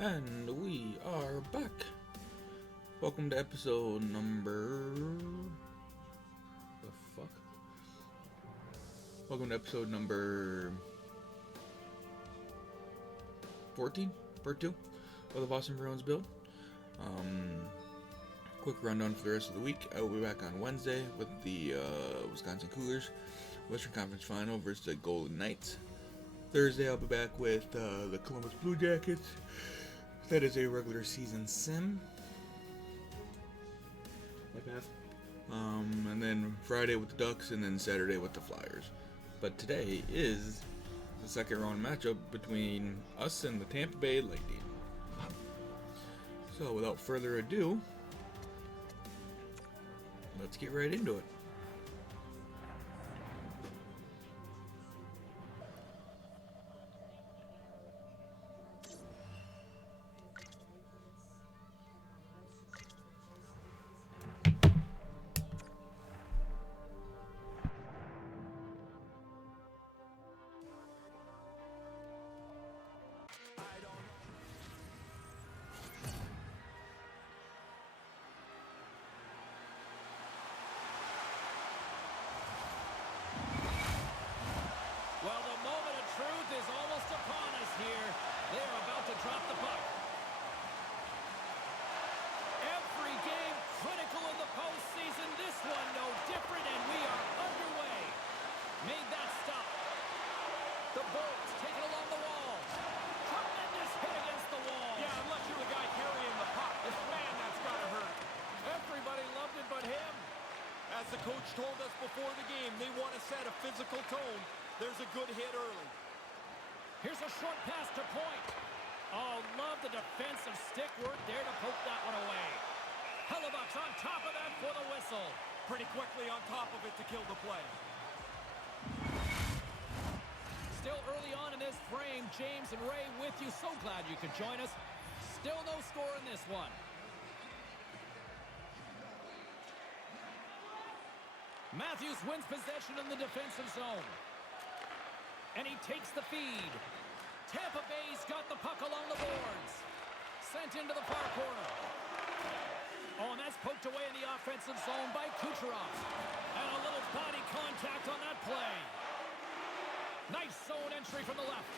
And we are back. Welcome to episode number... the fuck? Welcome to episode number 14, part 2 of the Boston Bruins build. Quick rundown for the rest of the week. I will be back on Wednesday with the Wisconsin Cougars Western Conference Final versus the Golden Knights. Thursday I'll be back with the Columbus Blue Jackets. That is a regular season sim. And then Friday with the Ducks, and then Saturday with the Flyers. But today is the second round matchup between us and the Tampa Bay Lightning. So without further ado, let's get right into it. Well, the moment of truth is almost upon us here. They're about to drop the puck. Every game critical in the postseason. This one no different, and we are underway. Made that stop. The Bulls take it along the wall. Tremendous hit against the wall. Yeah, unless you're the guy carrying the puck. This man, that's got to hurt. Everybody loved it but him. As the coach told us before the game, they want to set a physical tone. There's a good hit early. Here's a short pass to point. Oh, love the defensive stick work there to poke that one away. Hellebuck's on top of that for the whistle. Pretty quickly on top of it to kill the play. Still early on in this frame, James and Ray with you. So glad you could join us. Still no score in this one. Matthews wins possession in the defensive zone. And he takes the feed. Tampa Bay's got the puck along the boards. Sent into the far corner. Oh, and that's poked away in the offensive zone by Kucherov. And a little body contact on that play. Nice zone entry from the left.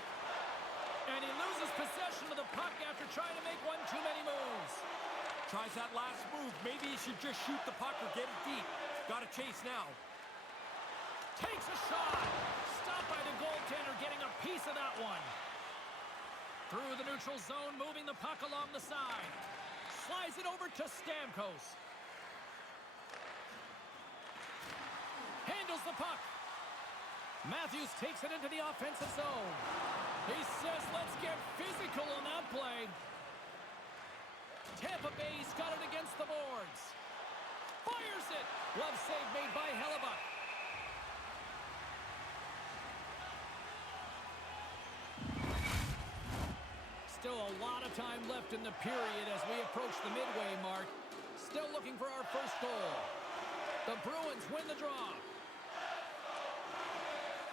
And he loses possession of the puck after trying to make one too many moves. Tries that last move. Maybe he should just shoot the puck or get it deep. Got to chase now. Takes a shot. Stopped by the goaltender, getting a piece of that one. Through the neutral zone, moving the puck along the side. Slides it over to Stamkos. Handles the puck. Matthews takes it into the offensive zone. He says, let's get physical on that play. Tampa Bay's got it against the boards. Fires it. Glove save made by Hellebuck. Still a lot of time left in the period as we approach the midway mark. Still looking for our first goal. The Bruins win the draw.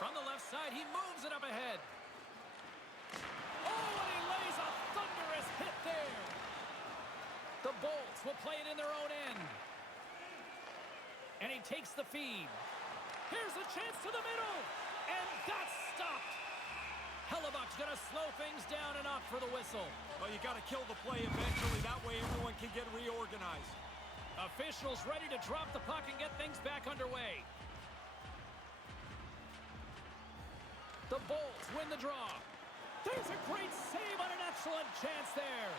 From the left side, he moves it up ahead. Oh, and he lays a thunderous hit there. The Bolts will play it in their own end. And he takes the feed. Here's a chance to the middle. And that's stopped. Hellebuck's going to slow things down and opt for the whistle. Well, you got to kill the play eventually. That way everyone can get reorganized. Officials ready to drop the puck and get things back underway. The Bolts win the draw. There's a great save on an excellent chance there.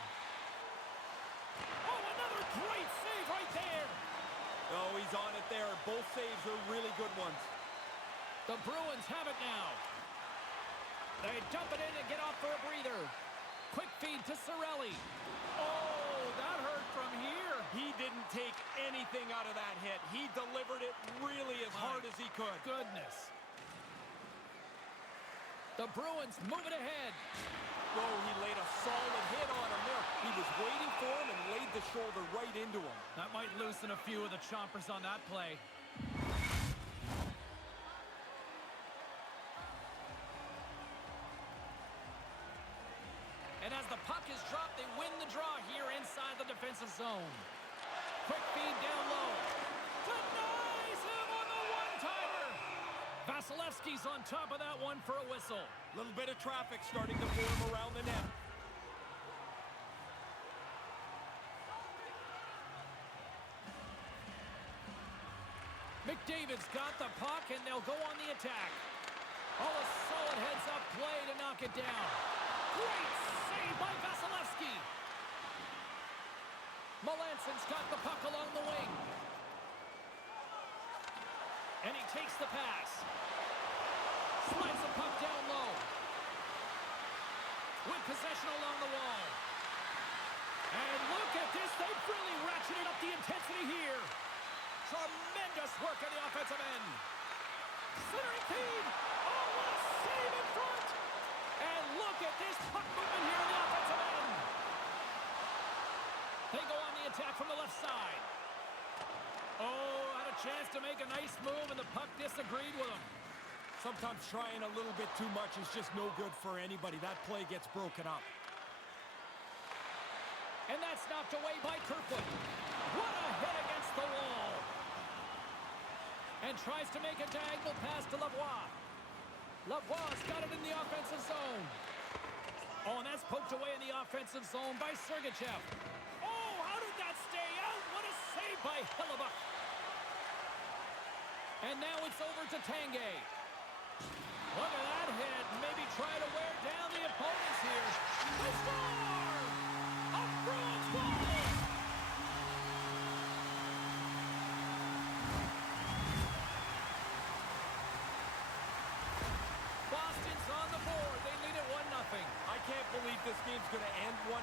Oh, another great save right there. Oh, he's on it there. Both saves are really good ones. The Bruins have it now. They dump it in and get off for a breather. Quick feed to Cirelli. Oh, that hurt from here. He didn't take anything out of that hit. He delivered it really as hard as he could. Goodness. The Bruins move it ahead. Oh, he laid a solid hit on him there. He was waiting for him and laid the shoulder right into him. That might loosen a few of the chompers on that play. And as the puck is dropped, they draw here inside the defensive zone. Quick feed down low. Denies him on the one-timer. Vasilevsky's on top of that one for a whistle. Little bit of traffic starting to form around the net. McDavid's got the puck, and they'll go on the attack. Oh, a solid heads-up play to knock it down. Great save by Vasilevsky. Melanson's got the puck along the wing. And he takes the pass. Slides the puck down low. With possession along the wall. And look at this. They've really ratcheted up the intensity here. Tremendous work on the offensive end. Centering feed. Oh, what a save in front. And look at this puck movement here on the offensive end. They go on the attack from the left side. Oh, had a chance to make a nice move, and the puck disagreed with him. Sometimes trying a little bit too much is just no good for anybody. That play gets broken up. And that's knocked away by Kerfoot. What a hit against the wall. And tries to make a diagonal pass to Lavoie. Lavoie's got it in the offensive zone. Oh, and that's poked away in the offensive zone by Sergachev. Oh, how did that stay out? What a save by Hellebuyck. And now it's over to Tanguay. Look at that hit. Maybe try to wear down the opponents here. They score! A Bruins goal! Boston's on the board. They lead it 1-0. I can't believe this game's going to end 1-0,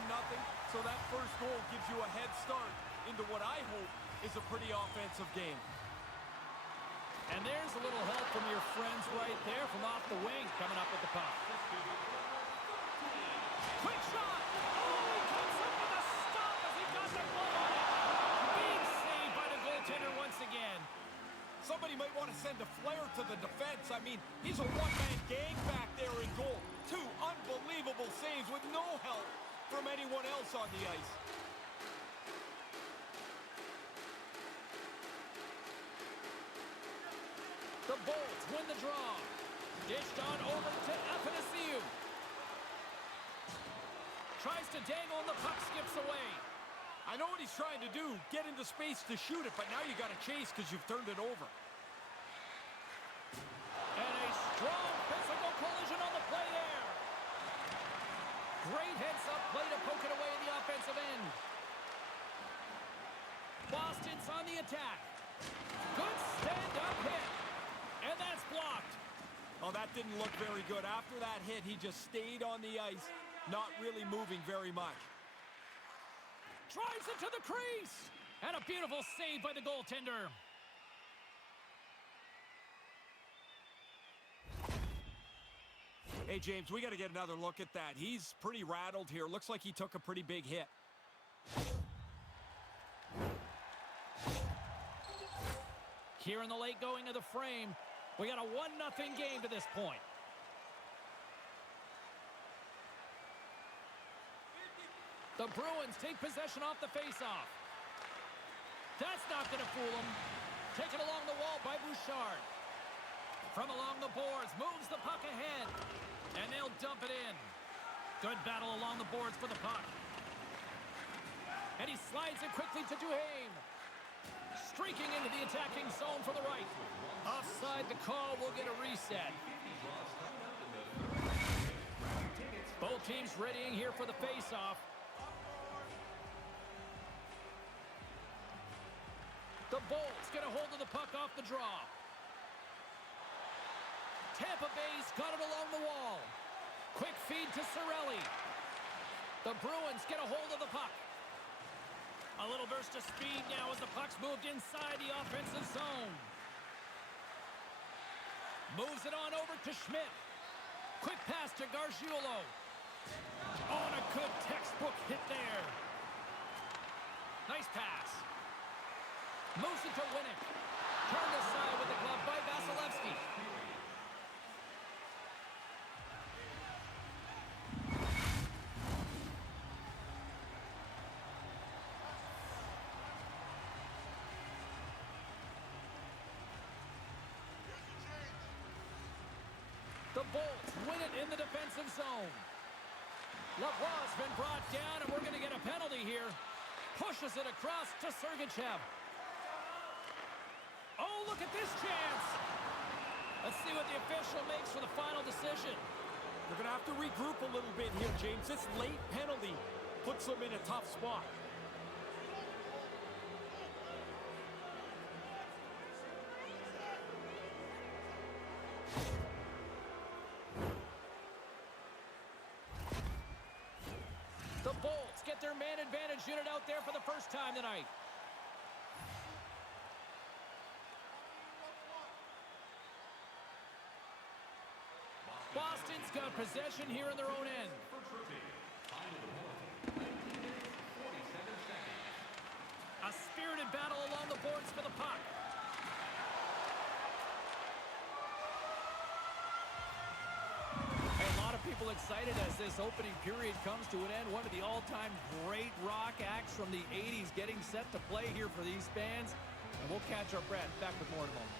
so that first goal gives you a head start into what I hope is a pretty offensive game. And there's a little help from your friends right there from off the wing coming up with the puck. Quick shot! Oh, he comes up with a stop as he got the glove on it. Big save by the goaltender once again. Somebody might want to send a flare to the defense. I mean, he's a one-man gang back there in goal. Two unbelievable saves with no help from anyone else on the ice. The Bolts win the draw. Dished on over to Athanasiou. Tries to dangle and the puck skips away. I know what he's trying to do, get into space to shoot it, but now you got to chase because you've turned it over. And a strong physical collision on the play there. Great heads-up play to poke it away in the offensive end. Boston's on the attack. Good stand-up hit. And that's blocked. Oh, that didn't look very good. After that hit, he just stayed on the ice, not really moving very much. Drives it to the crease. And a beautiful save by the goaltender. Hey, James, we got to get another look at that. He's pretty rattled here. Looks like he took a pretty big hit. Here in the late going of the frame, we got a 1-0 game to this point. The Bruins take possession off the faceoff. That's not going to fool them. Taken along the wall by Bouchard. From along the boards, moves the puck ahead. And they'll dump it in. Good battle along the boards for the puck. And he slides it quickly to Duhaime. Streaking into the attacking zone for the right. Offside the call, will get a reset. Both teams readying here for the face-off. The Bolts get a hold of the puck off the draw. Tampa Bay's got it along the wall. Quick feed to Cirelli. The Bruins get a hold of the puck. A little burst of speed now as the puck's moved inside the offensive zone. Moves it on over to Schmidt. Quick pass to Gargiulo. Oh, and a good textbook hit there. Nice pass. Moves it to Winnick. Turned aside with the glove by Vasilevsky. Bolts win it in the defensive zone. Lavoie's been brought down, and we're going to get a penalty here. Pushes it across to Sergachev. Oh, look at this chance. Let's see what the official makes for the final decision. They're going to have to regroup a little bit here, James. This late penalty puts them in a tough spot. The Bolts get their man advantage unit out there for the first time tonight. Boston's got possession here in their own end. A spirited battle along the boards for the puck. A lot of people excited as this opening period comes to an end. One of the all-time great rock acts from the 80s getting set to play here for these fans. And we'll catch our breath. Back with more in a moment.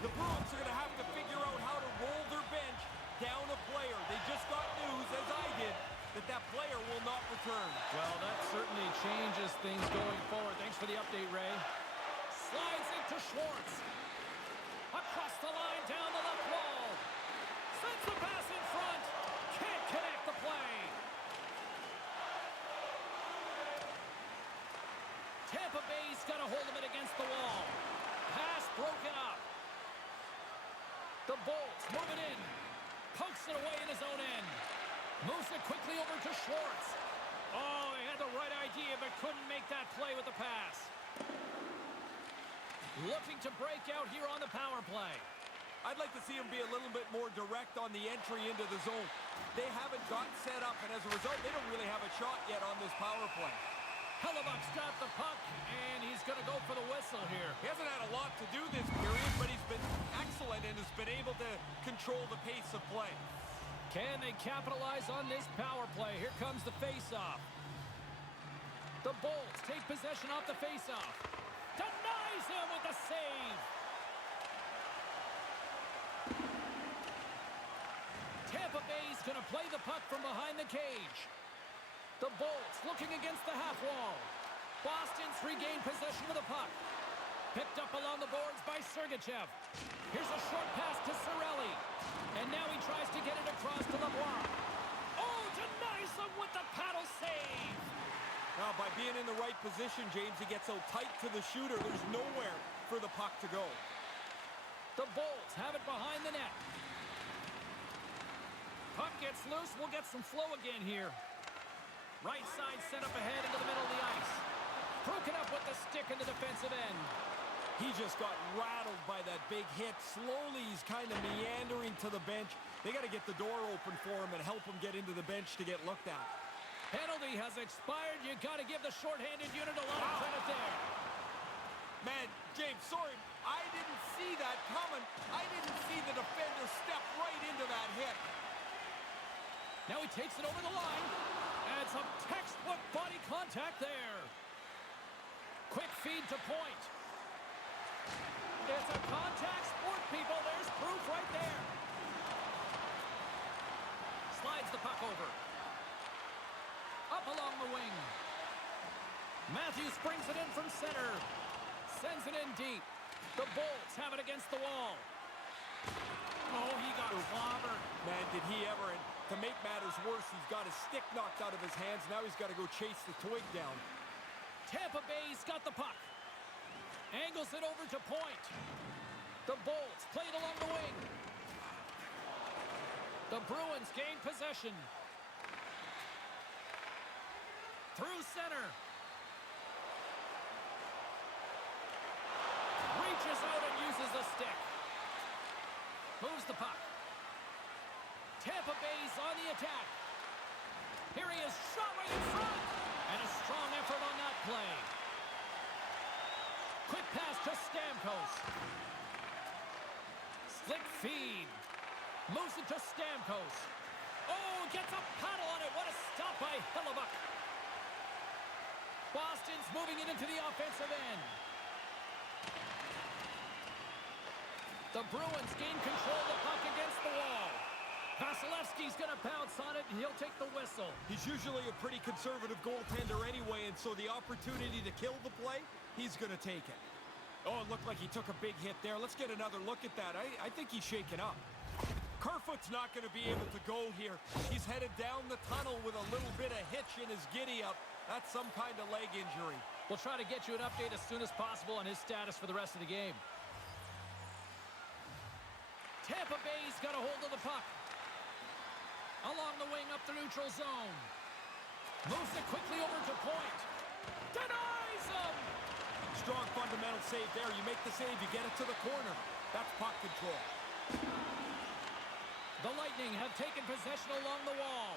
The Bruins are going to have to figure out how to roll their bench down a player. They just got news, as I did, that player will not return. Well, that certainly changes things going forward. Thanks for the update, Ray. Slides into Schwartz. Across the line, down the left wall. Sends the pass in front. Can't connect the play. Tampa Bay's got a hold of it against the wall. Pass broken up. The Bolts move it in. Pokes it away in his own end. Moves it quickly over to Schwartz. Oh, he had the right idea, but couldn't make that play with the pass. Looking to break out here on the power play. I'd like to see him be a little bit more direct on the entry into the zone. They haven't got set up, and as a result, they don't really have a shot yet on this power play. Hellebuck's got the puck, and he's going to go for the whistle here. He hasn't had a lot to do this period, but he's been excellent and has been able to control the pace of play. Can they capitalize on this power play? Here comes the face-off. The Bolts take possession off the face-off. Denies him with the save. Tampa Bay's going to play the puck from behind the cage. The Bolts looking against the half wall. Boston's regained possession of the puck. Picked up along the boards by Sergachev. Here's a short pass to Cirelli. And now he tries to get it across to Lavoie. Oh, denies him with the paddle save. Now, by being in the right position, James, he gets so tight to the shooter, there's nowhere for the puck to go. The Bolts have it behind the net. Puck gets loose. We'll get some flow again here. Right side set up ahead into the middle of the ice. Broken up with the stick in the defensive end. He just got rattled by that big hit. Slowly, he's kind of meandering to the bench. They got to get the door open for him and help him get into the bench to get looked at. Penalty has expired. You got to give the shorthanded unit a lot of credit there. Man, James, sorry, I didn't see that coming. I didn't see the defender step right into that hit. Now he takes it over the line. And some textbook body contact there. Quick feed to point. It's a contact sport, people. There's proof right there. Slides the puck over. Up along the wing. Matthews brings it in from center. Sends it in deep. The Bolts have it against the wall. Oh, he got clobbered. Man, did he ever. And to make matters worse, he's got his stick knocked out of his hands. Now he's got to go chase the twig down. Tampa Bay's got the puck. Angles it over to point. The Bolts play it along the wing. The Bruins gain possession. Through center. Reaches out and uses the stick. Moves the puck. Tampa Bay's on the attack. Here he is, shot right in front. And a strong effort on that play. Quick pass to Stamkos. Slick feed. Moves it to Stamkos. Oh, gets a paddle on it. What a stop by Hellebuck. Boston's moving it into the offensive end. The Bruins gain control of the puck against the wall. Vasilevsky's going to bounce on it, and he'll take the whistle. He's usually a pretty conservative goaltender anyway, and so the opportunity to kill the play, he's going to take it. Oh, it looked like he took a big hit there. Let's get another look at that. I think he's shaken up. Kerfoot's not going to be able to go here. He's headed down the tunnel with a little bit of hitch in his giddy-up. That's some kind of leg injury. We'll try to get you an update as soon as possible on his status for the rest of the game. Tampa Bay's got a hold of the puck. Along the wing up the neutral zone. Moves it quickly over to point. Denies him! Strong fundamental save there. You make the save, you get it to the corner. That's puck control. The Lightning have taken possession along the wall.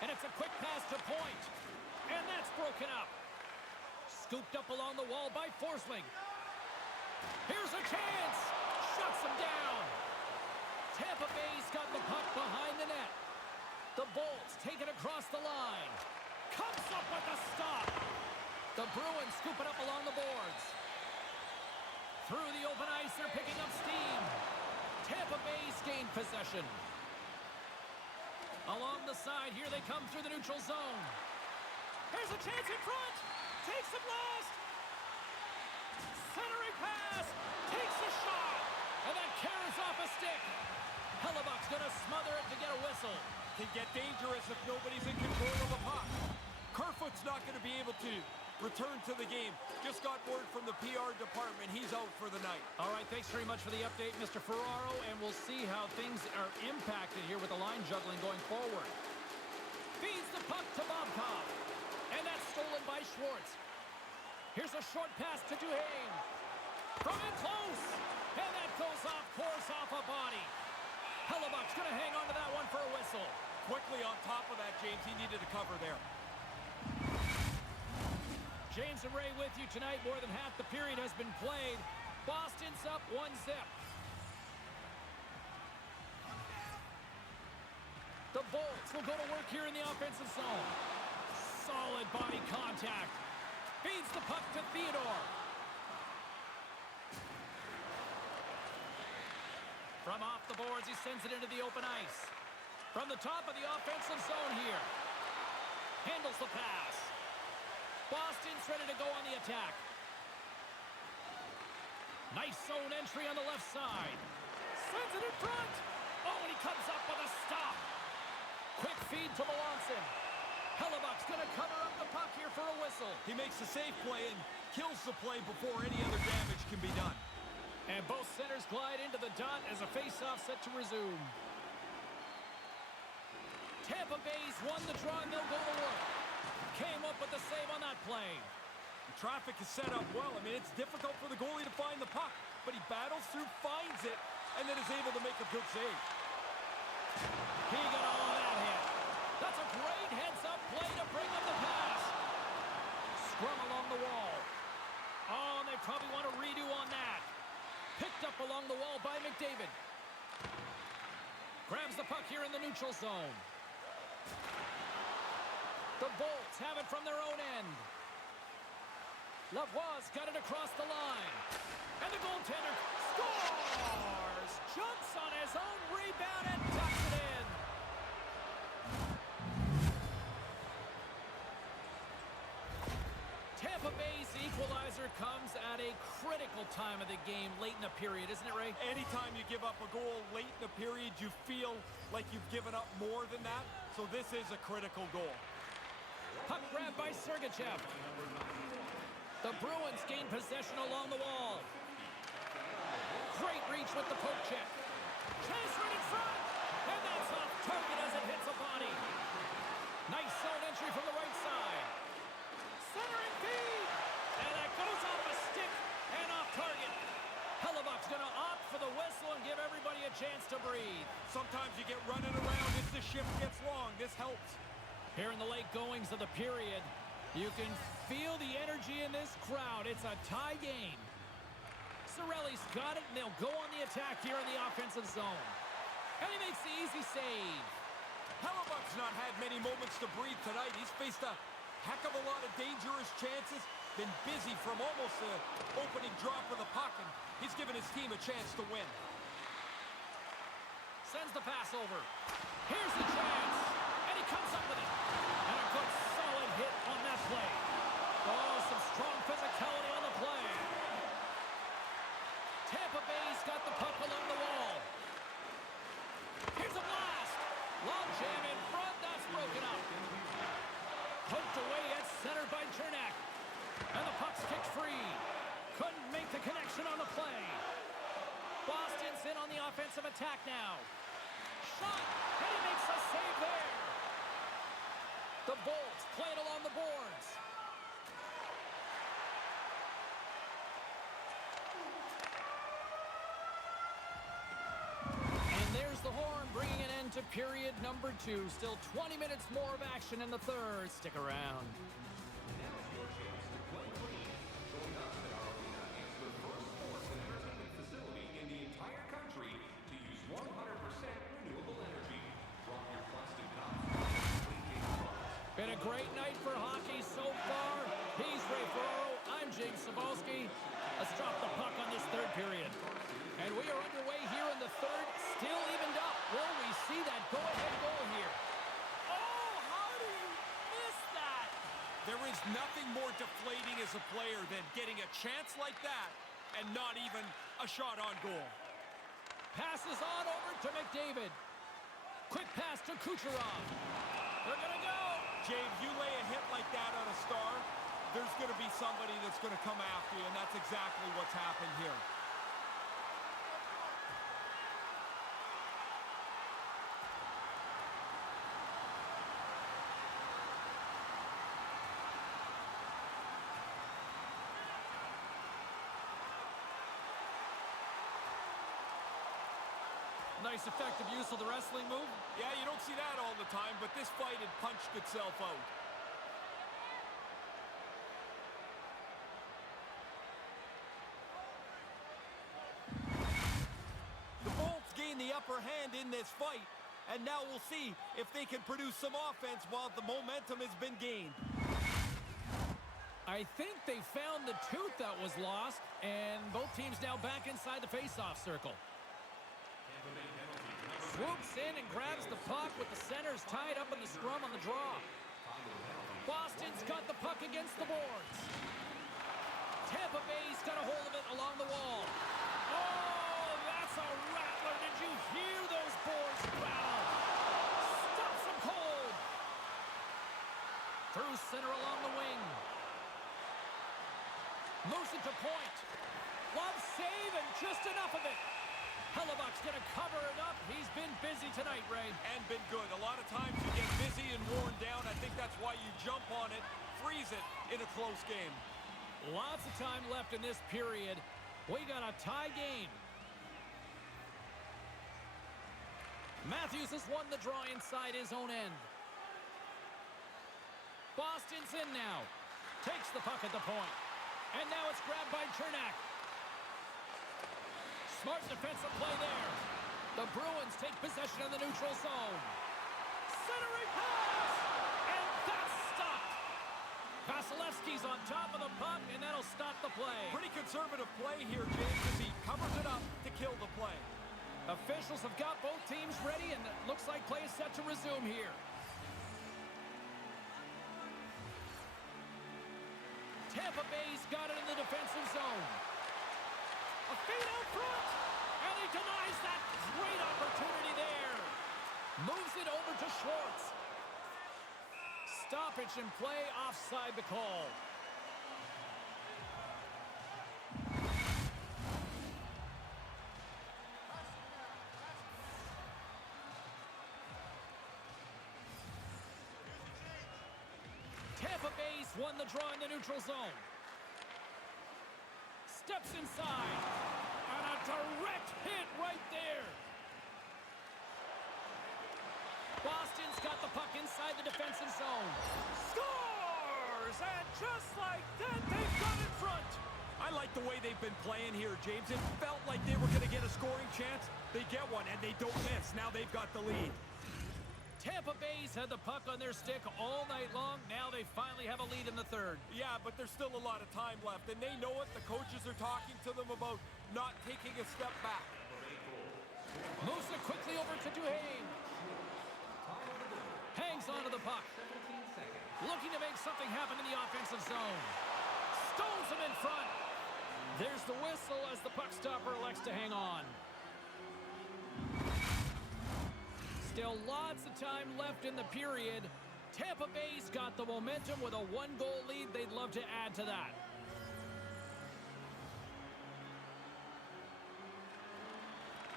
And it's a quick pass to point. And that's broken up. Scooped up along the wall by Forsling. Here's a chance. Shuts him down. Tampa Bay's got the puck behind the net. The Bolts take it across the line. Comes up with a stop. The Bruins scoop it up along the boards. Through the open ice, they're picking up steam. Tampa Bay's gained possession. Along the side, here they come through the neutral zone. Here's a chance in front. Takes it last. Centering pass. Takes a shot. And that carries off a stick. Hellebuck's going to smother it to get a whistle. Can get dangerous if nobody's in control of the puck. Kerfoot's not going to be able to return to the game. Just got word from the PR department. He's out for the night. All right, thanks very much for the update, Mr. Ferraro, and we'll see how things are impacted here with the line juggling going forward. Feeds the puck to Bobkov, and that's stolen by Schwartz. Here's a short pass to Duhaime. From in close, and that goes off course off a body. Hellebuck's going to hang on to that one for a whistle. Quickly on top of that, James. He needed a cover there. James and Ray with you tonight. More than half the period has been played. Boston's up 1-0. The Bolts will go to work here in the offensive zone. Solid body contact. Feeds the puck to Theodore. From off the boards, he sends it into the open ice. From the top of the offensive zone here. Handles the pass. Boston's ready to go on the attack. Nice zone entry on the left side. Sends it in front. Oh, and he comes up with a stop. Quick feed to Melanson. Hellebuck's going to cover up the puck here for a whistle. He makes the safe play and kills the play before any other damage can be done. And both centers glide into the dot as a face-off set to resume. Tampa Bay's won the draw and they'll go to work. Came up with the save on that play. The traffic is set up well. I mean, it's difficult for the goalie to find the puck, but he battles through, finds it, and then is able to make a good save. He got all of that hit. That's a great heads-up play to bring up the pass. Scrum along the wall. Oh, and they probably want a redo on that. Picked up along the wall by McDavid. Grabs the puck here in the neutral zone. The Bolts have it from their own end. Lavoie's got it across the line. And the goaltender scores! Jumps on his own rebound and tucks it in. Tampa Bay's equalizer comes at a critical time of the game, late in the period, isn't it, Ray? Anytime you give up a goal late in the period, you feel like you've given up more than that. So this is a critical goal. Puck grab by Sergachev. The Bruins gain possession along the wall. Great reach with the poke check. Transferred in front. And that's off target as it hits a body. Nice zone entry from the right side. Centering feed. And that goes off a stick and off target. Hellebuck's going to opt for the whistle and give everybody a chance to breathe. Sometimes you get running around if the shift gets long. This helps. Here in the late goings of the period, you can feel the energy in this crowd. It's a tie game. Cirelli's got it, and they'll go on the attack here in the offensive zone. And he makes the easy save. Hellebuck's not had many moments to breathe tonight. He's faced a heck of a lot of dangerous chances. Been busy from almost the opening drop of the puck, and he's given his team a chance to win. Sends the pass over. Here's the chance. And he comes up with it. And a good solid hit on that play. Oh, some strong physicality on the play. Tampa Bay's got the puck along the wall. Here's a blast. Long jam in front. That's broken up. Poked away at center by Chernak. And the puck's kicked free. Couldn't make the connection on the play. Boston's in on the offensive attack now. Shot, and he makes a save there. The Bolts play it along the boards. And there's the horn, bringing an end to period number 2. Still 20 minutes more of action in the third. Stick around. Been a great night for hockey so far. He's Ray Ferraro. I'm James Cebulski. Let's drop the puck on this third period. And we are underway here in the third. Still evened up. Will we see that go-ahead goal here? Oh, how do you miss that? There is nothing more deflating as a player than getting a chance like that and not even a shot on goal. Passes on over to McDavid. Quick pass to Kucherov. They're going to go. James, you lay a hit like that on a star, there's going to be somebody that's going to come after you, and that's exactly what's happened here. Nice effective use of the wrestling move. Yeah, you don't see that all the time, but this fight had punched itself out. The Bolts gain the upper hand in this fight, and now we'll see if they can produce some offense while the momentum has been gained. I think they found the tooth that was lost, and both teams now back inside the face-off circle. Swoops in and grabs the puck with the centers tied up in the scrum on the draw. Boston's got the puck against the boards. Tampa Bay's got a hold of it along the wall. Oh, that's a rattler. Did you hear those boards rattle? Stops them cold. Through center along the wing. Moves it to point. Love save and just enough of it. Hellebuck's going to cover it up. He's been busy tonight, Ray. And been good. A lot of times you get busy and worn down. I think that's why you jump on it, freeze it in a close game. Lots of time left in this period. We got a tie game. Matthews has won the draw inside his own end. Boston's in now. Takes the puck at the point. And now it's grabbed by Chernak. Smart defensive play there. The Bruins take possession of the neutral zone. Centering pass! And that's stopped. Vasilevsky's on top of the puck, and that'll stop the play. Pretty conservative play here, James, as he covers it up to kill the play. Officials have got both teams ready, and it looks like play is set to resume here. Tampa Bay's got it in the defensive zone. A feed out front, and he denies that great opportunity there. Moves it over to Schwartz. Stoppage in play, offside the call. Tampa Bay's won the draw in the neutral zone. Steps inside, and a direct hit right there. Boston's got the puck inside the defensive zone. Scores! And just like that, they've got in front. I like the way they've been playing here, James. It felt like they were going to get a scoring chance. They get one, and they don't miss. Now they've got the lead. Tampa Bay's had the puck on their stick all night long. Now they finally have a lead in the third. Yeah, but there's still a lot of time left, and they know it. The coaches are talking to them about not taking a step back. Moves it quickly over to Duhaime. Hangs onto the puck. Looking to make something happen in the offensive zone. Stones him in front. There's the whistle as the puck stopper elects to hang on. Still lots of time left in the period. Tampa Bay's got the momentum with a one-goal lead. They'd love to add to that.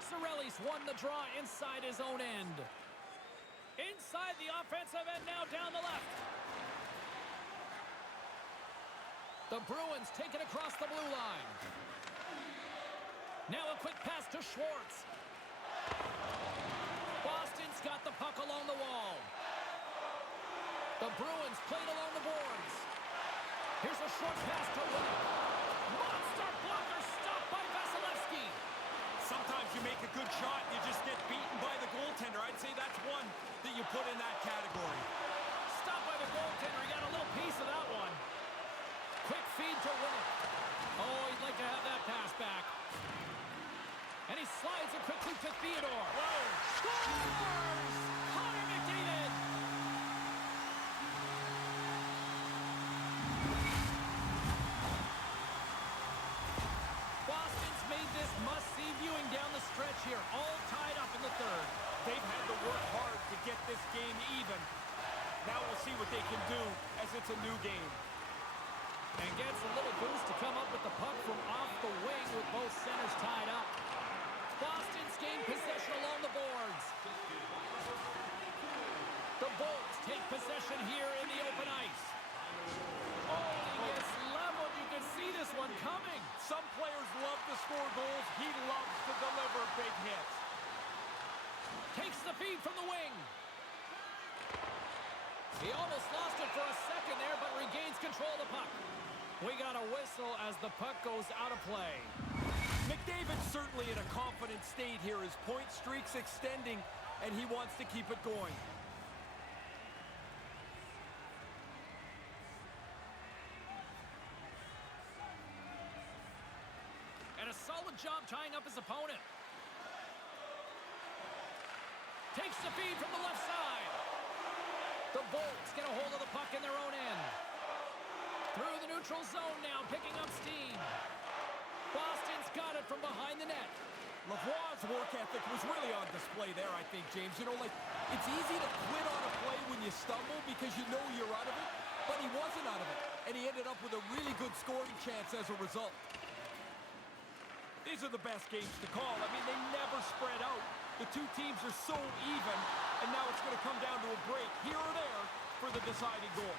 Cirelli's won the draw inside his own end. Inside the offensive end, now down the left. The Bruins take it across the blue line. Now a quick pass to Schwartz. Boston's got the puck along the wall. The Bruins played along the boards. Here's a short pass to Winnick. Monster blocker stopped by Vasilevsky. Sometimes you make a good shot and you just get beaten by the goaltender. I'd say that's one that you put in that category. Stopped by the goaltender. He got a little piece of that one. Quick feed to Winnick. Oh, he'd like to have that pass back. And he slides it quickly to Theodore. Whoa! Scores! Connor McDavid! Boston's made this must-see viewing down the stretch here, all tied up in the third. They've had to work hard to get this game even. Now we'll see what they can do as it's a new game. And gets a little boost to come up with the puck from off the wing with both centers tied up. Boston's gained possession along the boards. The Bolts take possession here in the open ice. Oh, he gets leveled. You can see this one coming. Some players love to score goals. He loves to deliver big hits. Takes the feed from the wing. He almost lost it for a second there, but regains control of the puck. We got a whistle as the puck goes out of play. McDavid's certainly in a confident state here. His point streak's extending, and he wants to keep it going. And a solid job tying up his opponent. Takes the feed from the left side. The Bolts get a hold of the puck in their own end. Through the neutral zone now, picking up steam. Boston's got it from behind the net. Lavoie's work ethic was really on display there, I think, James. You know, like, it's easy to quit on a play when you stumble because you know you're out of it, but he wasn't out of it, and he ended up with a really good scoring chance as a result. These are the best games to call. I mean, they never spread out. The two teams are so even, and now it's going to come down to a break here or there for the deciding goal.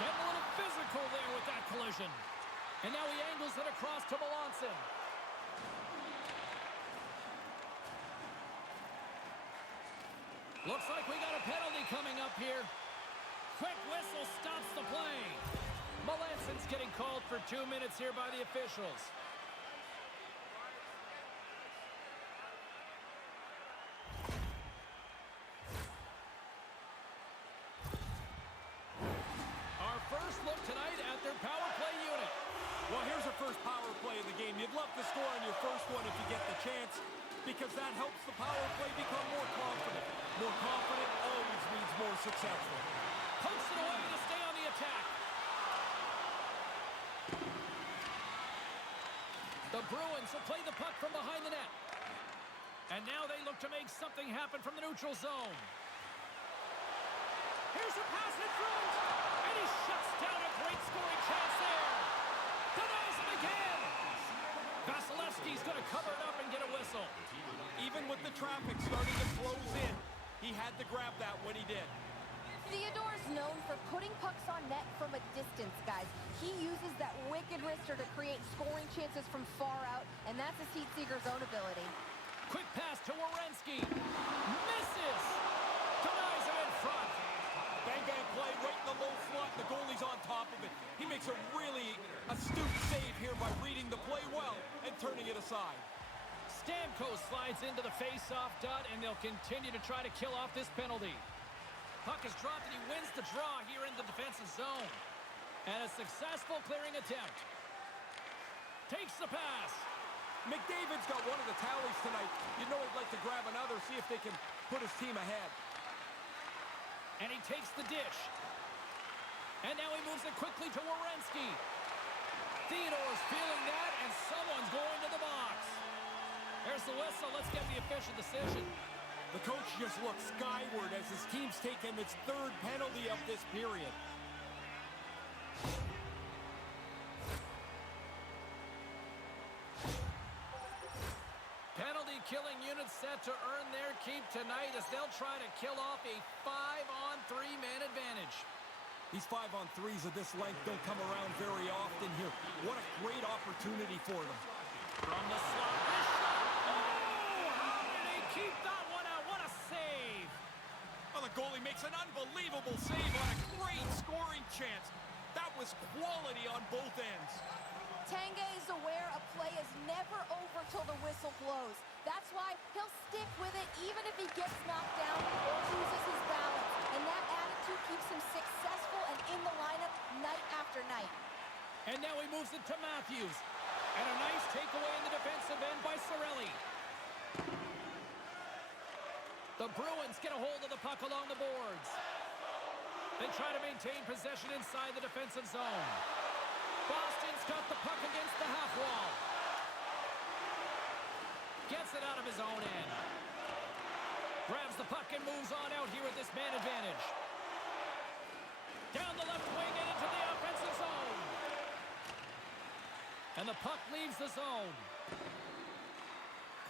Getting a little physical there with that collision. And now he angles it across to Melanson. Looks like we got a penalty coming up here. Quick whistle stops the play. Melanson's getting called for 2 minutes here by the officials. Our first look tonight at their power play unit. Well, here's the first power play of the game. You'd love to score on your first one if you get the chance, because that helps the power play become more confident. More confident always means more successful. Pokes it away to stay on the attack. The Bruins will play the puck from behind the net. And now they look to make something happen from the neutral zone. Here's a pass in front. And he shuts down a great scoring chance there. Denies him again. Vasilevsky's going to cover it up and get a whistle. Even with the traffic starting to close in, he had to grab that when he did. Theodore's known for putting pucks on net from a distance, guys. He uses that wicked wrister to create scoring chances from far out, and that's his heat seeker's own ability. Quick pass to Werenski. Misses. Denies him in front. Bang-bang play right in the low slot. The goalie's on top of it. He makes a really astute save here by reading the play well and turning it aside. Stamkos slides into the face-off dot, and they'll continue to try to kill off this penalty. Puck is dropped and he wins the draw here in the defensive zone. And a successful clearing attempt. Takes the pass. McDavid's got one of the tallies tonight. You know he'd like to grab another, see if they can put his team ahead. And he takes the dish. And now he moves it quickly to Werenski. Theodore's feeling that, and someone's going to the box. There's the whistle. Let's get the official decision. The coach just looks skyward as his team's taken its third penalty of this period. Penalty killing units set to earn their keep tonight as they'll try to kill off a 5-on-3 man advantage. These 5-on-3s of this length don't come around very often here. What a great opportunity for them. From the slot, this shot. Oh, how did he keep that one out? What a save. Well, the goalie makes an unbelievable save on a great scoring chance. That was quality on both ends. Tanguay is aware a play is never over till the whistle blows. That's why he'll stick with it even if he gets knocked down or loses his balance. And that attitude keeps him successful and in the lineup night after night. And now he moves it to Matthews. And a nice takeaway in the defensive end by Cirelli. The Bruins get a hold of the puck along the boards. They try to maintain possession inside the defensive zone. Boston's got the puck against the half wall. Gets it out of his own end. Grabs the puck and moves on out here with this man advantage. Down the left wing and into the offensive zone. And the puck leaves the zone.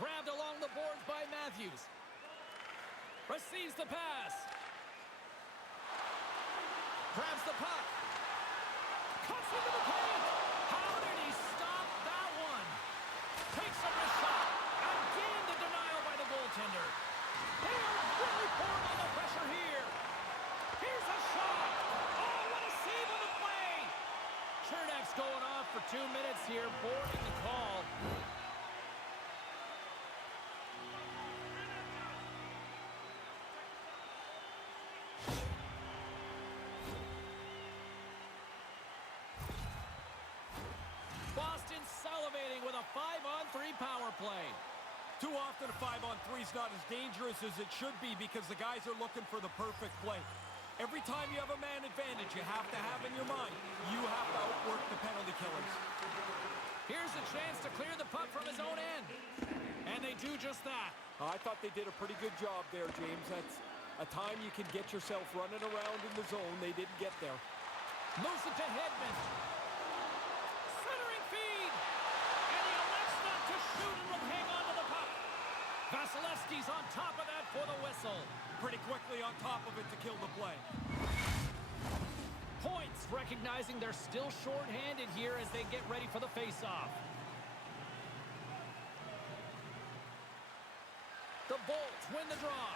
Grabbed along the boards by Matthews. Receives the pass. Grabs the puck. Cuts into the paint. How did he stop that one? Takes up the shot. Again, the denial by the goaltender. They are really pouring on the pressure here. Here's a shot. Oh, what a save on the play. Chernak's going off for 2 minutes here, boarding the call. Boston's salivating with a 5-on-3 power play. Too often a 5-on-3 is not as dangerous as it should be because the guys are looking for the perfect play. Every time you have a man advantage, you have to have in your mind, you have to outwork the penalty killers. Here's a chance to clear the puck from his own end. And they do just that. I thought they did a pretty good job there, James. That's a time you can get yourself running around in the zone. They didn't get there. Moves it to Hedman. Centering feed. And he elects not to shoot and will hang on to the puck. Vasilevsky's on top of that for the whistle. Pretty quickly on top of it to kill the play. Points, recognizing they're still short-handed here as they get ready for the face-off. The Bolts win the draw.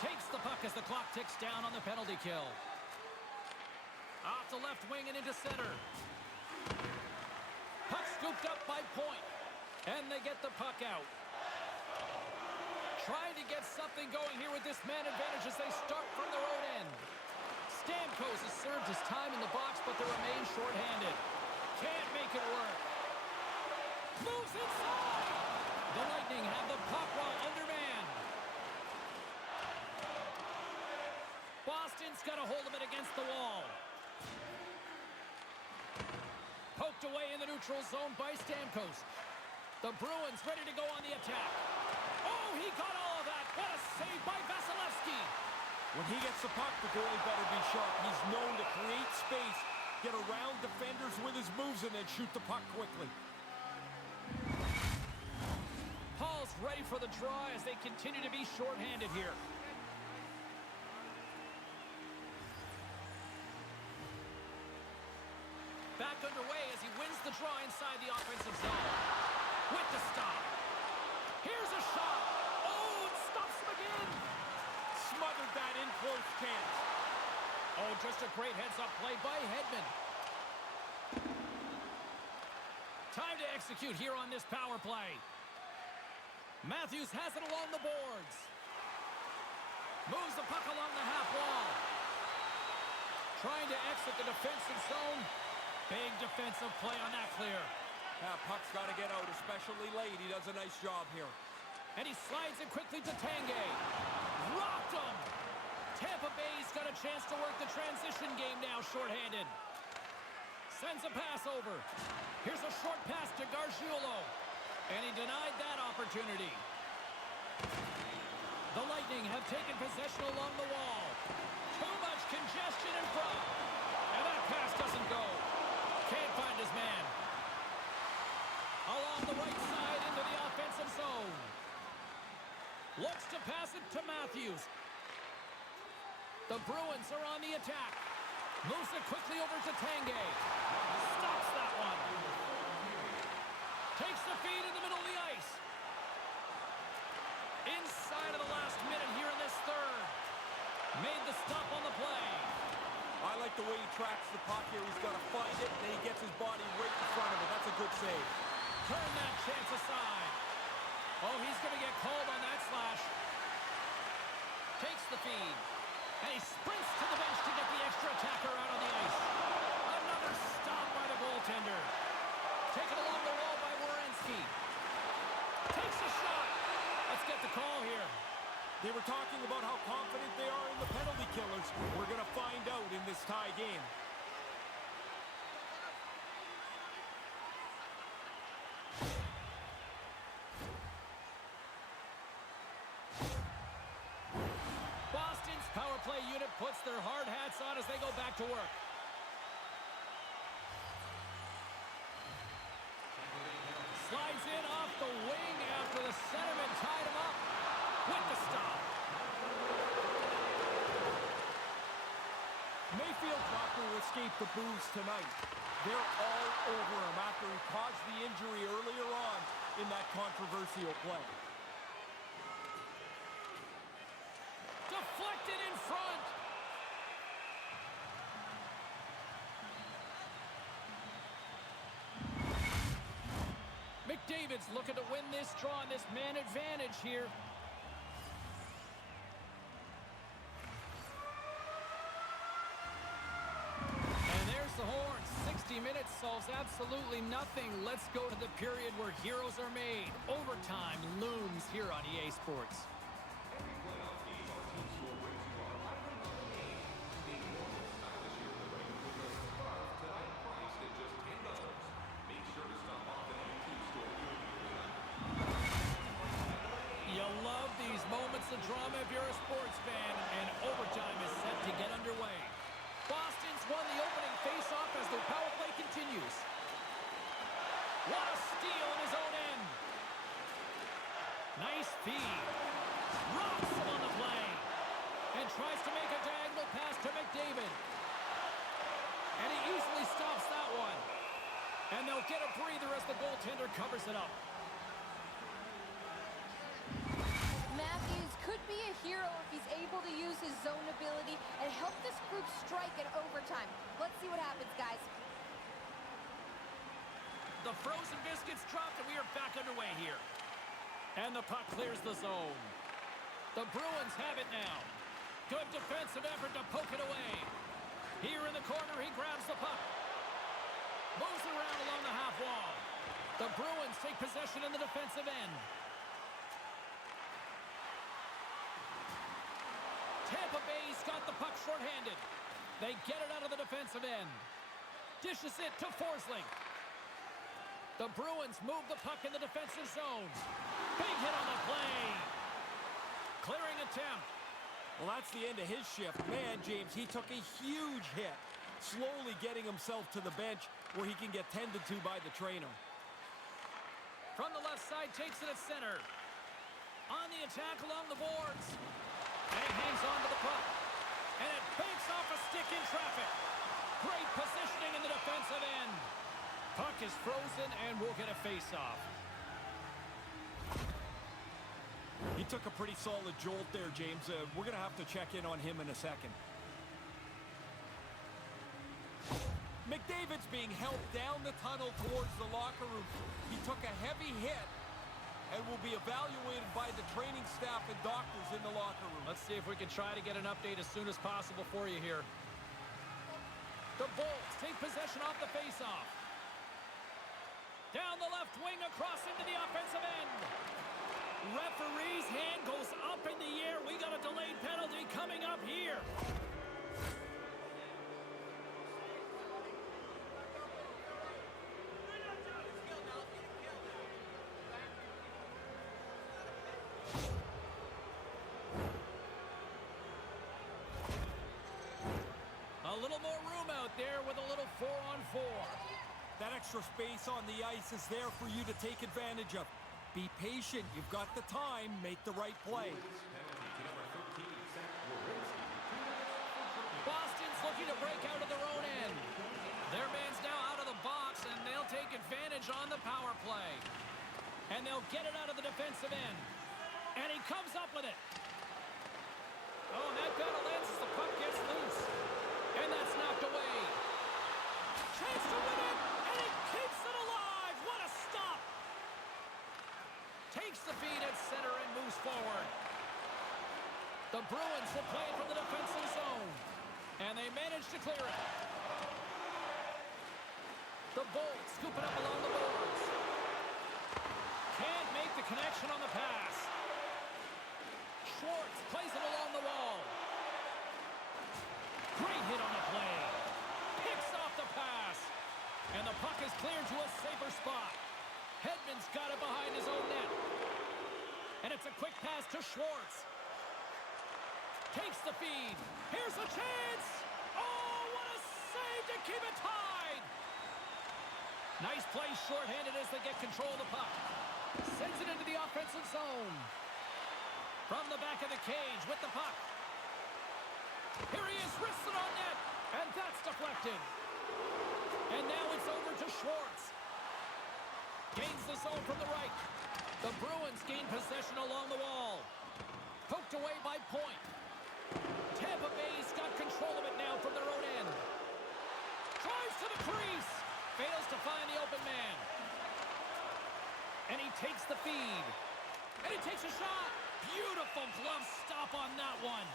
Takes the puck as the clock ticks down on the penalty kill. Off the left wing and into center. Puck scooped up by Point. And they get the puck out. Trying to get something going here with this man advantage as they start from their own end. Stamkos has served his time in the box, but they remain short-handed. Can't make it work. Moves inside. The Lightning have the puck while undermanned. Boston's got a hold of it against the wall. Poked away in the neutral zone by Stamkos. The Bruins ready to go on the attack. Oh, he got all of that. What a save by Vasilevsky. When he gets the puck, the goalie better be sharp. He's known to create space, get around defenders with his moves, and then shoot the puck quickly. Paul's ready for the draw as they continue to be short-handed here. Back underway as he wins the draw inside the offensive zone. With the stop. Here's a shot. Oh, it stops him again. Smothered that in close chance. Oh, just a great heads-up play by Hedman. Time to execute here on this power play. Matthews has it along the boards. Moves the puck along the half wall. Trying to exit the defensive zone. Big defensive play on that clear. Puck's got to get out, especially late. He does a nice job here. And he slides it quickly to Tanguay. Rocked him! Tampa Bay's got a chance to work the transition game now, shorthanded. Sends a pass over. Here's a short pass to Gargiulo. And he denied that opportunity. The Lightning have taken possession along the wall. Too much congestion in front. And that pass doesn't go. Can't find his man. Along the right side into the offensive zone. Looks to pass it to Matthews. The Bruins are on the attack. Moves it quickly over to Tanguay. Stops that one. Takes the feed in the middle of the ice. Inside of the last minute here in this third. Made the stop on the play. I like the way he tracks the puck here. He's got to find it, and then he gets his body right in front of it. That's a good save. Turn that chance aside. Oh, he's going to get called on that slash. Takes the feed. And he sprints to the bench to get the extra attacker out on the ice. Another stop by the goaltender. Taken along the wall by Werenski. Takes a shot. Let's get the call here. They were talking about how confident they are in the penalty killers. We're going to find out in this tie game. Boston's power play unit puts their hard hats on as they go back to work. Slides in off the wing after the centerman tied him up with the stop. Mayfield not to escape the boos tonight. They're all over him after he caused the injury earlier on in that controversial play. Deflected in front. McDavid's looking to win this draw on this man advantage here. And there's the horn. 60 minutes solves absolutely nothing. Let's go to the period where heroes are made. Overtime looms here on EA Sports. You love these moments of drama if you're a sports fan, and overtime is set to get underway. Boston's won the opening face-off as their power play continues. What a steal in his own end. Nice feed. Rocks him on the play. And tries to make a diagonal pass to McDavid. And he easily stops that one. And they'll get a breather as the goaltender covers it up. Matthews could be a hero if he's able to use his zone ability and help this group strike in overtime. Let's see what happens, guys. The frozen biscuits dropped, and we are back underway here. And the puck clears the zone. The Bruins have it now. Good defensive effort to poke it away. Here in the corner, he grabs the puck. Moves it around along the half wall. The Bruins take possession in the defensive end. Tampa Bay's got the puck shorthanded. They get it out of the defensive end. Dishes it to Forsling. The Bruins move the puck in the defensive zone. Big hit on the play. Clearing attempt. Well, that's the end of his shift. Man, James, he took a huge hit, slowly getting himself to the bench where he can get tended to by the trainer. From the left side, takes it at center. On the attack along the boards. And he hangs on to the puck. And it banks off a stick in traffic. Great positioning in the defensive end. Puck is frozen, and we'll get a face-off. He took a pretty solid jolt there, James. We're going to have to check in on him in a second. McDavid's being helped down the tunnel towards the locker room. He took a heavy hit, and will be evaluated by the training staff and doctors in the locker room. Let's see if we can try to get an update as soon as possible for you here. The Bolts take possession off the faceoff. Down the left wing, across into the offensive end. Referee's hand goes up in the air. We got a delayed penalty coming up here. A little more room out there with a little 4-on-4. That extra space on the ice is there for you to take advantage of. Be patient. You've got the time. Make the right play. Boston's looking to break out of their own end. Their man's now out of the box, and they'll take advantage on the power play. And they'll get it out of the defensive end. And he comes up with it. Oh, and that battle ends as the puck gets loose. And that's knocked away. Chance to win it, and he keeps it alive. What a stop. Takes the feed at center and moves forward. The Bruins will play it from the defensive zone. And they manage to clear it. The Bolts scoop it up along the boards. Can't make the connection on the pass. Schwartz plays it along the wall. Great hit on the play. Picks off the pass. And the puck is cleared to a safer spot. Hedman's got it behind his own net. And it's a quick pass to Schwartz. Takes the feed. Here's a chance. Oh, what a save to keep it tied. Nice play shorthanded as they get control of the puck. Sends it into the offensive zone. From the back of the cage with the puck. Here he is, wrists it on net. And that's deflected. And now it's over to Schwartz. Gains the zone from the right. The Bruins gain possession along the wall. Poked away by Point. Tampa Bay's got control of it now from their own end. Drives to the crease. Fails to find the open man. And he takes the feed. And he takes a shot. Beautiful glove stop on that one.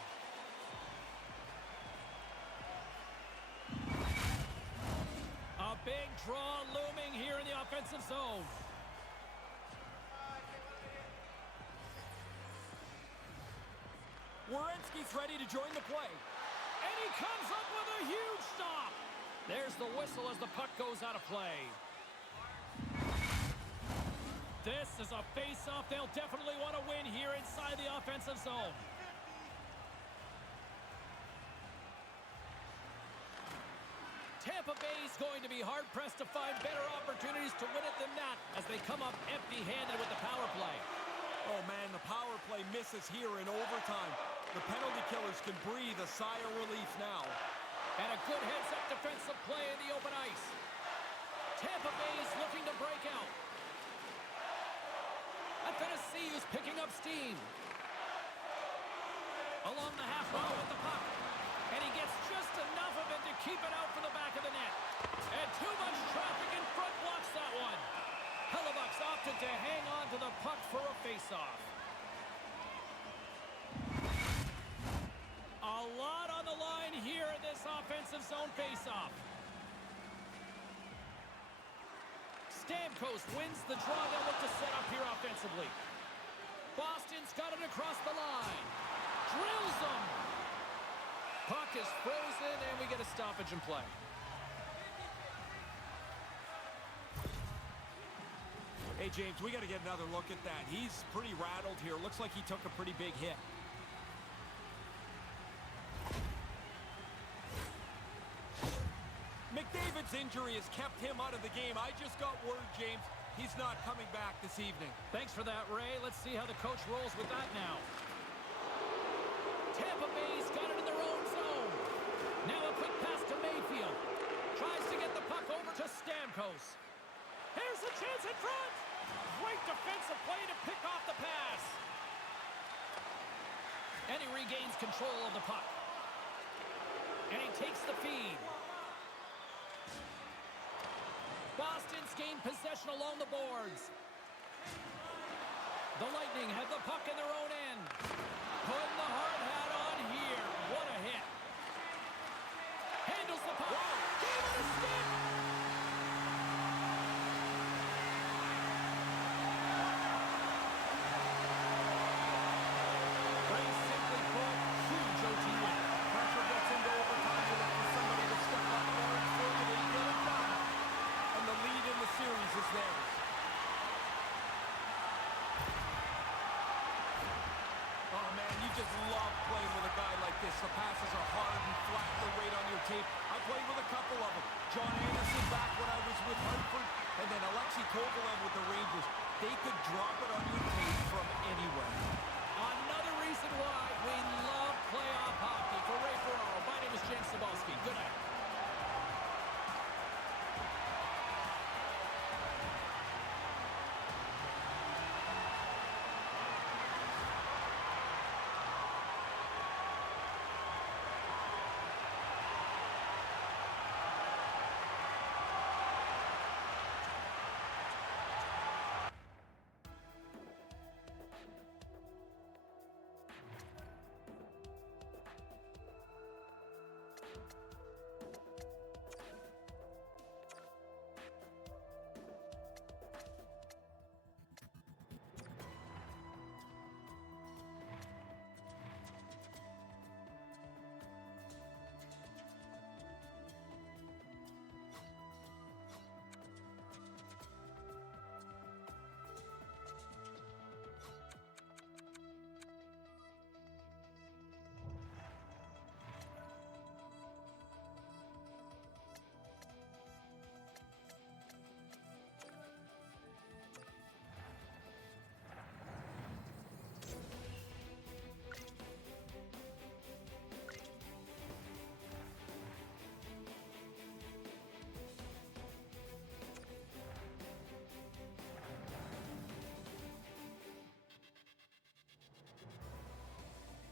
A big draw looming here in the offensive zone. Werenski's ready to join the play. And he comes up with a huge stop. There's the whistle as the puck goes out of play. This is a face-off they'll definitely want to win here inside the offensive zone. Tampa Bay's going to be hard-pressed to find better opportunities to win it than that as they come up empty-handed with the power play. Oh, man, the power play misses here in overtime. The penalty killers can breathe a sigh of relief now. And a good heads-up defensive play in the open ice. Tampa Bay's looking to break out. Athanasiou's picking up steam. Along the half wall with the puck. And he gets just enough of it to keep it out from the back of the net. And too much traffic in front blocks that one. Hellebuck's opted to hang on to the puck for a face-off. A lot on the line here in this offensive zone face-off. Stamkos wins the draw they'll look to set up here offensively. Boston's got it across the line. Drills them. Puck is frozen, and we get a stoppage in play. Hey, James, we got to get another look at that. He's pretty rattled here. Looks like he took a pretty big hit. McDavid's injury has kept him out of the game. I just got word, James, he's not coming back this evening. Thanks for that, Ray. Let's see how the coach rolls with that now. Tampa Bay's got it in their own zone. Now a quick pass to Mayfield. Tries to get the puck over to Stamkos. Here's a chance in front. Great defensive play to pick off the pass. And he regains control of the puck. And he takes the feed. Boston's gained possession along the boards. The Lightning have the puck in their own end. Putting the hard hat on here. What a hit. Handles the puck. Gave it a stick. Very simply put, huge OT win. Pressure gets into overtime. You look for somebody to step up forward for you. They get it done. And the lead in the series is theirs. Oh, man, you just love playing with a guy like this. The passes are hard and flat. They're right on your tape. I played with a couple of them. John Anderson back when I was with Hartford, and then Alexei Kovalev with the Rangers. They could drop it on your tape from anywhere. Another reason why we love playoff hockey. For Ray Ferraro, my name is James Cybulski. Good night.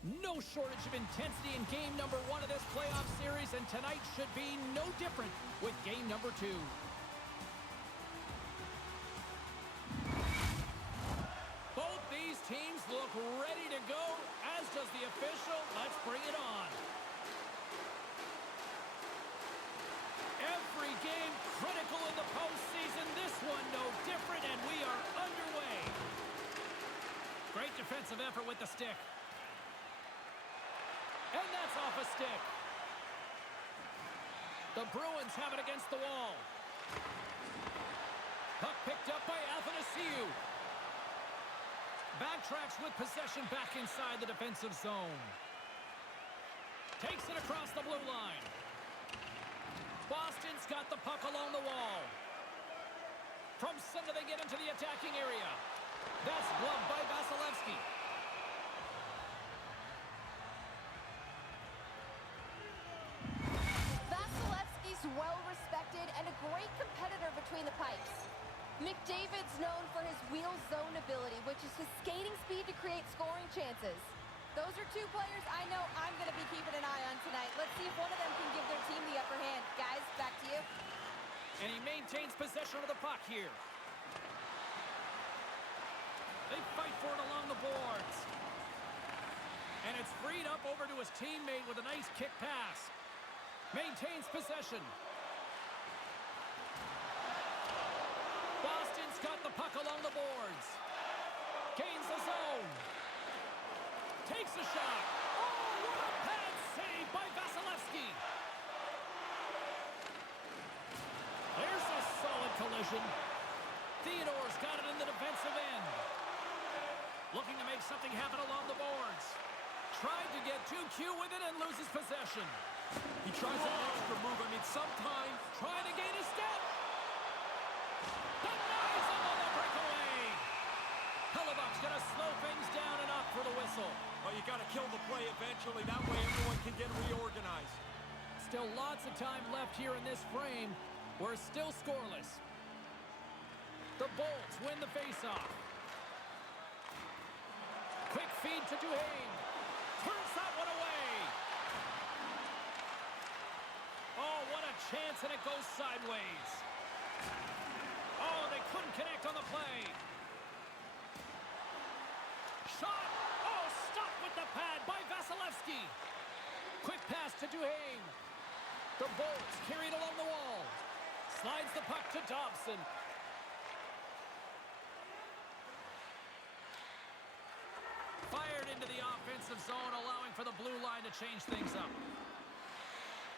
No shortage of intensity in game number 1 of this playoff series, and tonight should be no different with game number 2. Both these teams look ready to go, as does the official. Let's bring it on. Every game critical in the postseason. This one no different, and we are underway. Great defensive effort with the stick. And that's off a stick. The Bruins have it against the wall. Puck picked up by Athanasiou. Backtracks with possession back inside the defensive zone. Takes it across the blue line. Boston's got the puck along the wall. From center they get into the attacking area. That's gloved by Vasilevsky. Well-respected and a great competitor between the pipes. McDavid's known for his wheel zone ability, which is his skating speed to create scoring chances. Those are two players I know I'm going to be keeping an eye on tonight. Let's see if one of them can give their team the upper hand. Guys, back to you. And he maintains possession of the puck here. They fight for it along the boards. And it's freed up over to his teammate with a nice kick pass. Maintains possession. Boston's got the puck along the boards. Gains the zone. Takes a shot. Oh, what a pad save by Vasilevsky. There's a solid collision. Theodore's got it in the defensive end. Looking to make something happen along the boards. Tried to get too cute with it and loses possession. He tries an extra move. I mean, sometimes trying to gain a step. Denies him on the breakaway. Hellebuck's going to slow things down and up for the whistle. Well, you got to kill the play eventually. That way everyone can get reorganized. Still lots of time left here in this frame. We're still scoreless. The Bolts win the faceoff. Quick feed to Duhaime. Turns that one away. Oh, what a chance, and it goes sideways. Oh, they couldn't connect on the play. Shot! Oh, stopped with the pad by Vasilevsky. Quick pass to Duhaime. The Bolts carried along the wall. Slides the puck to Dobson. Fired into the offensive zone, allowing for the blue line to change things up.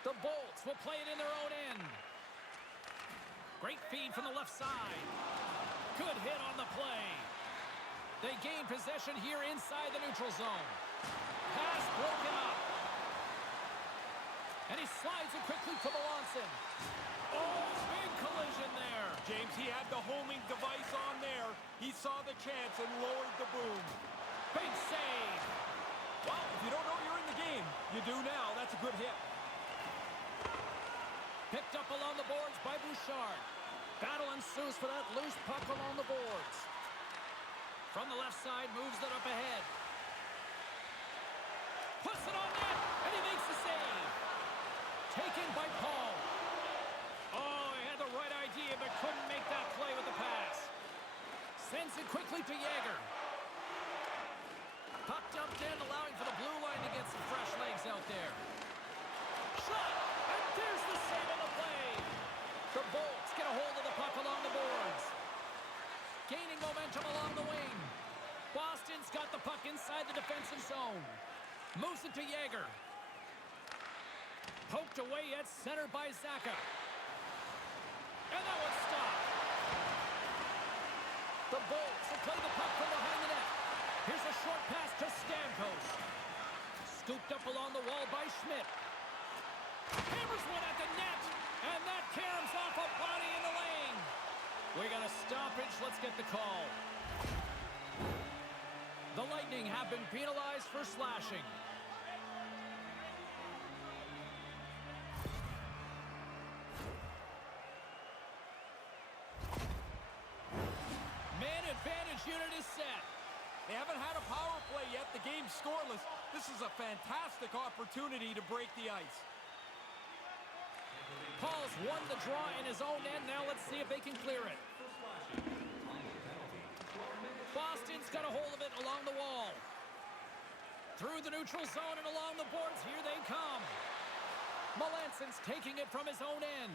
The Bolts will play it in their own end. Great feed from the left side. Good hit on the play. They gain possession here inside the neutral zone. Pass broken up. And he slides it quickly to Melanson. Oh, big collision there. James, he had the homing device on there. He saw the chance and lowered the boom. Big save. Well, if you don't know you're in the game, you do now. That's a good hit. Picked up along the boards by Bouchard. Battle ensues for that loose puck along the boards. From the left side, moves it up ahead. Puts it on net, and he makes the save. Taken by Paul. Oh, he had the right idea, but couldn't make that play with the pass. Sends it quickly to Yager. Puck dumped in, allowing for the blue line to get some fresh legs out there. Shot! And there's the save on the play. The Bolts get a hold of the puck along the boards. Gaining momentum along the wing. Boston's got the puck inside the defensive zone. Moves it to Yager. Poked away at center by Zacha. And that one's stopped. The Bolts will play the puck from behind the net. Here's a short pass to Stamkos. Scooped up along the wall by Schmidt. Hammers one at the net. And that caroms off a body in the lane. We got a stoppage. Let's get the call. The Lightning have been penalized for slashing. Man advantage unit is set. They haven't had a power play yet. The game's scoreless. This is a fantastic opportunity to break the ice. Paul's won the draw in his own end. Now let's see if they can clear it. Boston's got a hold of it along the wall. Through the neutral zone and along the boards. Here they come. Melanson's taking it from his own end.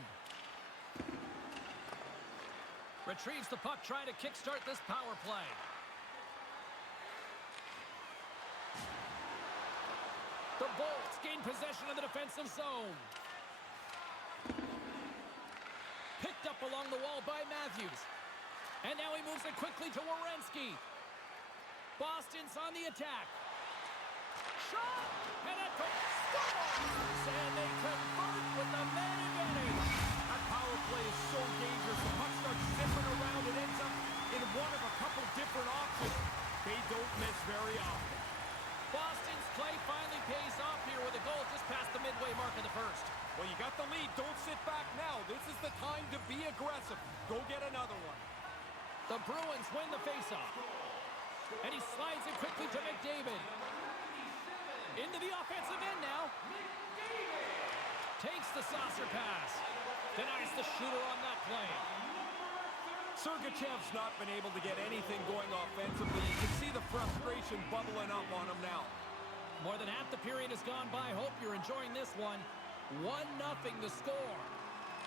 Retrieves the puck, trying to kickstart this power play. The Bolts gain possession of the defensive zone. Picked up along the wall by Matthews. And now he moves it quickly to Werenski. Boston's on the attack. Shot! And that goes. And they convert with the man advantage. That power play is so dangerous. The puck starts zipping around. It ends up in one of a couple different options. They don't miss very often. Boston's play finally pays off here with a goal just past the midway mark of the first. Well, you got the lead. Don't sit back now. This is the time to be aggressive. Go get another one. The Bruins win the faceoff. And he slides it quickly to McDavid. Into the offensive end now. Takes the saucer pass. Denies the shooter on that play. Sergachev's not been able to get anything going offensively. You can see the frustration bubbling up on him now. More than half the period has gone by. Hope you're enjoying this one. 1-0 the score.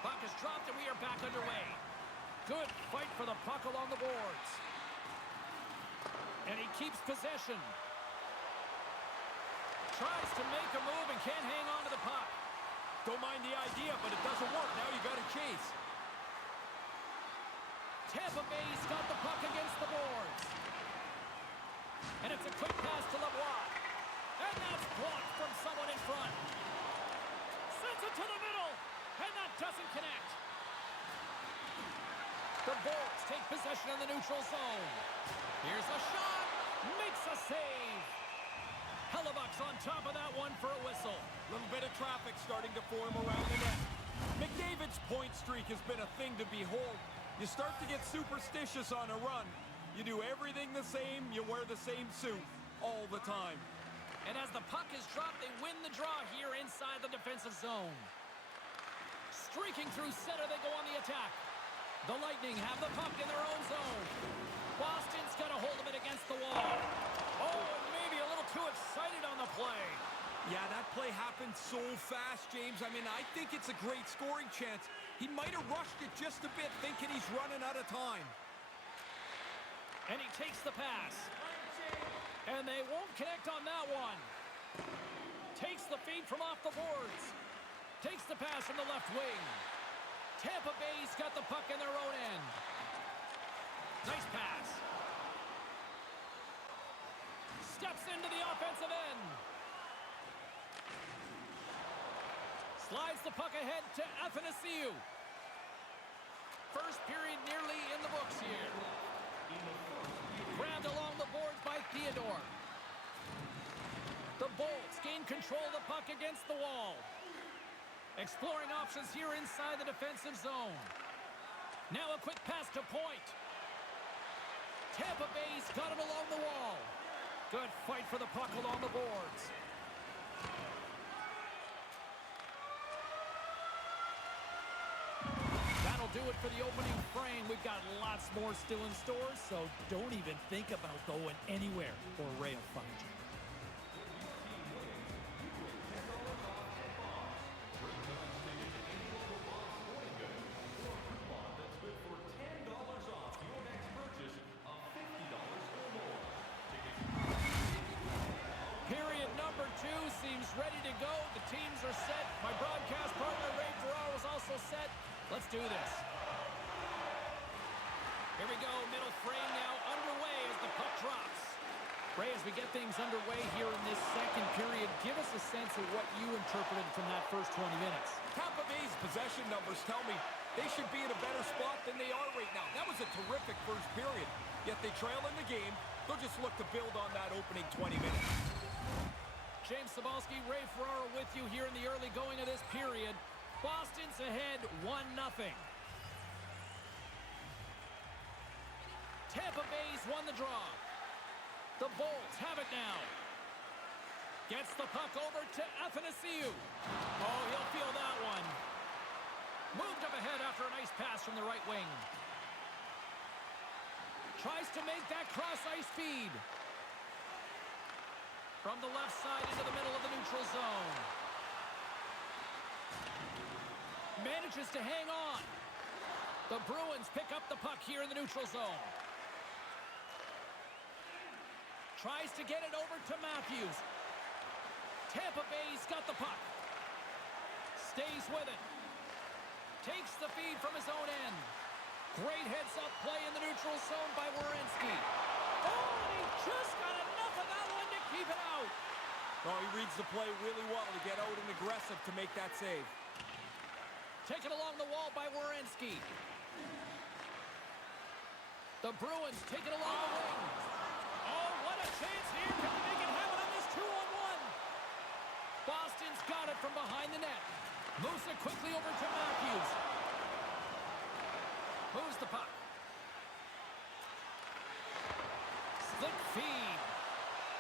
Puck is dropped and we are back underway. Good fight for the puck along the boards. And he keeps possession. Tries to make a move and can't hang on to the puck. Don't mind the idea, but it doesn't work. Now you got to chase. Tampa Bay's got the puck against the boards. And it's a quick pass to Lavoie. And that's blocked from someone in front. Sends it to the middle. And that doesn't connect. The Bolts take possession in the neutral zone. Here's a shot. Makes a save. Hellebuck's on top of that one for a whistle. Little bit of traffic starting to form around the net. McDavid's point streak has been a thing to behold. You start to get superstitious on a run. You do everything the same, you wear the same suit all the time. And as the puck is dropped, they win the draw here inside the defensive zone. Streaking through center, they go on the attack. The Lightning have the puck in their own zone. Boston's got a hold of it against the wall. Oh, and maybe a little too excited on the play. Yeah, that play happened so fast, James. I mean, I think it's a great scoring chance. He might have rushed it just a bit, thinking he's running out of time. And he takes the pass. And they won't connect on that one. Takes the feed from off the boards. Takes the pass from the left wing. Tampa Bay's got the puck in their own end. Nice pass. Steps into the offensive end. Slides the puck ahead to Athanasiou. First period nearly in the books here. Grabbed along the boards by Theodore. The Bolts gain control of the puck against the wall. Exploring options here inside the defensive zone. Now a quick pass to point. Tampa Bay's got it along the wall. Good fight for the puck along the boards. That'll do it for the opening frame. We've got lots more still in store, so don't even think about going anywhere or Ray will find you. Period number 2 seems ready to go. The teams are set. My broadcast partner, Ray Ferraro, is also set. Let's do this. Here we go. Middle frame now underway as the puck drops. Ray, as we get things underway here in this second period, give us a sense of what you interpreted from that first 20 minutes. Tampa Bay's possession numbers tell me they should be in a better spot than they are right now. That was a terrific first period. Yet they trail in the game. They'll just look to build on that opening 20 minutes. James Cybulski, Ray Ferraro with you here in the early going of this period. Boston's ahead 1-0. Tampa Bay's won the draw. The Bolts have it now. Gets the puck over to Athanasiou. Oh, he'll feel that one. Moved up ahead after a nice pass from the right wing. Tries to make that cross-ice feed. From the left side into the middle of the neutral zone. Manages to hang on. The Bruins pick up the puck here in the neutral zone. Tries to get it over to Matthews. Tampa Bay's got the puck. Stays with it. Takes the feed from his own end. Great heads-up play in the neutral zone by Werenski. Oh, and he just got enough of that one to keep it out. Oh, he reads the play really well to get out and aggressive to make that save. Taken along the wall by Werenski. The Bruins take it along the wing. Oh, what a chance here. Can they make it happen on this 2-on-1? Boston's got it from behind the net. Moves it quickly over to Matthews. Moves the puck. Slick feed.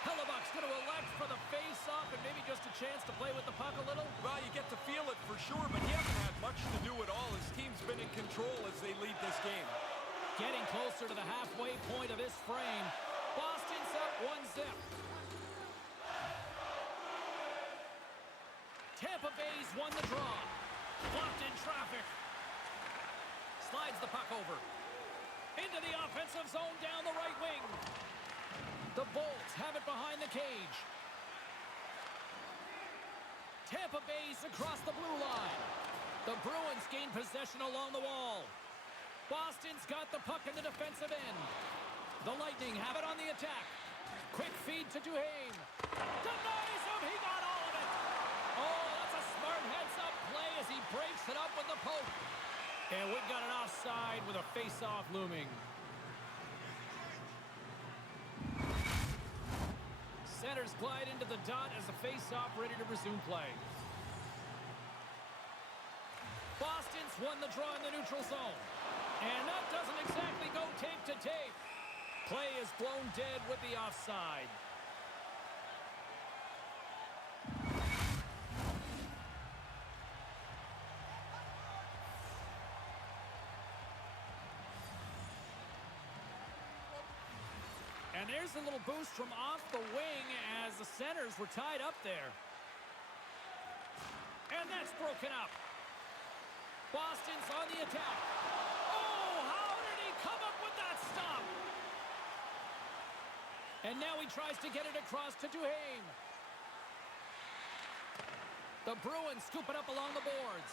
Hellebuck's going to elect for the face-off and maybe just a chance to play with the puck a little. Well, you get to feel it for sure, but he hasn't had much to do at all. His team's been in control as they lead this game. Getting closer to the halfway point of this frame. Boston's up 1-0. Tampa Bay's won the draw. Blocked in traffic. Slides the puck over. Into the offensive zone down the right wing. The Bolts have it behind the cage. Tampa Bay's across the blue line. The Bruins gain possession along the wall. Boston's got the puck in the defensive end. The Lightning have it on the attack. Quick feed to Duhaime. Denies him. He got all of it. Oh, that's a smart heads-up play as he breaks it up with the poke. And we've got an offside with a face-off looming. Centers glide into the dot as the face-off ready to resume play. Boston's won the draw in the neutral zone. And that doesn't exactly go tape to tape. Play is blown dead with the offside. And there's a little boost from off the wing as the centers were tied up there. And that's broken up. Boston's on the attack. Oh, how did he come up with that stop? And now he tries to get it across to Duhaime. The Bruins scoop it up along the boards.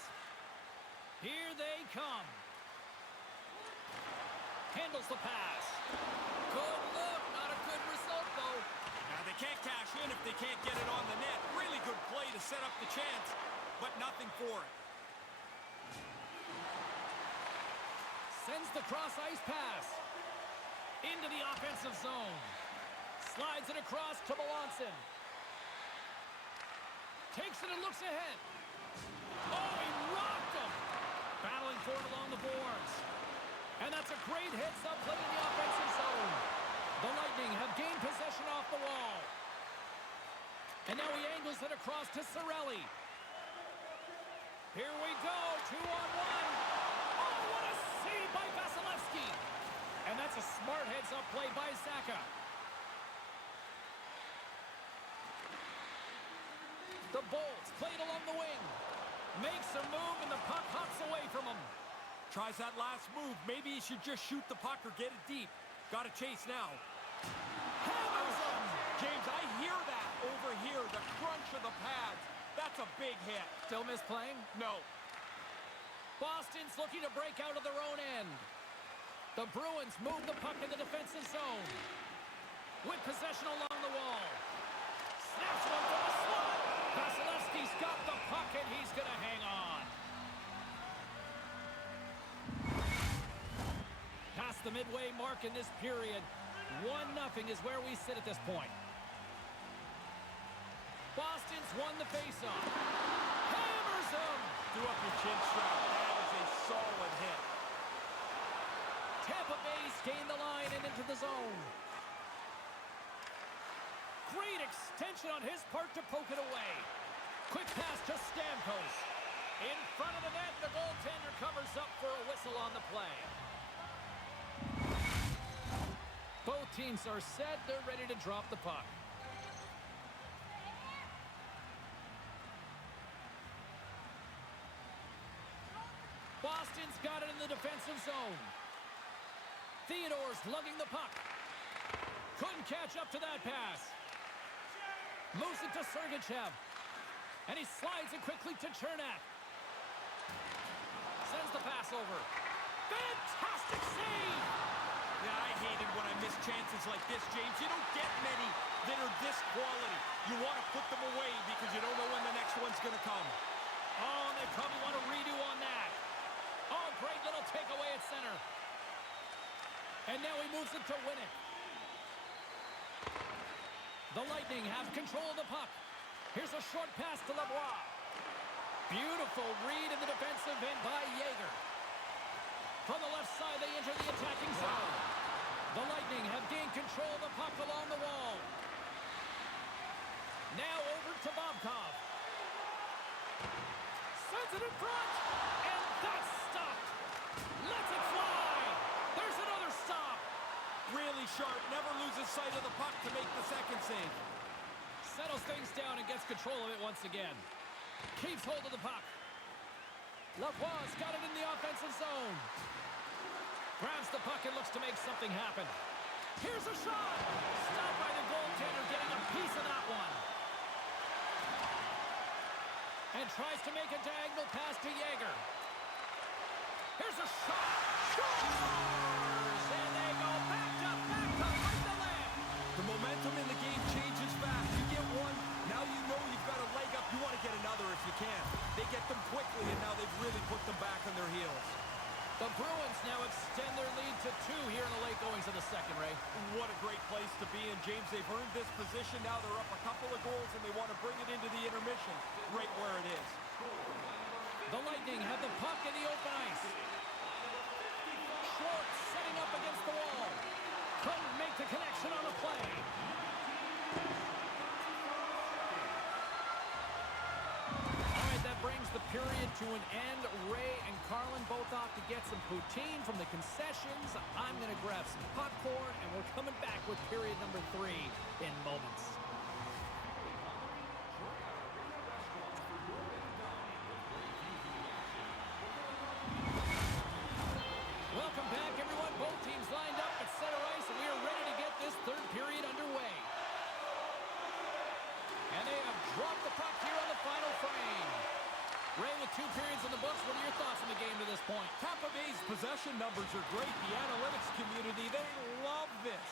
Here they come. Handles the pass. Good look. Not a good result, though. Now, they can't cash in if they can't get it on the net. Really good play to set up the chance, but nothing for it. Sends the cross-ice pass into the offensive zone. Slides it across to Melanson. Takes it and looks ahead. Oh, he rocked him. Battling for it along the boards. And that's a great heads-up play in the offensive zone. The Lightning have gained possession off the wall. And now he angles it across to Cirelli. Here we go, 2-on-1. Oh, what a save by Vasilevsky. And that's a smart heads-up play by Zacha. The Bolts played along the wing. Makes a move and the puck hops away from him. Tries that last move. Maybe he should just shoot the puck or get it deep. Got to chase now. Hammers him. James, I hear that over here. The crunch of the pads. That's a big hit. Still misplaying? No. Boston's looking to break out of their own end. The Bruins move the puck in the defensive zone. With possession along the wall. Snaps one from the slot. Vasilevsky's got the puck and he's going to hang on. Past the midway mark in this period. 1-0 is where we sit at this point. Boston's won the faceoff. Hammers him. Do up your chin strap. That is a solid hit. Tampa Bay's gained the line and into the zone. Great extension on his part to poke it away. Quick pass to Stamkos. In front of the net, the goaltender covers up for a whistle on the play. Both teams are set. They're ready to drop the puck. Boston's got it in the defensive zone. Theodore's lugging the puck. Couldn't catch up to that pass. Moves it to Sergachev. And he slides it quickly to Chernak. Sends the pass over. Fantastic save! Yeah, I hate it when I miss chances like this, James. You don't get many that are this quality. You want to put them away because you don't know when the next one's going to come. Oh, and they probably want to redo on that. Oh, great little takeaway at center. And now he moves it to Winnick. The Lightning have control of the puck. Here's a short pass to Lebois. Beautiful read in the defensive end by Yeager. From the left side, they enter the attacking zone. The Lightning have gained control of the puck along the wall. Now over to Bobkov. Sends it in front. And that's stopped. Lets it fly. There's another stop. Really sharp. Never loses sight of the puck to make the second save. Settles things down and gets control of it once again. Keeps hold of the puck. Lavoie's got it in the offensive zone. Grabs the puck and looks to make something happen. Here's a shot. Stopped by the goaltender, getting a piece of that one. And tries to make a diagonal pass to Yeager. Here's a shot. Scores! And they go back to right to left. The momentum in the game changes fast. You get one, now you know you've got a leg up. You want to get another if you can. They get them quickly, and now they've really put them back on their heels. The Bruins now extend their lead to 2 here in the late goings of the second, Ray. What a great place to be in, James. They've earned this position. Now they're up a couple of goals, and they want to bring it into the intermission right where it is. The Lightning have the puck in the open ice. Schwartz setting up against the wall. Couldn't make the connection on the play. All right, that brings the period to an end. Ray and Carlin both off to get some poutine from the concessions. I'm going to grab some popcorn, and we're coming back with period number 3 in moments. Welcome back, everyone. Both teams lined up at center ice, and we are ready to get this third period underway. And they have dropped the puck here on the final frame. Ray, with 2 periods in the books, what are your thoughts on the game to this point? Tampa Bay's possession numbers are great. The analytics community, they love this.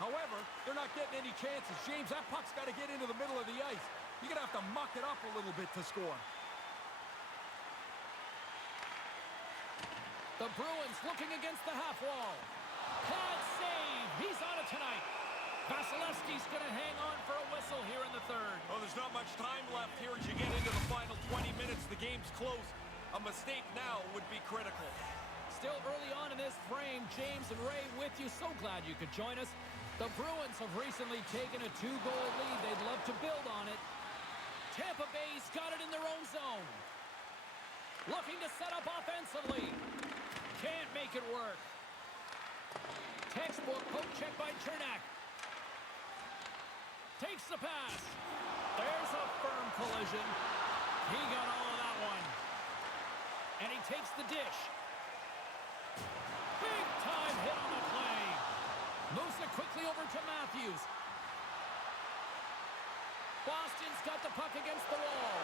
However, they're not getting any chances. James, that puck's got to get into the middle of the ice. You're going to have to muck it up a little bit to score. The Bruins looking against the half wall. Pad save. He's on it tonight. Vasilevsky's going to hang on for a whistle here in the third. Well, there's not much time left here as you get into the final 20 minutes. The game's close. A mistake now would be critical. Still early on in this frame, James and Ray with you. So glad you could join us. The Bruins have recently taken a 2-goal lead. They'd love to build on it. Tampa Bay's got it in their own zone. Looking to set up offensively. Can't make it work. Textbook poke check by Chernak. Takes the pass. There's a firm collision. He got all of that one. And he takes the dish. Big time hit on the play. Moves it quickly over to Matthews. Boston's got the puck against the wall.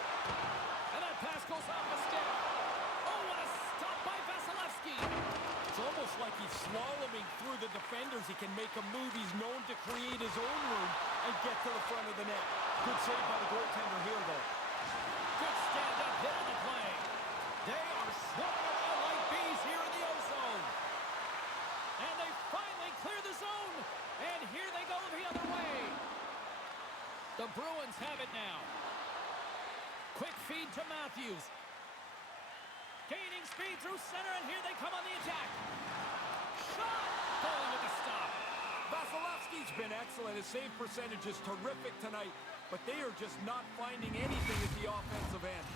And that pass goes off the stick. Oh, what a stop by Vasilevsky. It's almost like he's slaloming through the defenders. He can make a move. He's known to create his own room and get to the front of the net. Good save by the goaltender here, though. Good stand-up hit on the play. They are swarming around like bees here in the O-zone. And they finally clear the zone. And here they go the other way. The Bruins have it now. Quick feed to Matthews. Gaining speed through center, and here they come on the attack. Shot! Goalie with the stop. Vasilevsky's been excellent. His save percentage is terrific tonight, but they are just not finding anything at the offensive end.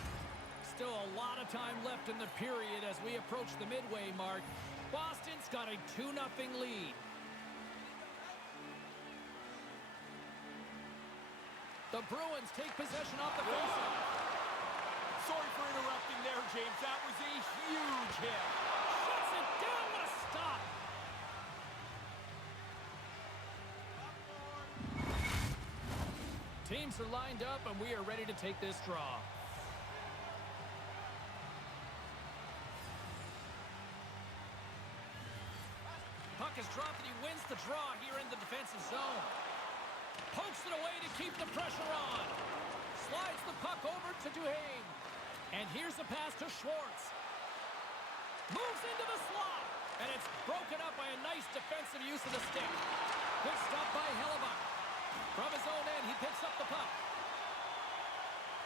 Still a lot of time left in the period as we approach the midway mark. Boston's got a 2-0 lead. The Bruins take possession off the faceoff. Sorry for interrupting there, James. That was a huge hit. Shuts it down. What a stop. Teams are lined up, and we are ready to take this draw. Puck is dropped, and he wins the draw here in the defensive zone. Pokes it away to keep the pressure on. Slides the puck over to Duhaime. And here's a pass to Schwartz. Moves into the slot. And it's broken up by a nice defensive use of the stick. Good stop by Hellebuck. From his own end, he picks up the puck.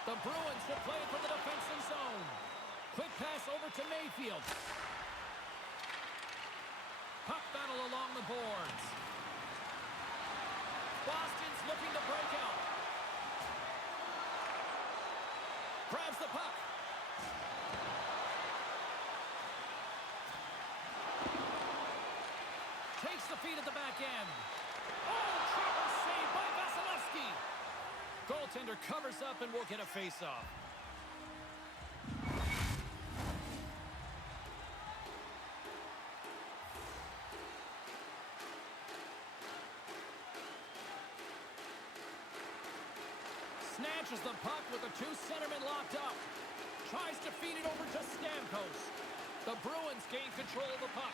The Bruins will play it from the defensive zone. Quick pass over to Mayfield. Puck battle along the boards. Boston's looking to break out. Grabs the puck. Takes the feed at the back end. Oh, triple save by Vasilevsky. Goaltender covers up and we'll get a face-off. Snatches the puck with the 2 centermen locked up. Tries to feed it over to Stamkos. The Bruins gain control of the puck.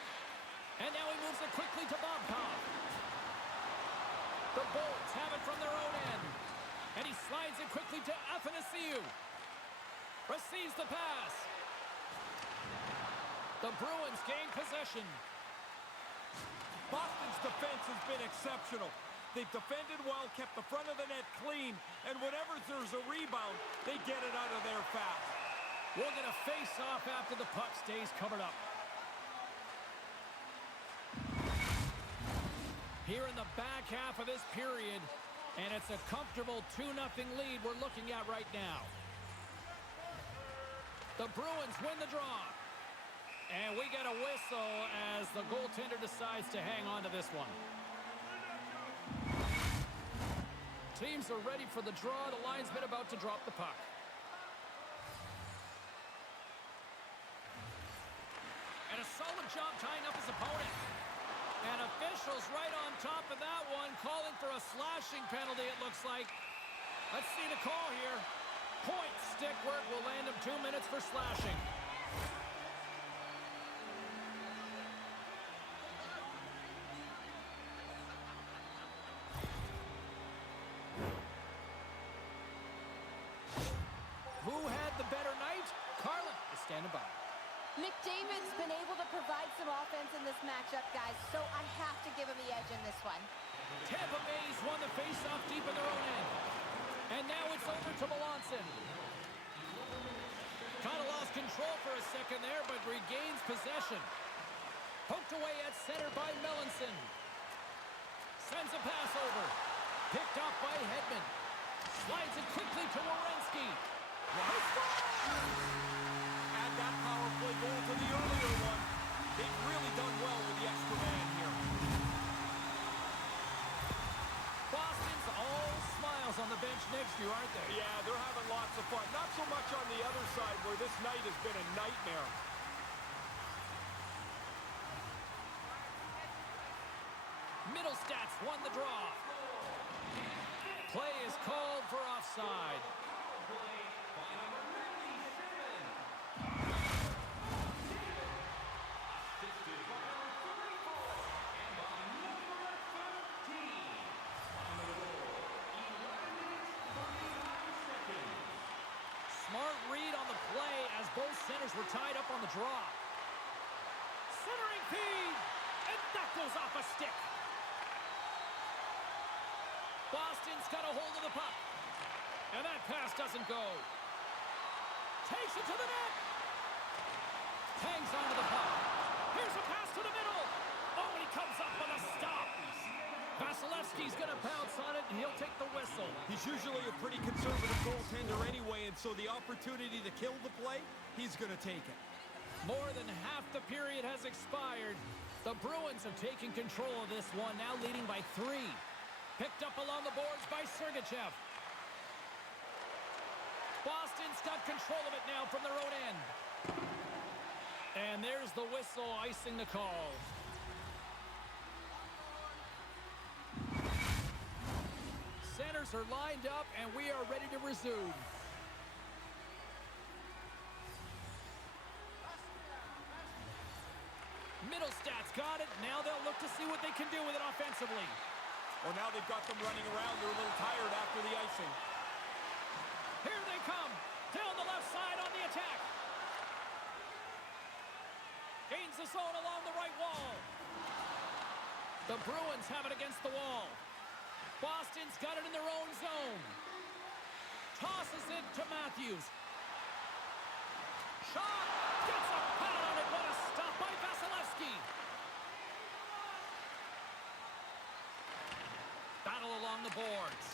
And now he moves it quickly to Bobkov. The Bolts have it from their own end. And he slides it quickly to Athanasiou. Receives the pass. The Bruins gain possession. Boston's defense has been exceptional. They've defended well, kept the front of the net clean, and whenever there's a rebound, they get it out of there fast. We'll get a face-off after the puck stays covered up. Here in the back half of this period, and it's a comfortable 2-0 lead we're looking at right now. The Bruins win the draw. And we get a whistle as the goaltender decides to hang on to this one. Teams are ready for the draw. The linesman about to drop the puck. And a solid job tying up his opponent. And officials right on top of that one, calling for a slashing penalty, it looks like. Let's see the call here. Point stick work will land him 2 minutes for slashing. Who had the better night? Carlin is standing by. McDavid's been able to provide some offense in this matchup, guys, so I have to give him the edge in this one. Tampa Bay's won the faceoff deep in their own end. And now it's over to Melanson. Kind of lost control for a second there, but regains possession. Poked away at center by Melanson. Sends a pass over. Picked off by Hedman. Slides it quickly to Werenski. Add that power play goal to the earlier one. They've really done well with the extra man here. Boston's all smiles on the bench next to you, aren't they? Yeah, they're having lots of fun. Not so much on the other side where this night has been a nightmare. Middlestats won the draw. Play is called for offside. Smart read on the play as both centers were tied up on the draw. Centering feed, and that goes off a stick. Boston's got a hold of the puck, and that pass doesn't go. Takes it to the net. Hangs onto the puck. Here's a pass to the middle. Oh, and he comes up with a stop. Vasilevsky's going to bounce on it, and he'll take the whistle. He's usually a pretty conservative goaltender anyway, and so the opportunity to kill the play, he's going to take it. More than half the period has expired. The Bruins have taken control of this one, now leading by 3. Picked up along the boards by Sergachev. Boston's got control of it now from their own end. And there's the whistle icing the call. Centers are lined up, and we are ready to resume. Middlestats got it. Now they'll look to see what they can do with it offensively. Well, now they've got them running around. They're a little tired after the icing. Here they come. Down the left side on the attack. Gains the zone along the right wall. The Bruins have it against the wall. Boston's got it in their own zone. Tosses it to Matthews. Shot! Gets a pad on it. What a stop by Vasilevsky. Battle along the boards.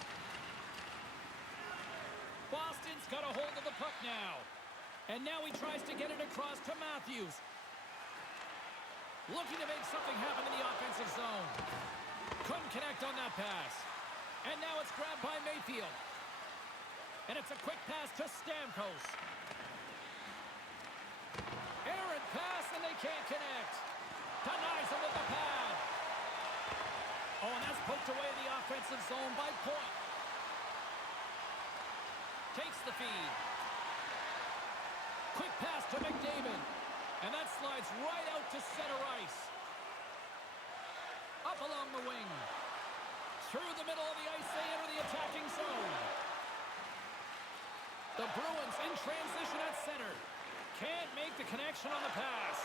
Boston's got a hold of the puck now. And now he tries to get it across to Matthews. Looking to make something happen in the offensive zone. Couldn't connect on that pass. And now it's grabbed by Mayfield. And it's a quick pass to Stamkos. Errant pass, and they can't connect. Denies him with the pad. Oh, and that's poked away in the offensive zone by Point. Takes the feed. Quick pass to McDavid. And that slides right out to center ice. Up along the wing. Through the middle of the ice, they enter the attacking zone. The Bruins in transition at center. Can't make the connection on the pass.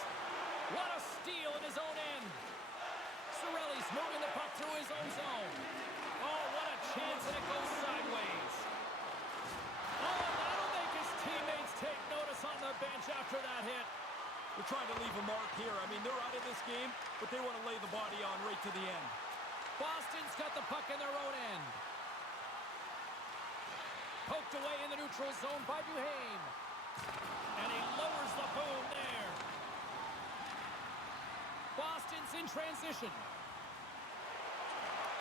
What a steal in his own end. Cirelli's moving the puck through his own zone. Oh, what a chance, and it goes sideways. Oh, that'll make his teammates take notice on the bench after that hit. They're trying to leave a mark here. I mean, they're out of this game, but they want to lay the body on right to the end. Boston's got the puck in their own end. Poked away in the neutral zone by Duhaime. And he Boom there. Boston's in transition.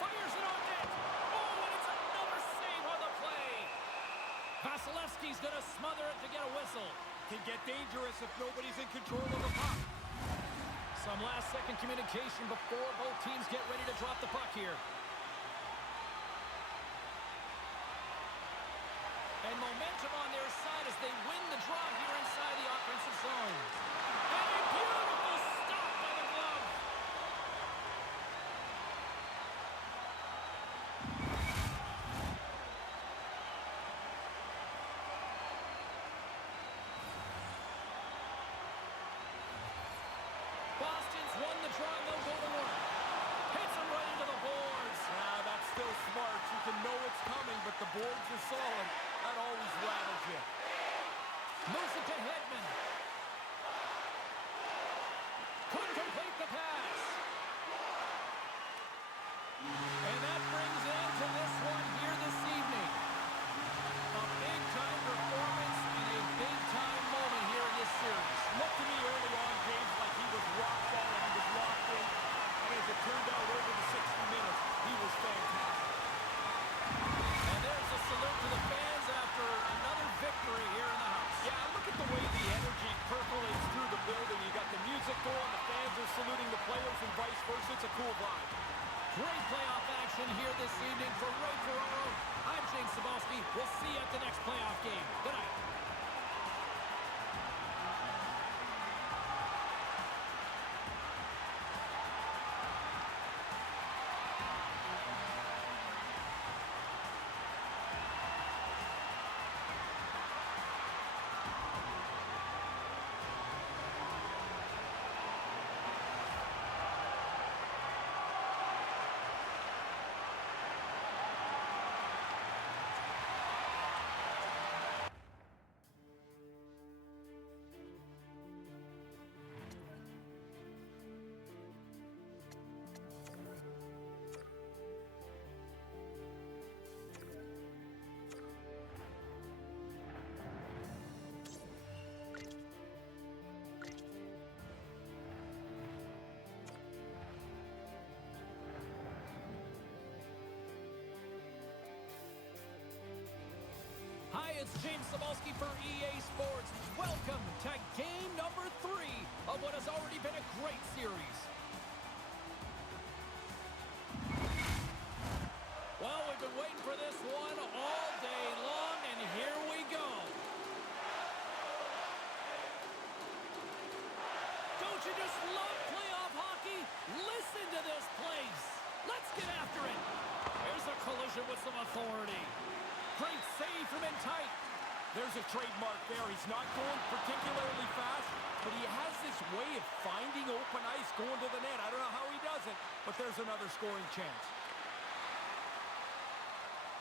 Fires it on net. Oh, and it's another save on the play. Vasilevsky's going to smother it to get a whistle. Can get dangerous if nobody's in control of the puck. Some last-second communication before both teams get ready to drop the puck here. And momentum on their side as they win the draw here inside the offensive zone. And a beautiful stop by the glove. Boston's won the draw, and they'll go to work. Hits him right into the boards. Now, that's still smart. You can know it's coming, but the boards are solid. That always rattles you. Moves it to Hedman. Couldn't complete the pass. And that brings an end to this one here this evening. A big-time performance and a big-time moment here in this series. Looked to me early on, James, like he was rock solid. He was locked in. And as it turned out over the 60 minutes, he was fantastic. And there's a salute to the fans after another victory here in the house. Yeah, look at the way the energy percolates through the building. You got the music going, the fans are saluting the players, and vice versa. It's a cool vibe. Great playoff action here this evening for Ray Ferraro. I'm James Cybulski. We'll see you at the next playoff game. Good night. Hi, it's James Cybulski for EA Sports. Welcome to game number 3 of what has already been a great series. Well, we've been waiting for this one all day long, and here we go. Don't you just love playoff hockey? Listen to this place. Let's get after it. Here's a collision with some authority. Great save from in tight. There's a trademark there. He's not going particularly fast, but he has this way of finding open ice going to the net. I don't know how he does it, but there's another scoring chance.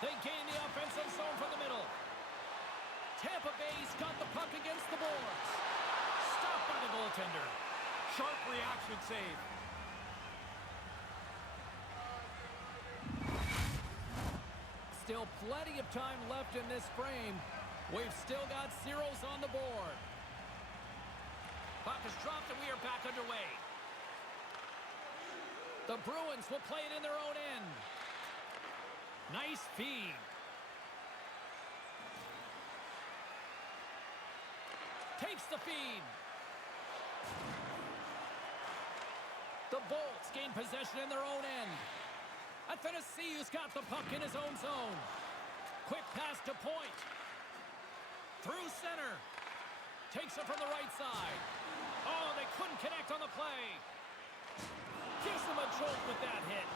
They gain the offensive zone from the middle. Tampa Bay's got the puck against the boards. Stopped by the goaltender. Sharp reaction save. Still plenty of time left in this frame. We've still got zeros on the board. Puck is dropped and we are back underway. The Bruins will play it in their own end. Nice feed. Takes the feed. The Bolts gain possession in their own end. Athanasiou's got the puck in his own zone. Quick pass to point. Through center. Takes it from the right side. Oh, they couldn't connect on the play. Gives them a jolt with that hit.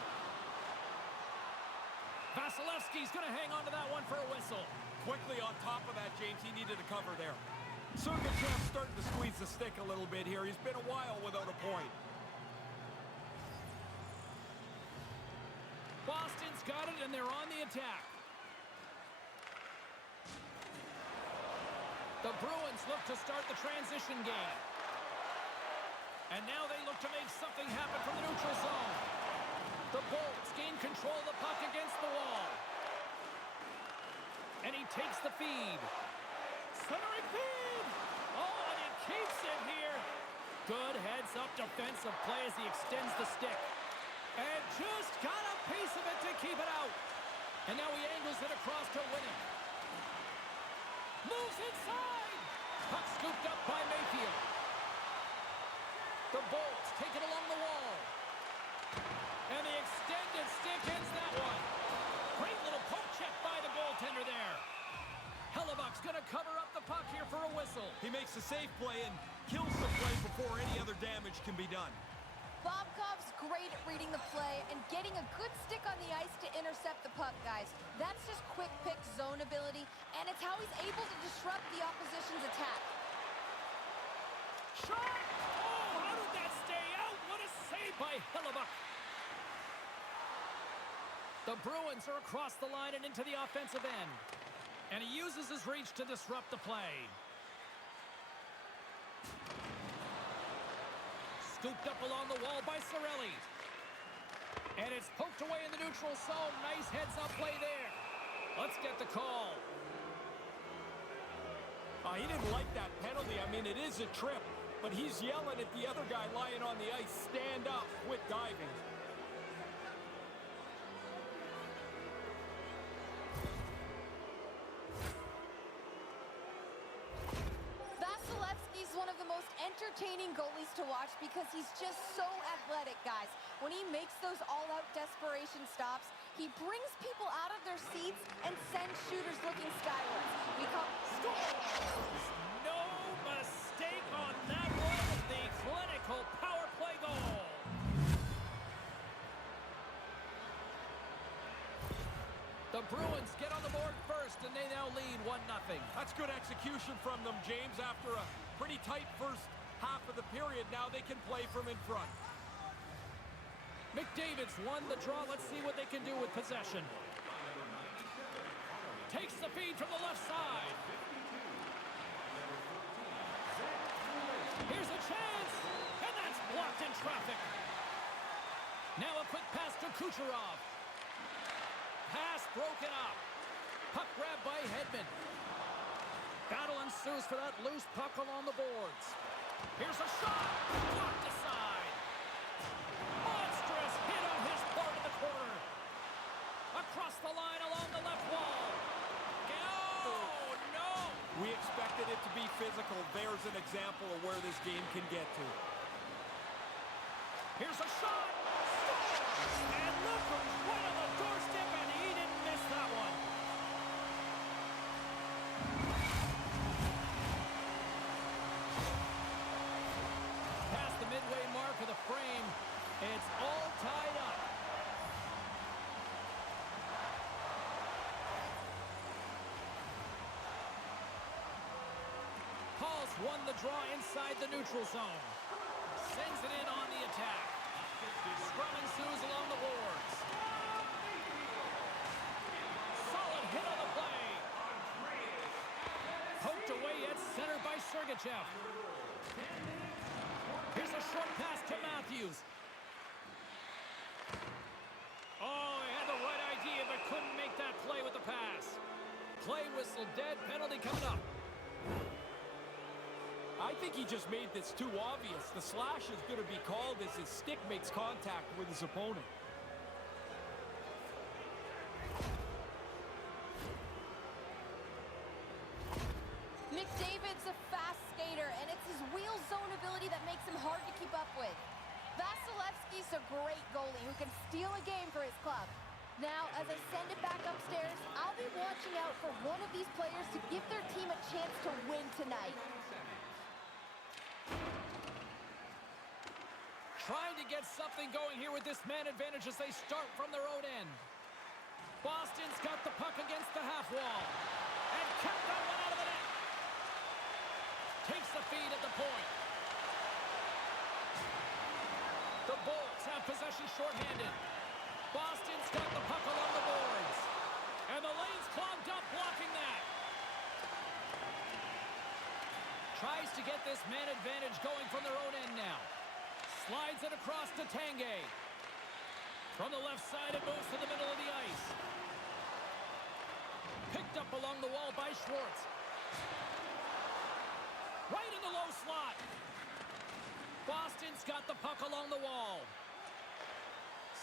Vasilevsky's going to hang on to that one for a whistle. Quickly on top of that, James, he needed a cover there. Sergachev's starting to squeeze the stick a little bit here. He's been a while without a point. Boston's got it, and they're on the attack. The Bruins look to start the transition game. And now they look to make something happen from the neutral zone. The Bolts gain control of the puck against the wall. And he takes the feed. Centering feed! Oh, and it keeps it here. Good heads-up defensive play as he extends the stick. And just got a piece of it to keep it out. And now he angles it across to Winning. Moves inside. Puck scooped up by Mayfield. The Bolts take it along the wall. And the extended stick ends that one. Great little poke check by the goaltender there. Hellebuck's going to cover up the puck here for a whistle. He makes a safe play and kills the play before any other damage can be done. Bobkov's great at reading the play and getting a good stick on the ice to intercept the puck, guys. That's just quick pick zone ability, and it's how he's able to disrupt the opposition's attack. Shot! Oh, how did that stay out? What a save by Hellebuck. The Bruins are across the line and into the offensive end. And he uses his reach to disrupt the play. Scooped up along the wall by Cirelli. And it's poked away in the neutral zone. Nice heads-up play there. Let's get the call. He didn't like that penalty. I mean, it is a trip. But he's yelling at the other guy lying on the ice, stand up, quit diving. Vasilevsky's one of the most entertaining goalies to watch because he's just so athletic, guys. When he makes those all-out desperation stops, he brings people out of their seats and sends shooters looking skywards. We call... No mistake on that one. The clinical power play goal. The Bruins get on the board first, and they now lead 1-0. That's good execution from them, James. After a pretty tight first half of the period, now they can play from in front. McDavid's won the draw. Let's see what they can do with possession. Takes the feed from the left side. Here's a chance, and that's blocked in traffic. Now a quick pass to Kucherov. Pass broken up. Puck grabbed by Hedman. Battle ensues for that loose puck along the boards. Here's a shot. Blocked aside. Monstrous hit on his part of the corner. Across the line along the left wall. Oh, no. We expected it to be physical. There's an example of where this game can get to. Here's a shot. And look who's right on the doorstep, and he didn't miss that one. Past the midway mark of the frame, it's all tied up. Paul's won the draw inside the neutral zone. Sends it in on the attack. Scrum ensues along the boards. Solid hit on the play. Poked away at center by Sergachev. Here's a short pass to Matthews. Oh, he had the right idea, but couldn't make that play with the pass. Play whistle dead, penalty coming up. I think he just made this too obvious. The slash is going to be called as his stick makes contact with his opponent. McDavid's a fast skater, and it's his wheel zone ability that makes him hard to keep up with. Vasilevsky's a great goalie who can steal a game for his club. Now, as I send it back upstairs, I'll be watching out for one of these players to give their team a chance to win tonight. Trying to get something going here with this man advantage as they start from their own end. Boston's got the puck against the half wall. And kept that one out of the net. Takes the feed at the point. The Bolts have possession shorthanded. Boston's got the puck along the boards. And the lane's clogged up, blocking that. Tries to get this man advantage going from their own end now. Slides it across to Tanguay. From the left side, it moves to the middle of the ice. Picked up along the wall by Schwartz. Right in the low slot. Boston's got the puck along the wall.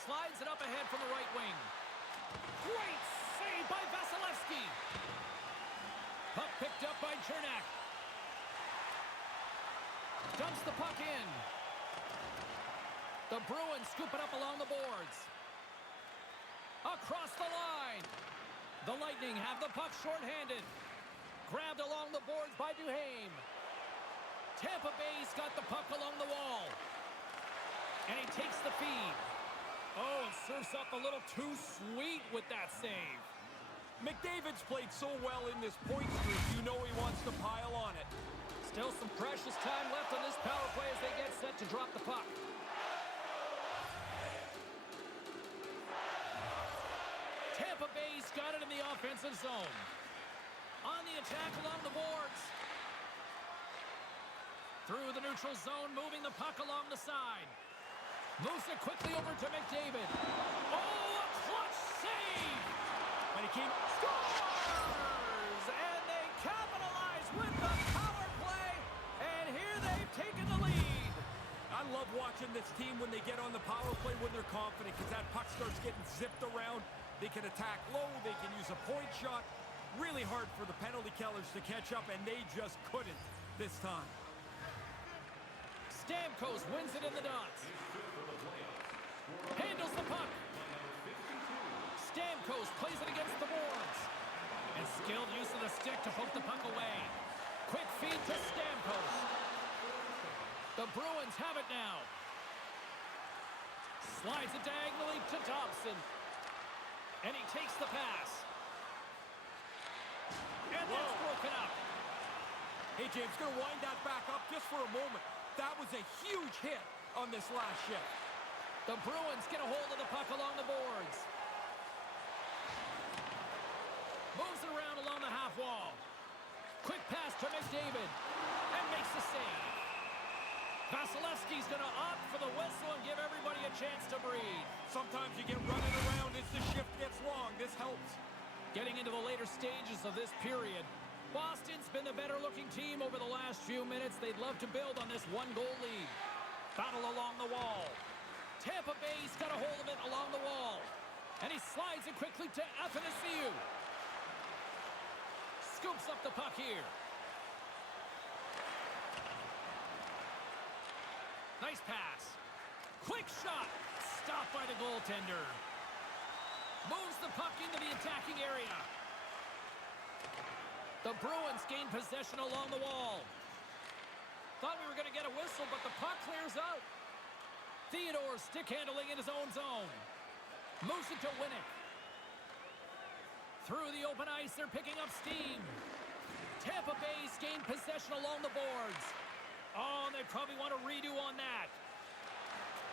Slides it up ahead from the right wing. Great save by Vasilevsky. Puck picked up by Chernak. Dumps the puck in. The Bruins scoop it up along the boards. Across the line. The Lightning have the puck shorthanded. Grabbed along the boards by Duhaime. Tampa Bay's got the puck along the wall. And he takes the feed. Oh, and surfs up a little too sweet with that save. McDavid's played so well in this point streak, you know he wants to pile on it. Still some precious time left on this power play as they get set to drop the puck. Tampa Bay's got it in the offensive zone. On the attack along the boards. Through the neutral zone, moving the puck along the side. Moves it quickly over to McDavid. Oh, a clutch save! And he came... Scores! And they capitalize with the power play. And here they've taken the lead. I love watching this team when they get on the power play when they're confident, because that puck starts getting zipped around. They can attack low. They can use a point shot. Really hard for the penalty killers to catch up, and they just couldn't this time. Stamkos wins it in the dots. Handles the puck. Stamkos plays it against the boards. And skilled use of the stick to poke the puck away. Quick feed to Stamkos. The Bruins have it now. Slides it diagonally to Dobson. And he takes the pass. And that's broken up. Hey, James, going to wind that back up just for a moment. That was a huge hit on this last shift. The Bruins get a hold of the puck along the boards. Moves it around along the half wall. Quick pass to McDavid. And makes the save. Vasilevsky's going to opt for the whistle and give everybody a chance to breathe. Sometimes you get running around as the shift gets long. This helps. Getting into the later stages of this period, Boston's been the better-looking team over the last few minutes. They'd love to build on this one-goal lead. Battle along the wall. Tampa Bay's got a hold of it along the wall. And he slides it quickly to Athanasiou. Scoops up the puck here. Nice pass. Quick shot. Stopped by the goaltender. Moves the puck into the attacking area. The Bruins gain possession along the wall. Thought we were going to get a whistle, but the puck clears out. Theodore stick handling in his own zone. Moves it to Winnick. Through the open ice, they're picking up steam. Tampa Bay's gained possession along the boards. Oh, and they probably want a redo on that.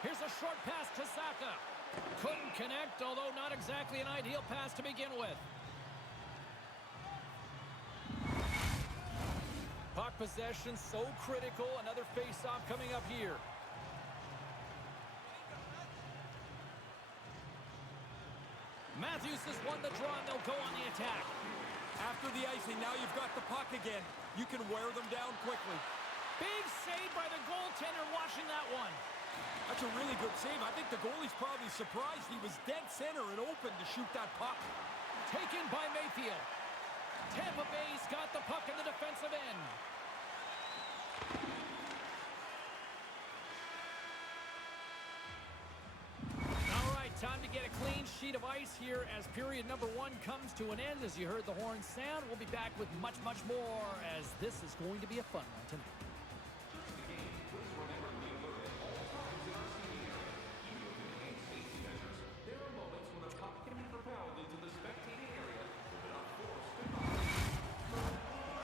Here's a short pass to Saka. Couldn't connect, although not exactly an ideal pass to begin with. Puck possession so critical. Another face-off coming up here. Matthews has won the draw, and they'll go on the attack. After the icing, now you've got the puck again. You can wear them down quickly. Big save by the goaltender watching that one. That's a really good save. I think the goalie's probably surprised. He was dead center and open to shoot that puck. Taken by Mayfield. Tampa Bay's got the puck in the defensive end. All right, time to get a clean sheet of ice here as period number 1 comes to an end. As you heard the horn sound, we'll be back with much, much more as this is going to be a fun one tonight.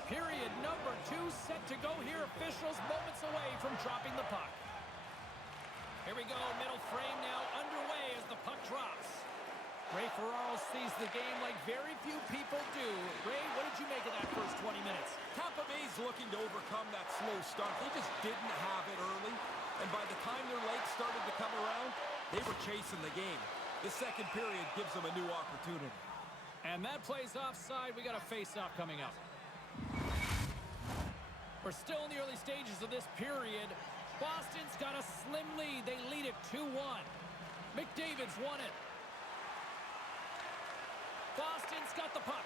Period number 2 set to go here. Officials moments away from dropping the puck. Here we go. Middle frame now underway as the puck drops. Ray Ferraro sees the game like very few people do. Ray, what did you make of that first 20 minutes? Tampa Bay's looking to overcome that slow start. They just didn't have it early. And by the time their legs started to come around, they were chasing the game. The second period gives them a new opportunity. And that plays offside. We got a face-off coming up. We're still in the early stages of this period. Boston's got a slim lead. They lead it 2-1. McDavid's won it. Boston's got the puck.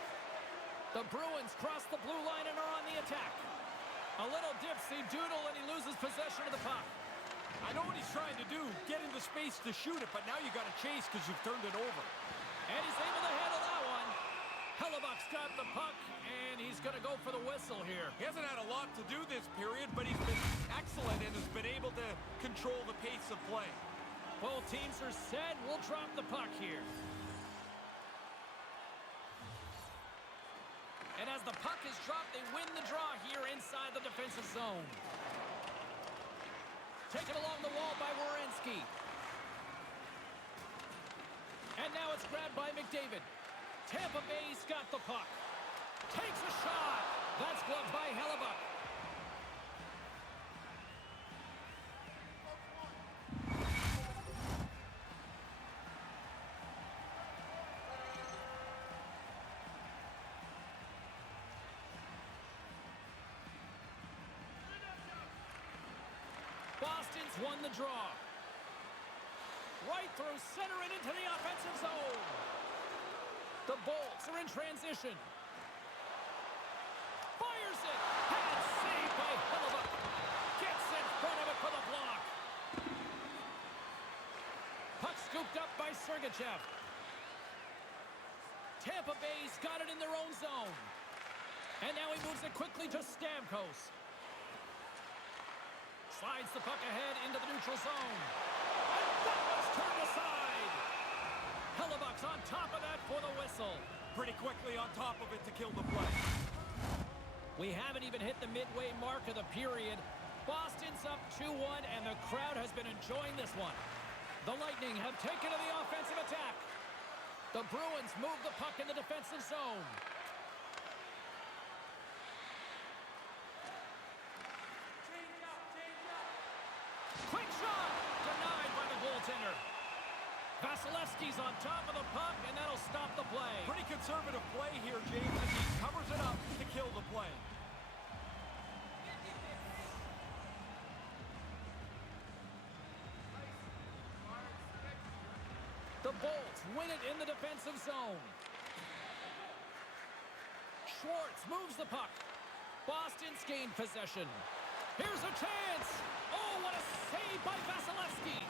The Bruins cross the blue line and are on the attack. A little dipsy doodle and he loses possession of the puck. I know what he's trying to do, get into space to shoot it, but now you got to chase because you've turned it over. And he's able to handle that one. Hellebuck's got the puck, and he's going to go for the whistle here. He hasn't had a lot to do this period, but he's been excellent and has been able to control the pace of play. Both teams are set. We'll drop the puck here. And as the puck is dropped, they win the draw here inside the defensive zone. Taken along the wall by Werenski. And now it's grabbed by McDavid. Tampa Bay's got the puck. Takes a shot. That's gloved by Hellebuck. Boston's won the draw. Right through center and into the offensive zone. The Bolts are in transition. Fires it. And saved by Hellebuck. Gets in front of it for the block. Puck scooped up by Sergachev. Tampa Bay's got it in their own zone. And now he moves it quickly to Stamkos. Slides the puck ahead into the neutral zone. And that was turned aside. Hellebuck's on top of that for the whistle. Pretty quickly on top of it to kill the play. We haven't even hit the midway mark of the period. Boston's up 2-1, and the crowd has been enjoying this one. The Lightning have taken to the offensive attack. The Bruins move the puck in the defensive zone. Quick shot! Denied by the goaltender. Vasilevsky's on top of the puck, and that'll stop the play. Pretty conservative play here, James, as he covers it up to kill the play. The Bolts win it in the defensive zone. Schwartz moves the puck. Boston's gained possession. Here's a chance. Oh, what a save by Vasilevsky.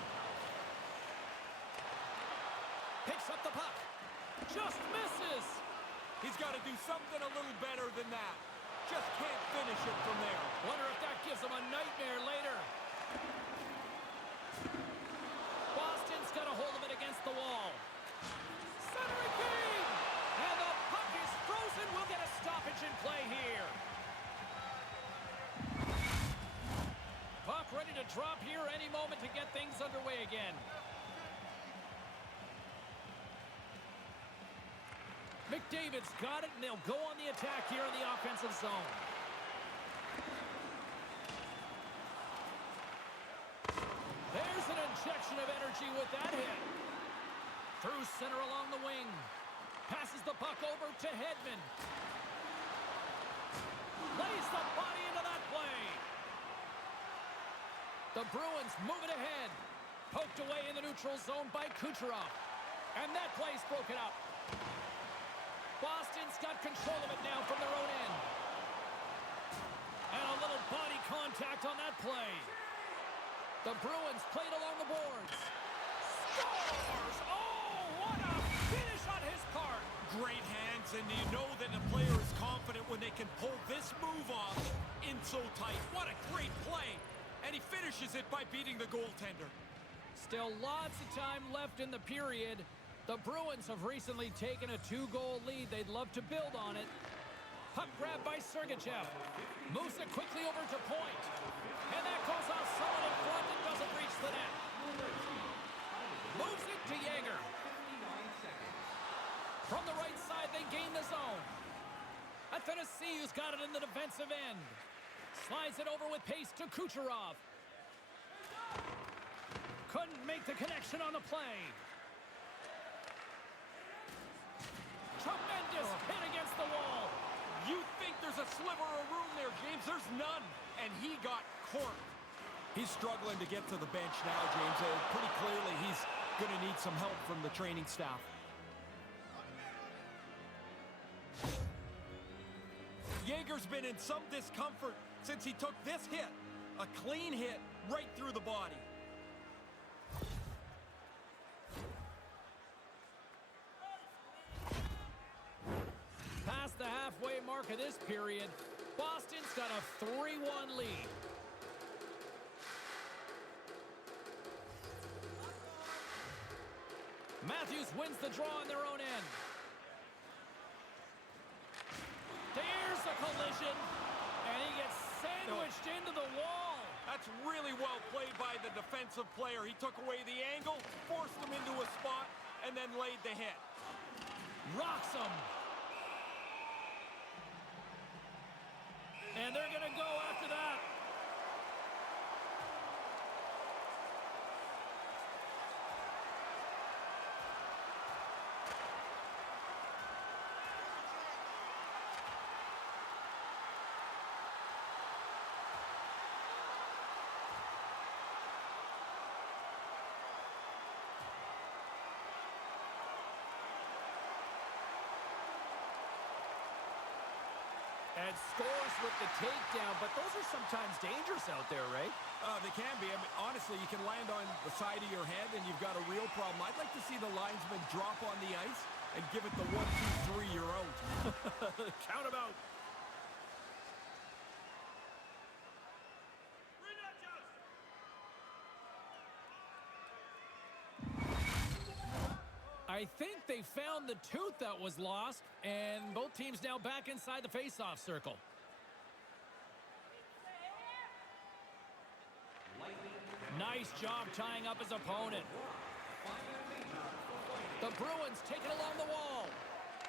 Picks up the puck. Just misses. He's got to do something a little better than that. Just can't finish it from there. Wonder if that gives him a nightmare later. Boston's got a hold of it against the wall. Centering game! And the puck is frozen. We'll get a stoppage in play here. Puck ready to drop here any moment to get things underway again. McDavid's got it, and they'll go on the attack here in the offensive zone. There's an injection of energy with that hit. Through center along the wing. Passes the puck over to Hedman. Lays the body into that play. The Bruins move it ahead. Poked away in the neutral zone by Kucherov. And that play's broken up. Boston's got control of it now from their own end. And a little body contact on that play. The Bruins played along the boards. Scores! Oh, what a finish on his part! Great hands, and you know that the player is confident when they can pull this move off in so tight. What a great play! And he finishes it by beating the goaltender. Still lots of time left in the period. The Bruins have recently taken a 2-goal lead. They'd love to build on it. Puck grabbed by Sergachev. Moves it quickly over to point. And that goes off someone in front and doesn't reach the net. Moves it to Yager. From the right side, they gain the zone. Athanasiou's got it in the defensive end. Slides it over with pace to Kucherov. Couldn't make the connection on the play. Tremendous hit against the wall. You think there's a sliver of room there, James? There's none. And he got corked. He's struggling to get to the bench now, James. Pretty clearly, he's going to need some help from the training staff. Jaeger's been in some discomfort since he took this hit. A clean hit right through the body. Past the halfway mark of this period, Boston's got a 3-1 lead. Matthews wins the draw on their own end. There's a collision, and he gets sandwiched into the wall. That's really well played by the defensive player. He took away the angle, forced him into a spot, and then laid the hit. Rocks him. And they're going to go after that. And scores with the takedown, but those are sometimes dangerous out there, Ray. They can be. I mean, honestly, you can land on the side of your head and you've got a real problem. I'd like to see the linesman drop on the ice and give it the 1, 2, 3, you're out. Count him out. I think they found the tooth that was lost, and both teams now back inside the face-off circle. Nice job tying up his opponent. The Bruins take it along the wall.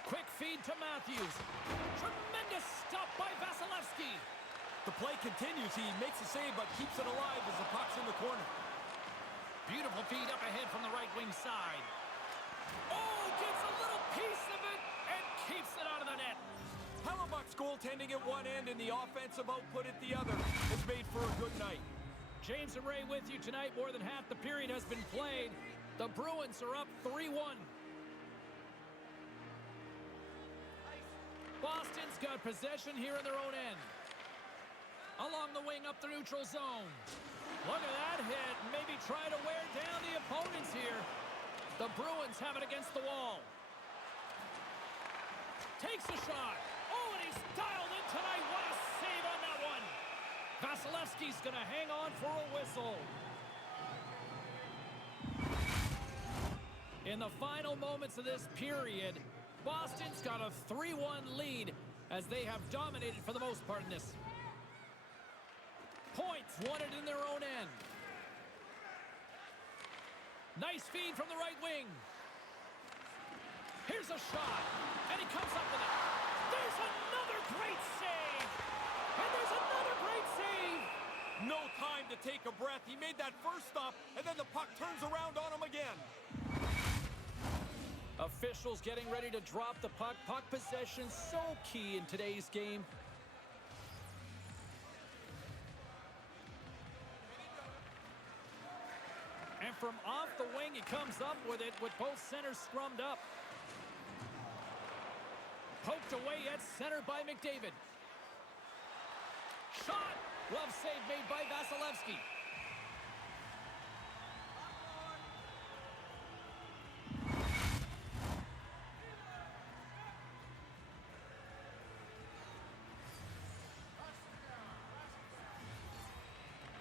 Quick feed to Matthews. Tremendous stop by Vasilevsky. The play continues. He makes a save, but keeps it alive as the puck's in the corner. Beautiful feed up ahead from the right wing side. Oh, gets a little piece of it and keeps it out of the net. Hellebuck's goaltending at one end and the offensive output at the other has made for a good night. James and Ray with you tonight. More than half the period has been played. The Bruins are up 3-1. Boston's got possession here in their own end. Along the wing up the neutral zone. Look at that hit. Maybe try to wear down the opponents here. The Bruins have it against the wall. Takes a shot. Oh, and he's dialed in tonight. What a save on that one. Vasilevsky's going to hang on for a whistle. In the final moments of this period, Boston's got a 3-1 lead as they have dominated for the most part in this. Points won it in their own end. Nice feed from the right wing. Here's a shot, and he comes up with it. There's another great save, and there's another great save. No time to take a breath. He made that first stop, and then the puck turns around on him again. Officials getting ready to drop the puck. Puck possession so key in today's game. And from off the wing, he comes up with it with both centers scrummed up. Poked away at center by McDavid. Shot! Glove save made by Vasilevsky.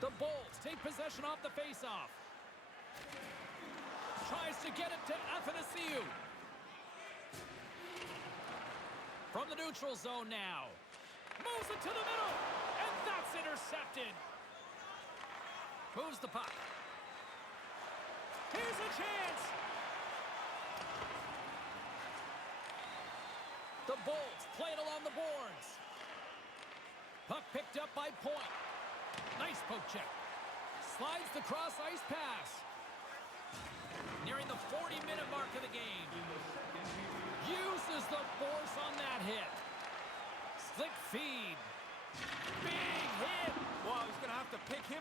The Bolts take possession off the faceoff. Tries to get it to Athanasiou. From the neutral zone now. Moves it to the middle. And that's intercepted. Moves the puck. Here's a chance. The Bolts play it along the boards. Puck picked up by Point. Nice poke check. Slides the cross-ice pass. Nearing the 40-minute mark of the game. Uses the force on that hit.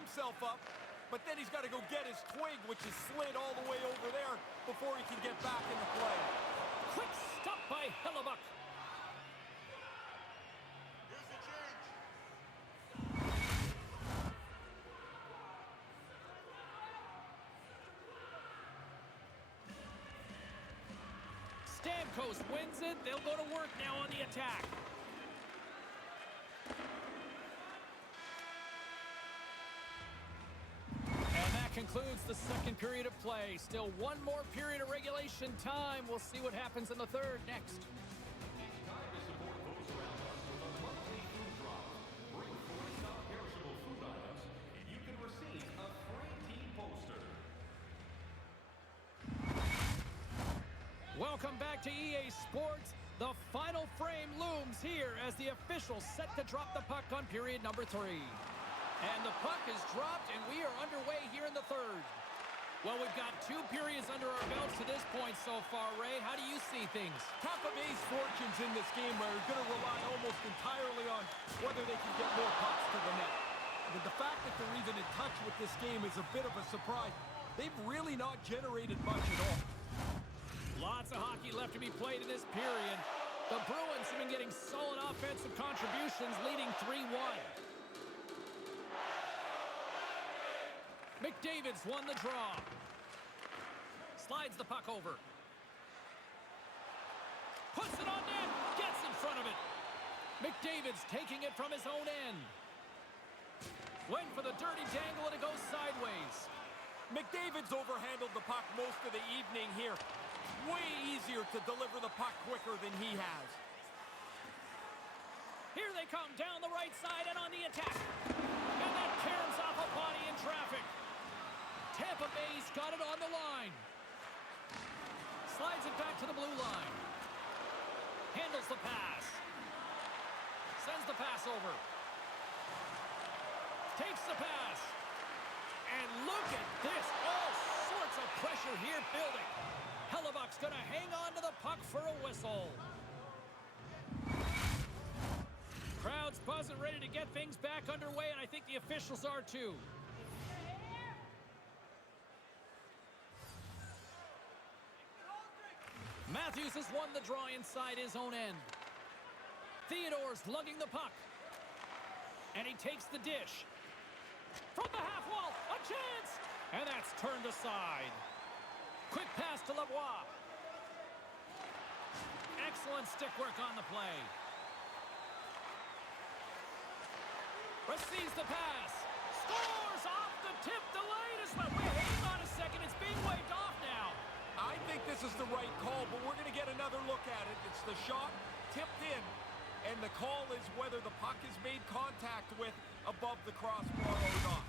himself up, but then he's got to go get his twig, which is slid all the way over there before he can get back in the play. Quick stop by Hellebuck. Stamkos wins it. They'll go to work now on the attack. And that concludes the second period of play. Still one more period of regulation time. We'll see what happens in the third next. Welcome back to EA Sports. The final frame looms here as the officials set to drop the puck on period number 3. And the puck is dropped, and we are underway here in the third. Well, we've got 2 periods under our belts to this point so far, Ray. How do you see things? Tampa Bay's fortunes in this game are going to rely almost entirely on whether they can get more pucks to the net. But the fact that they're even in touch with this game is a bit of a surprise. They've really not generated much at all. Lots of hockey left to be played in this period. The Bruins have been getting solid offensive contributions, leading 3-1. McDavid's won the draw. Slides the puck over. Puts it on net. Gets in front of it. McDavid's taking it from his own end. Went for the dirty dangle, and it goes sideways. McDavid's overhandled the puck most of the evening here. Way easier to deliver the puck quicker than he has. Here they come down the right side and on the attack. And that caroms off a body in traffic. Tampa Bay's got it on the line. Slides it back to the blue line. Handles the pass. Sends the pass over. Takes the pass. And look at this. All sorts of pressure here building. Hellebuck's going to hang on to the puck for a whistle. Crowd's buzzing, ready to get things back underway, and I think the officials are too. Matthews has won the draw inside his own end. Theodore's lugging the puck. And he takes the dish. From the half wall, a chance! And that's turned aside. Quick pass to Lavoie. Excellent stick work on the play. Receives the pass. Scores off the tip. Delayed as well. Wait, hang on a second. It's being waved off now. I think this is the right call, but we're going to get another look at it. It's the shot tipped in, and the call is whether the puck is made contact with above the crossbar or not.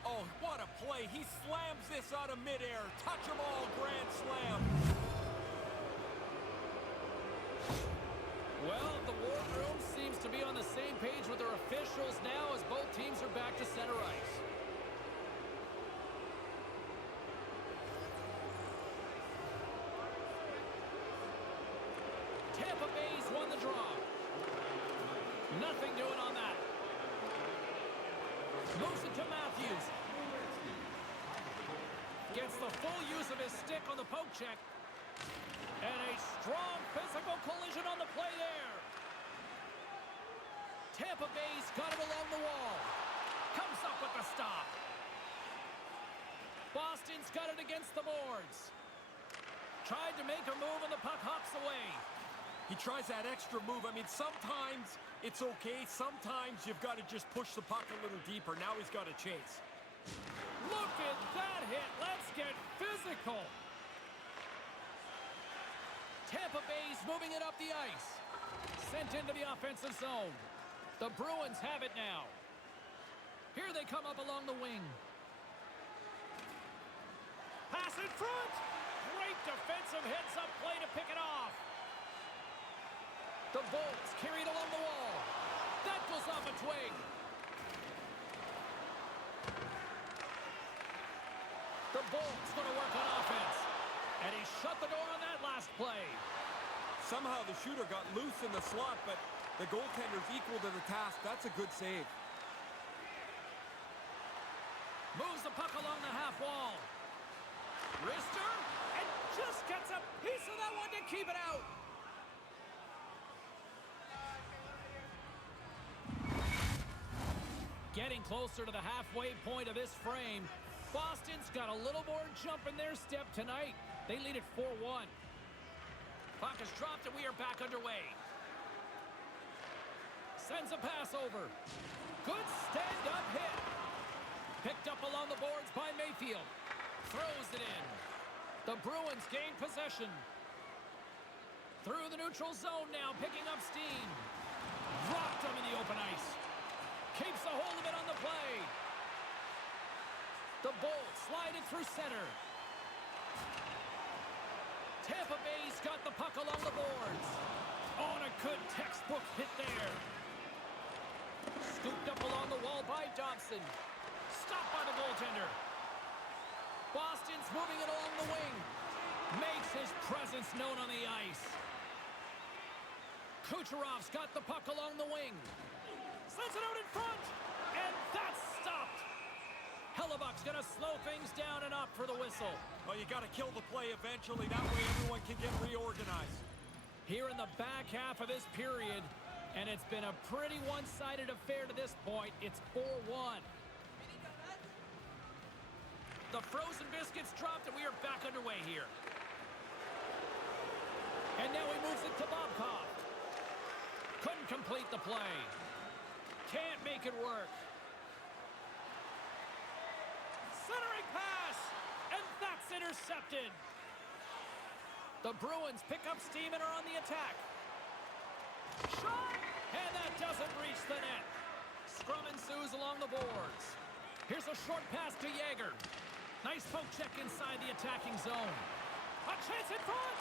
Oh, what a play. He slams this out of midair. Touch 'em all, grand slam. Well, the war room seems to be on the same page with their officials now as both teams are back to center ice. Tampa Bay's won the draw. Nothing doing on that. Moves it to Matthews. Gets the full use of his stick on the poke check. And a strong physical collision on the play there. Tampa Bay's got it along the wall. Comes up with the stop. Boston's got it against the boards. Tried to make a move and the puck hops away. He tries that extra move. I mean, sometimes it's okay. Sometimes you've got to just push the puck a little deeper. Now he's got to chase. Look at that hit. Let's get physical. Tampa Bay's moving it up the ice. Sent into the offensive zone. The Bruins have it now. Here they come up along the wing. Pass in front. Great defensive heads-up play to pick it off. The Bolts carried along the wall. That goes off a twig. The Bolts going to work on offense. And he shut the door on that last play. Somehow the shooter got loose in the slot, but the goaltender's equal to the task. That's a good save. gets a piece of that one to keep it out. Getting closer to the halfway point of this frame. Boston's got a little more jump in their step tonight. They lead it 4-1. Puck is dropped and we are back underway. Sends a pass over. Good stand-up hit. Picked up along the boards by Mayfield. Throws it in. The Bruins gain possession. Through the neutral zone now, picking up steam. Dropped him in the open ice. Keeps a hold of it on the play. The Bolts slide it through center. Tampa Bay's got the puck along the boards. On a good textbook hit there. Scooped up along the wall by Dobson. Stopped by the goaltender. Boston's moving it along the wing. Makes his presence known on the ice. Kucherov's got the puck along the wing. Sends it out in front. And that's stopped. Hellebuck's going to slow things down and up for the whistle. Well, you got to kill the play eventually. That way everyone can get reorganized. Here in the back half of this period, and it's been a pretty one-sided affair to this point. It's 4-1. The frozen biscuits dropped, and we are back underway here. And now he moves it to Bobkov. Couldn't complete the play. Can't make it work. Centering pass, and that's intercepted. The Bruins pick up steam and are on the attack. Shot, and that doesn't reach the net. Scrum ensues along the boards. Here's a short pass to Yager. Nice poke check inside the attacking zone. A chance in front.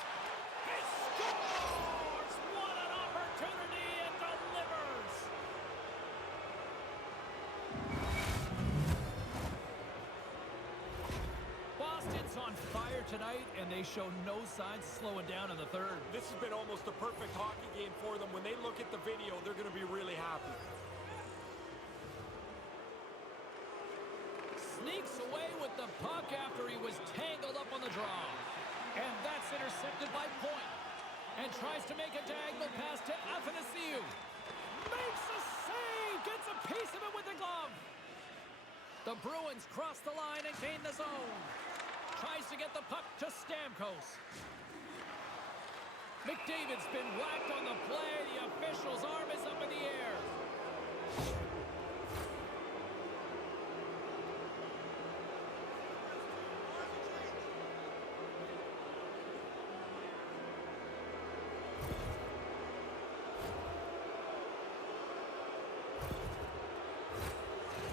He scores! What an opportunity, and delivers! Boston's on fire tonight, and they show no signs of slowing down in the third. This has been almost a perfect hockey game for them. When they look at the video, they're going to be really happy. Sneaks away with the puck after he was tangled up on the draw. And that's intercepted by Point. And tries to make a diagonal pass to Athanasiou. Makes a save! Gets a piece of it with the glove. The Bruins cross the line and gain the zone. Tries to get the puck to Stamkos. McDavid's been whacked on the play. The official's arm is up in the air.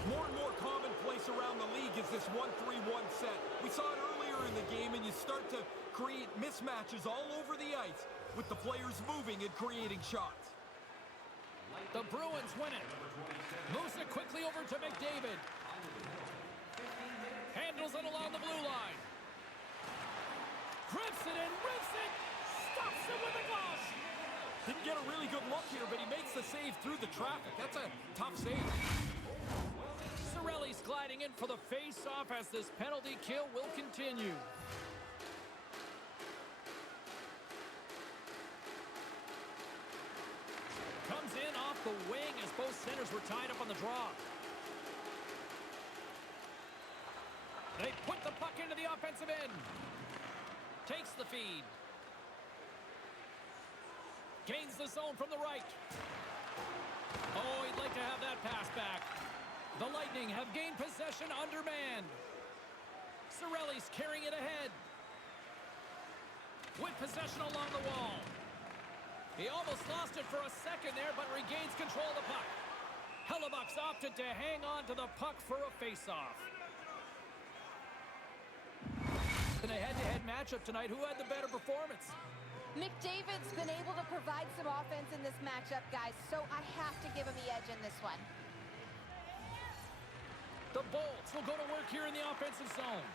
More and more commonplace around the league is this 1-3-1 set. We saw it earlier in the game, and you start to create mismatches all over the ice with the players moving and creating shots. The Bruins win it. Moves it quickly over to McDavid. Handles it along the blue line. Grips it and rips it. Stops it with a glove. Didn't get a really good look here, but he makes the save through the traffic. That's a tough save. Cirelli's gliding in for the face-off as this penalty kill will continue. Comes in off the wing as both centers were tied up on the draw. They put the puck into the offensive end. Takes the feed. Gains the zone from the right. Oh, he'd like to have that pass back. The Lightning have gained possession undermanned. Cirelli's carrying it ahead. With possession along the wall. He almost lost it for a second there, but regains control of the puck. Hellebuck's opted to hang on to the puck for a face-off. In a head-to-head matchup tonight, who had the better performance? McDavid's been able to provide some offense in this matchup, guys, so I have to give him the edge in this one. The Bolts will go to work here in the offensive zone.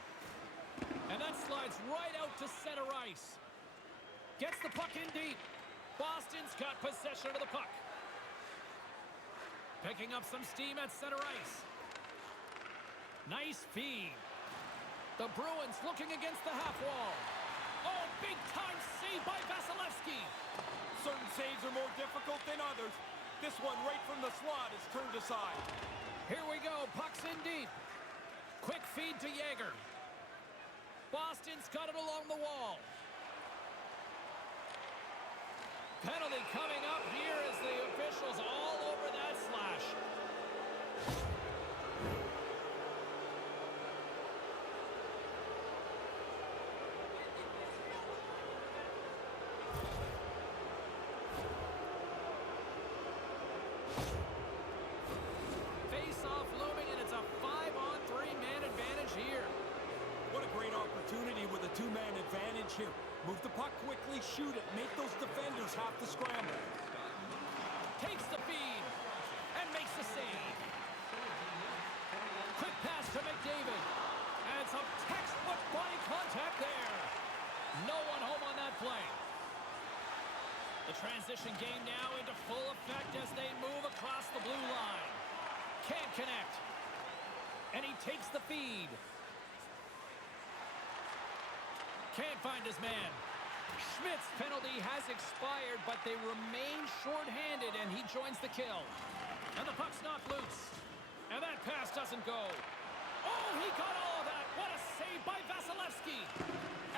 And that slides right out to center ice. Gets the puck in deep. Boston's got possession of the puck. Picking up some steam at center ice. Nice feed. The Bruins looking against the half wall. Oh, big difficult than others. This one right from the slot is turned aside. Here we go. Puck's in deep. Quick feed to Yager. Boston's got it along the wall. Penalty coming up here as the officials all over that slash. Face-off looming, and it's a 5-on-3 man advantage here. What a great opportunity with a two-man advantage here. Move the puck quickly, shoot it, make those defenders have to scramble. Takes the feed and makes the save. Quick pass to McDavid. And some textbook body contact there. No one home on that play. The transition game now into full effect as they move across the blue line. Can't connect. And he takes the feed. Can't find his man. Schmidt's penalty has expired, but they remain shorthanded, and he joins the kill. And the puck's knocked loose. And that pass doesn't go. Oh, he got all of that. What a save by Vasilevsky.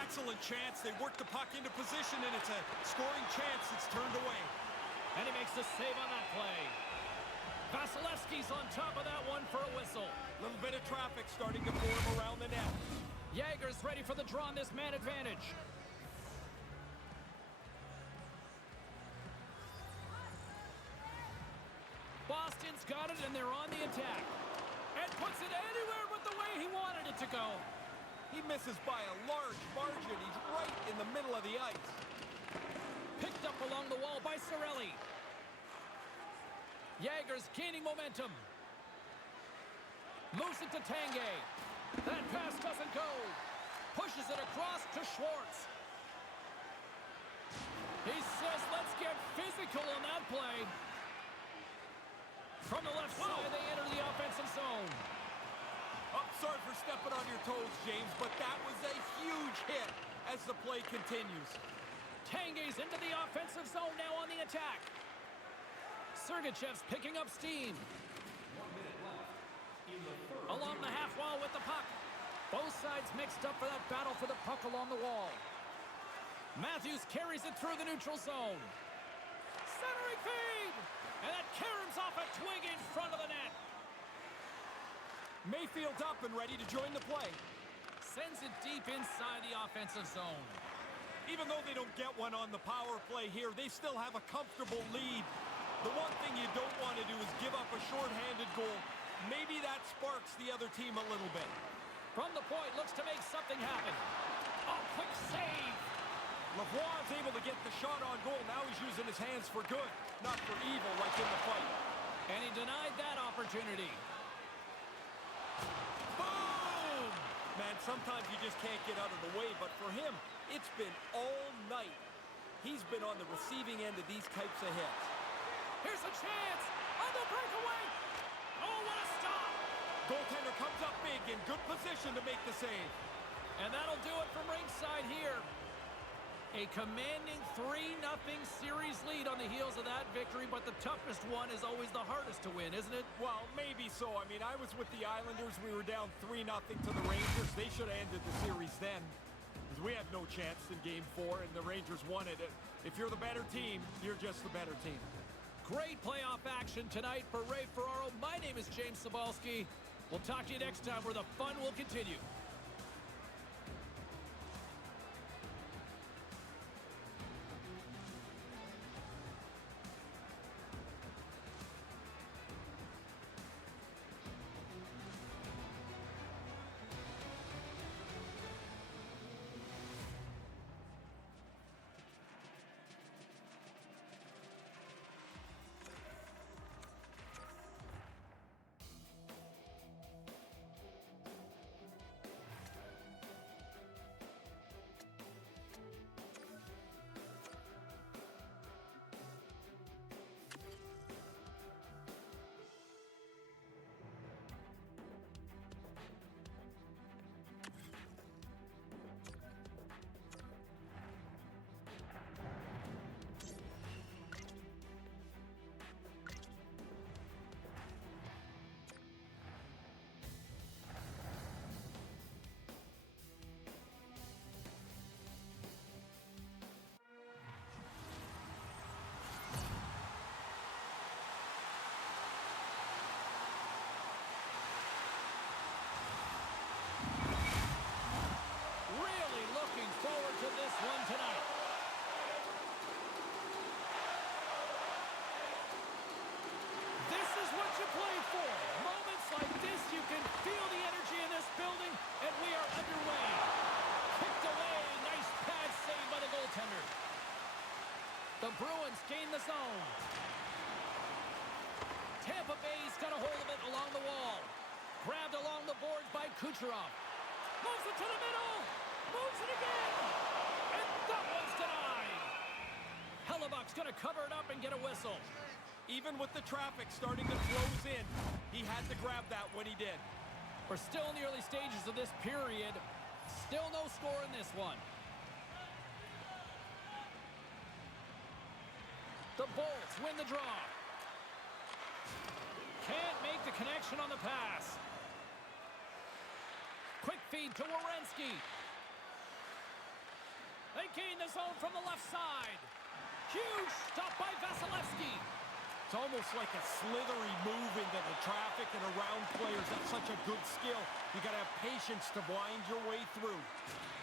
Excellent chance. They work the puck into position, and it's a scoring chance that's turned away. And he makes the save on that play. Vasilevsky's on top of that one for a whistle. A little bit of traffic starting to form around the net. Yager's ready for the draw on this man advantage. Boston's got it, and they're on the attack. And puts it anywhere but the way he wanted it to go. He misses by a large margin. He's right in the middle of the ice. Picked up along the wall by Cirelli. Yager's gaining momentum. Moves it to Tanguay. That pass doesn't go. Pushes it across to Schwartz. He says, let's get physical on that play. From the left side, they enter the offensive zone. I'm sorry for stepping on your toes, James, but that was a huge hit as the play continues. Tanguay's into the offensive zone now on the attack. Sergachev's picking up steam. Along the half wall with the puck. Both sides mixed up for that battle for the puck along the wall. Matthews carries it through the neutral zone. Centering feed! And that caroms off a twig in front of the net. Mayfield's up and ready to join the play. Sends it deep inside the offensive zone. Even though they don't get one on the power play here, they still have a comfortable lead. The one thing you don't want to do is give up a shorthanded goal. Maybe that sparks the other team a little bit. From the point, looks to make something happen. Oh, quick save! Lavoie's able to get the shot on goal. Now he's using his hands for good, not for evil like in the fight. And he denied that opportunity. Boom! Man, sometimes you just can't get out of the way, but for him, it's been all night. He's been on the receiving end of these types of hits. Here's a chance on the breakaway. Oh, what a stop! Goaltender comes up big in good position to make the save. And that'll do it from ringside here. A commanding 3-0 series lead on the heels of that victory, but the toughest one is always the hardest to win, isn't it? Well, maybe so. I mean, I was with the Islanders. We were down 3-0 to the Rangers. They should have ended the series then, because we had no chance in Game 4, and the Rangers won it. If you're the better team, you're just the better team. Great playoff action tonight for Ray Ferraro. My name is James Cybulski. We'll talk to you next time where the fun will continue. The Bruins gain the zone. Tampa Bay's got a hold of it along the wall. Grabbed along the boards by Kucherov. Moves it to the middle. Moves it again. And that one's denied. Hellebuck's going to cover it up and get a whistle. Even with the traffic starting to close in, he had to grab that when he did. We're still in the early stages of this period. Still no score in this one. The Bolts win the draw. Can't make the connection on the pass. Quick feed to Werenski. They gain the zone from the left side. Huge stop by Vasilevsky. It's almost like a slithery move into the traffic and around players. That's such a good skill. You got to have patience to wind your way through.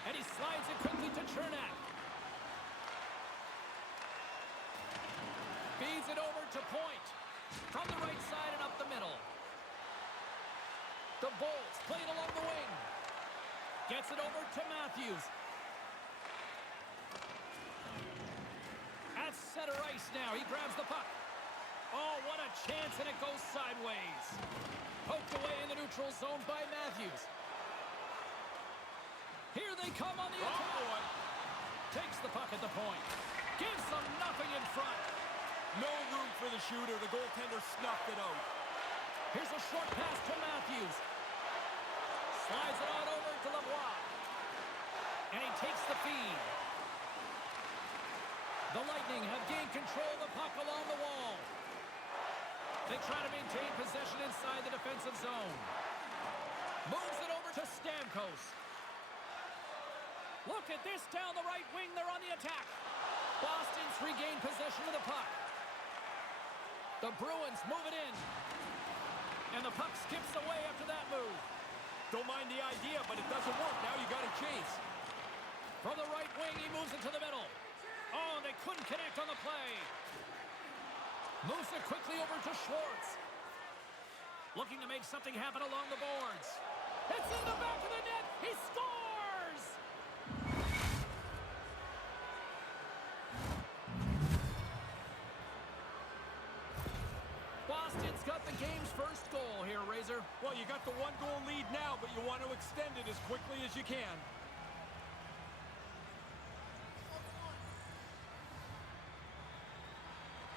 And he slides it quickly to Chernak. Feeds it over to Point. From the right side and up the middle. The Bolts played along the wing. Gets it over to Matthews. At center ice now. He grabs the puck. Oh, what a chance, and it goes sideways. Poked away in the neutral zone by Matthews. Here they come on the attack. Oh, boy. Takes the puck at the point. Gives them nothing in front. No room for the shooter. The goaltender snuffed it out. Here's a short pass to Matthews. Slides it on over to Lavoie. And he takes the feed. The Lightning have gained control of the puck along the wall. They try to maintain possession inside the defensive zone. Moves it over to Stamkos. Look at this down the right wing. They're on the attack. Boston's regained possession of the puck. The Bruins move it in. And the puck skips away after that move. Don't mind the idea, but it doesn't work. Now you got to chase. From the right wing, he moves it to the middle. Oh, they couldn't connect on the play. Moves it quickly over to Schwartz. Looking to make something happen along the boards. It's in the back of the net. He scores! Boston's got the game's first goal here, Razor. Well, you got the one-goal lead now, but you want to extend it as quickly as you can.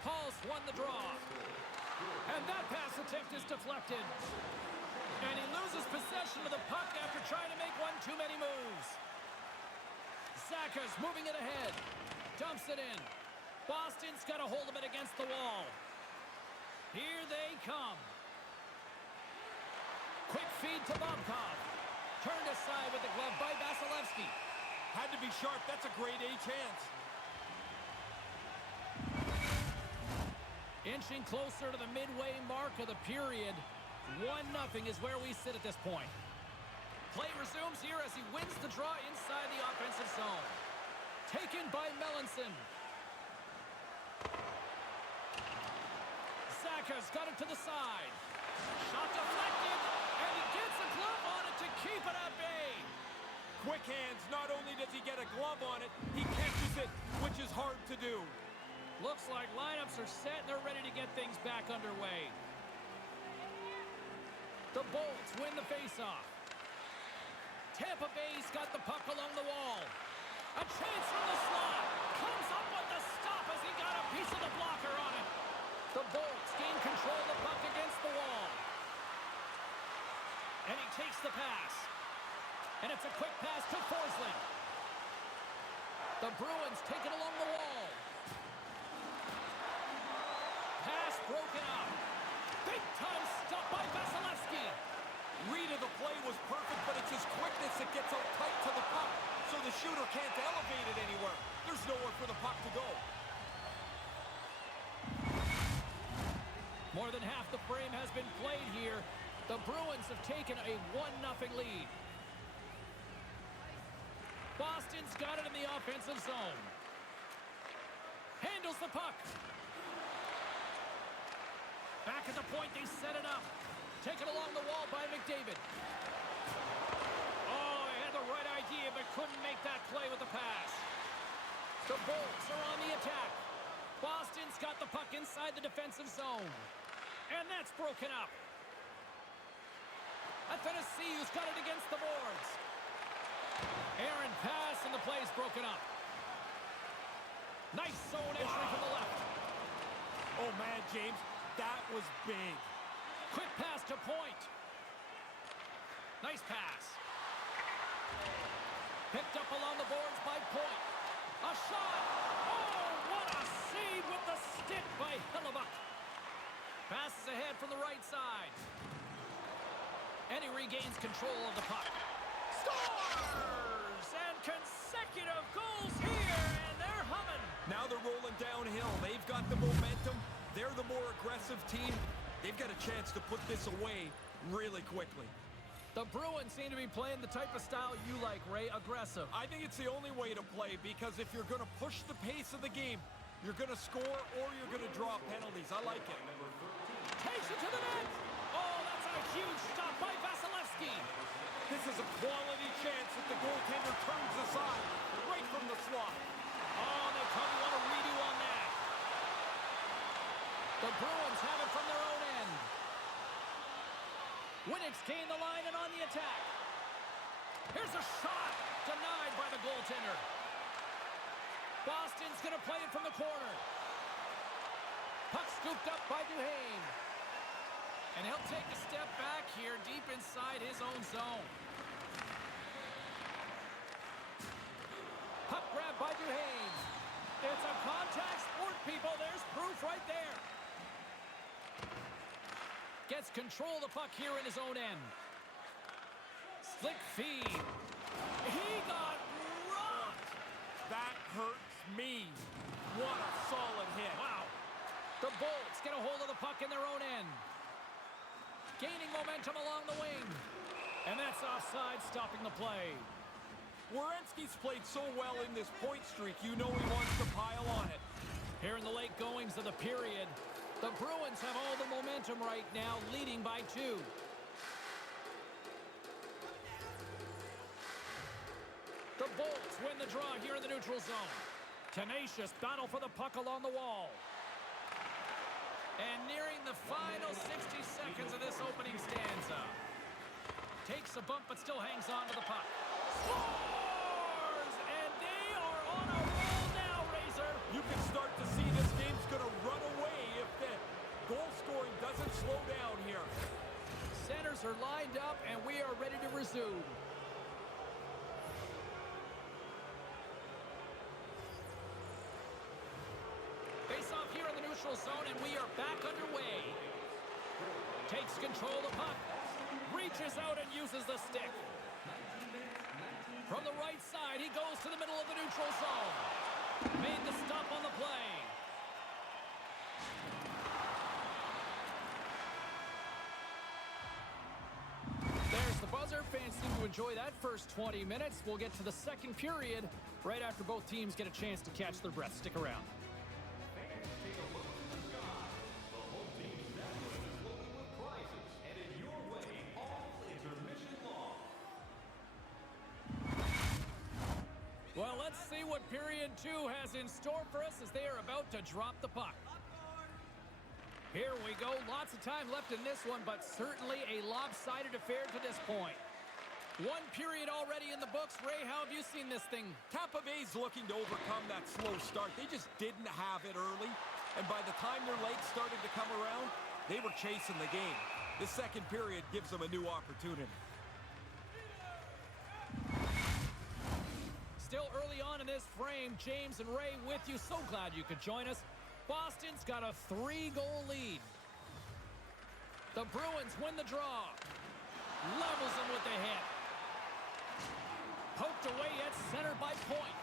Paul's won the draw. And that pass attempt is deflected. And he loses possession of the puck after trying to make one too many moves. Zacha's moving it ahead. Dumps it in. Boston's got a hold of it against the wall. Here they come. Quick feed to Bobkov. Turned aside with the glove by Vasilevsky. Had to be sharp. That's a grade A chance. Inching closer to the midway mark of the period. 1-0 is where we sit at this point. Play resumes here as he wins the draw inside the offensive zone. Taken by Melanson. Zacha's got it to the side. Shot deflected, and he gets a glove on it to keep it at bay. Quick hands. Not only does he get a glove on it, he catches it, which is hard to do. Looks like lineups are set and they're ready to get things back underway. The Bolts win the faceoff. Tampa Bay's got the puck along the wall. A chance from the slot. Comes up with the stop as he got a piece of the blocker on it. The Bolts gain control of the puck against the wall. And he takes the pass. And it's a quick pass to Forsling. The Bruins take it along the wall. Pass broken out. Big time stop by Vasilevsky. Read of the play was perfect, but it's his quickness that gets out tight to the puck, so the shooter can't elevate it anywhere. There's nowhere for the puck to go. More than half the frame has been played here. The Bruins have taken a 1-0 lead. Boston's got it in the offensive zone. Handles the puck. Back at the point, they set it up. Taken along the wall by McDavid. Oh, he had the right idea, but couldn't make that play with the pass. The Bolts are on the attack. Boston's got the puck inside the defensive zone. And that's broken up. Athanasiou's got it against the boards. Aaron pass, and the play's broken up. Nice zone entry from the left. Oh, man, James, that was big. Quick pass to Point. Nice pass. Picked up along the boards by Point. A shot. Oh, what a save with the stick by Hellebuyck. Passes ahead from the right side. And he regains control of the puck. Scores! And consecutive goals here, and they're humming. Now they're rolling downhill. They've got the momentum. They're the more aggressive team. They've got a chance to put this away really quickly. The Bruins seem to be playing the type of style you like, Ray, aggressive. I think it's the only way to play, because if you're going to push the pace of the game, you're going to score or you're going to draw penalties. I like it. Takes it to the net. Oh, that's a huge stop by Vasilevsky. This is a quality chance that the goaltender turns aside right from the slot. Oh, they probably want a redo on that. The Bruins have it from their own end. Winnick's gained the line and on the attack. Here's a shot. Denied by the goaltender. Boston's going to play it from the corner. Puck scooped up by Duhaime. And he'll take a step back here deep inside his own zone. Puck grab by Duhaime. It's a contact sport, people. There's proof right there. Gets control of the puck here in his own end. Slick feed. He got rocked. That hurts me. What a solid hit. Wow. The Bolts get a hold of the puck in their own end. Gaining momentum along the wing. And that's offside, stopping the play. Werenski's played so well in this point streak, you know he wants to pile on it. Here in the late goings of the period, the Bruins have all the momentum right now, leading by 2. The Bolts win the draw here in the neutral zone. Tenacious battle for the puck along the wall. And nearing the final 60 seconds of this opening stanza. Takes a bump, but still hangs on to the puck. Scores! And they are on a roll now, Razor. You can start to see this game's going to run away if the goal scoring doesn't slow down here. Centers are lined up, and we are ready to resume. Face off here in the neutral zone, and we are back underway. Takes control of the puck. Reaches out and uses the stick. From the right side, he goes to the middle of the neutral zone. Made the stop on the play. There's the buzzer. Fans seem to enjoy that first 20 minutes. We'll get to the second period right after both teams get a chance to catch their breath. Stick around. Well, let's see what period 2 has in store for us as they are about to drop the puck. Here we go. Lots of time left in this one, but certainly a lopsided affair to this point. One period already in the books. Ray, how have you seen this thing? Tampa Bay's looking to overcome that slow start. They just didn't have it early, and by the time their legs started to come around, they were chasing the game. The second period gives them a new opportunity. Still early on in this frame, James and Ray with you. So glad you could join us. Boston's got a 3-goal lead. The Bruins win the draw. Levels them with the hit. Poked away at center by Point.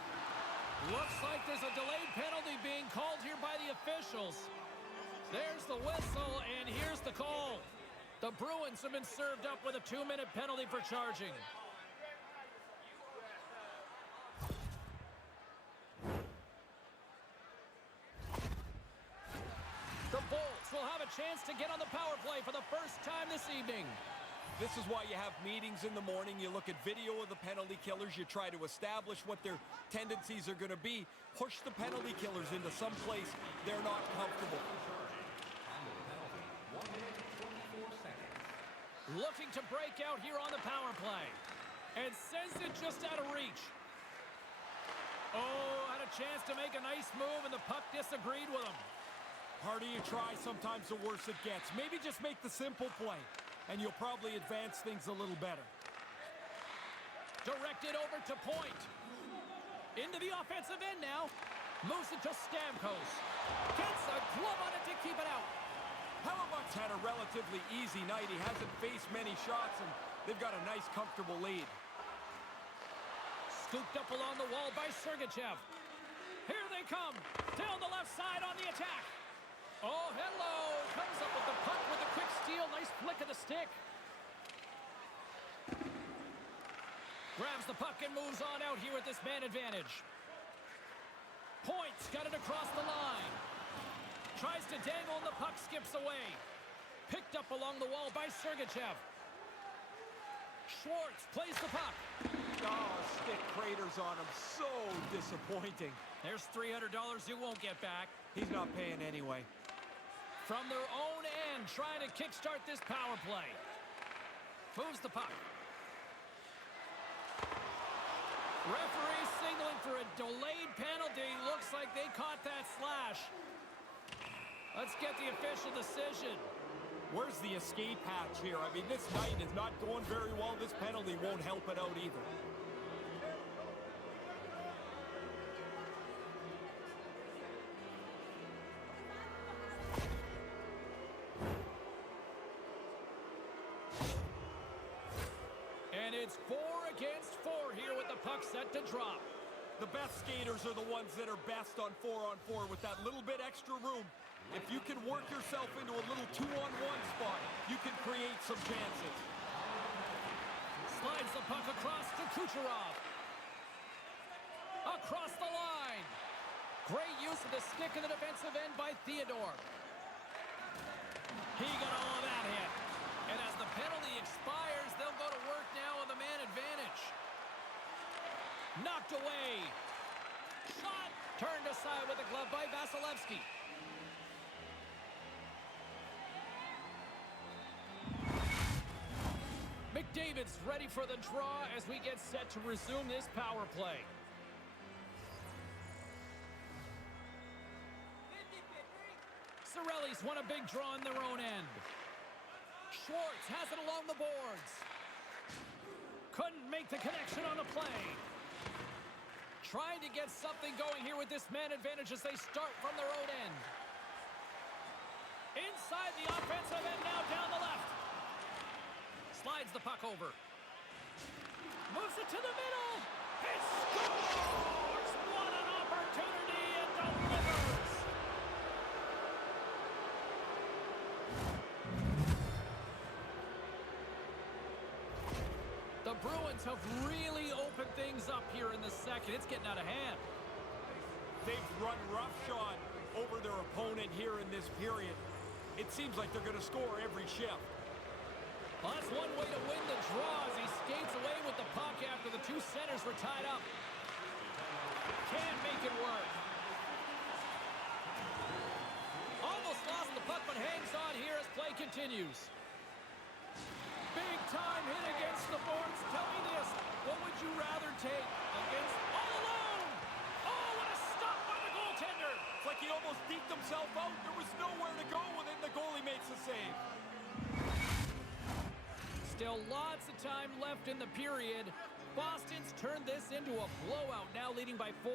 Looks like there's a delayed penalty being called here by the officials. There's the whistle, and here's the call. The Bruins have been served up with a 2-minute penalty for charging. The Bolts will have a chance to get on the power play for the first time this evening. This is why you have meetings in the morning. You look at video of the penalty killers. You try to establish what their tendencies are going to be. Push the penalty killers into some place they're not comfortable. Looking to break out here on the power play. And sends it just out of reach. Oh, had a chance to make a nice move, and the puck disagreed with him. Harder you try, sometimes the worse it gets. Maybe just make the simple play, and you'll probably advance things a little better. Directed over to Point. Into the offensive end now. Moves it to Stamkos. Gets a glove on it to keep it out. Hellebuck's had a relatively easy night. He hasn't faced many shots, and they've got a nice, comfortable lead. Scooped up along the wall by Sergachev. Here they come. Down the left side on the attack. Oh, hello. Comes up with the puck with a quick steal. Nice flick of the stick. Grabs the puck and moves on out here with this man advantage. Point's got it across the line. Tries to dangle and the puck skips away. Picked up along the wall by Sergachev. Schwartz plays the puck. Oh, stick craters on him. So disappointing. There's $300 you won't get back. He's not paying anyway. From their own end, trying to kickstart this power play. Moves the puck. Referee signaling for a delayed penalty. Looks like they caught that slash. Let's get the official decision. Where's the escape hatch here? I mean, this night is not going very well. This penalty won't help it out either. And it's 4 against 4 here with the puck set to drop. The best skaters are the ones that are best on 4-on-4 with that little bit extra room. If you can work yourself into a little 2-on-1 spot, you can create some chances. Slides the puck across to Kucherov. Across the line. Great use of the stick in the defensive end by Theodore. He got all of that hit. And as the penalty expires, they'll go to work now on the man advantage. Knocked away. Shot. Turned aside with a glove by Vasilevsky. McDavid's ready for the draw as we get set to resume this power play. Cirelli's won a big draw in their own end. Schwartz has it along the boards. Couldn't make the connection on the play. Trying to get something going here with this man advantage as they start from their own end. Inside the offensive end now down the left. Slides the puck over. Moves it to the middle. He scores! What an opportunity and delivers! The Bruins have really opened things up here in the second. It's getting out of hand. They've run roughshod over their opponent here in this period. It seems like they're going to score every shift. Well, that's one way to win the draw as he skates away with the puck after the two centers were tied up. Can't make it work. Almost lost the puck, but hangs on here as play continues. Big time hit against the boards. Tell me this, what would you rather take against all alone? Oh, what a stop by the goaltender. It's like he almost deked himself out. There was nowhere to go, and then the goalie makes the save. Still lots of time left in the period. Boston's turned this into a blowout, now leading by 4.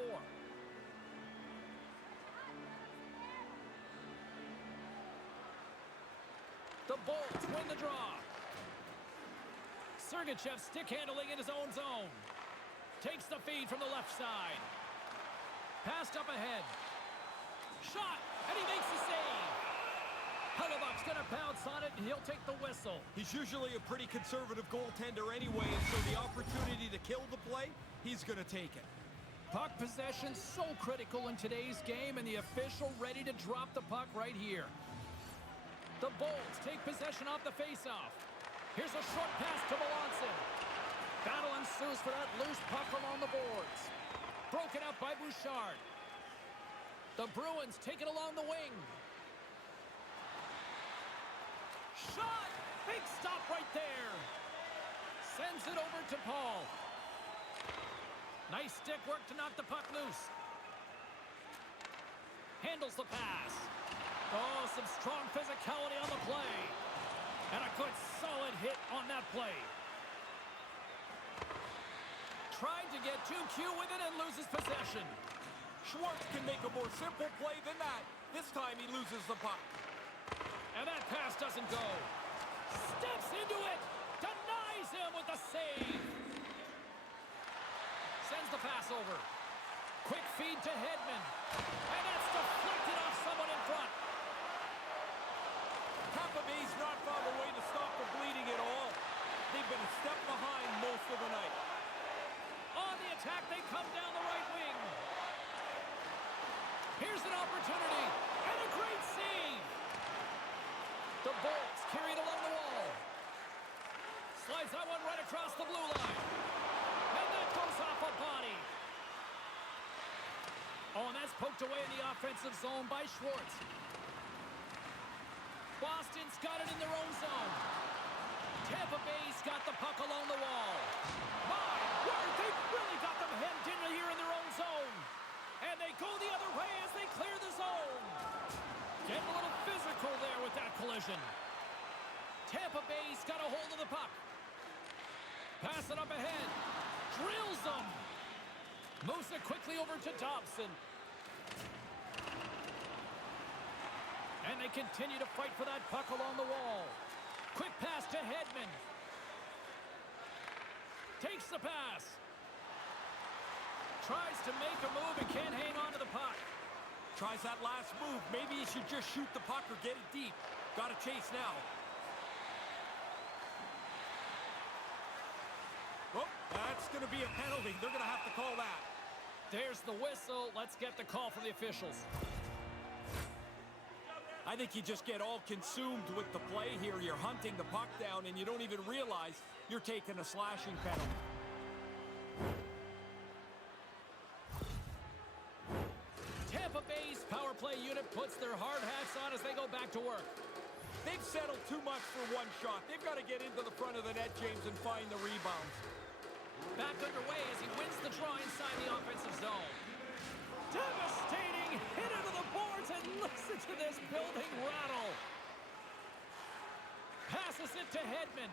The Bolts win the draw. Sergachev stick handling in his own zone. Takes the feed from the left side. Passed up ahead. Shot, and he makes the save. Hellebuck's going to bounce on it, and he'll take the whistle. He's usually a pretty conservative goaltender anyway, and so the opportunity to kill the play, he's going to take it. Puck possession so critical in today's game, and the official ready to drop the puck right here. The Bolts take possession off the faceoff. Here's a short pass to Melanson. Battle ensues for that loose puck along the boards. Broken up by Bouchard. The Bruins take it along the wing. Shot! Big stop right there. Sends it over to Paul. Nice stick work to knock the puck loose. Handles the pass. Oh, some strong physicality on the play. And a good solid hit on that play. Tried to get 2Q with it and loses possession. Schwartz can make a more simple play than that. This time he loses the puck. And that pass doesn't go. Steps into it. Denies him with the save. Sends the pass over. Quick feed to Hedman. And that's deflected off someone in front. Tampa Bay's not found a way to stop the bleeding at all. They've been a step behind most of the night. On the attack, they come down the right wing. Here's an opportunity. And a great save. The Bolts carry it along the wall. Slides that one right across the blue line. And that goes off a body. Oh, and that's poked away in the offensive zone by Schwartz. Boston's got it in their own zone. Tampa Bay's got the puck along the wall. My word, they've really got them hemmed in here in their own zone. And they go the other way as they clear the zone. Getting a little physical there with that collision. Tampa Bay's got a hold of the puck. Pass it up ahead. Drills them. Moves it quickly over to Dobson. And they continue to fight for that puck along the wall. Quick pass to Hedman. Takes the pass. Tries to make a move and can't hang on to the puck. Tries that last move. Maybe he should just shoot the puck or get it deep. Got to chase now. Oh, that's going to be a penalty. They're going to have to call that. There's the whistle. Let's get the call from the officials. I think you just get all consumed with the play here. You're hunting the puck down, and you don't even realize you're taking a slashing penalty. Tampa Bay's power play unit puts their hard hats on as they go back to work. They've settled too much for one shot. They've got to get into the front of the net, James, and find the rebounds. Back underway as he wins the draw inside the offensive zone. Devastating hit into the boards, and listen to this building rattle. Passes it to Hedman.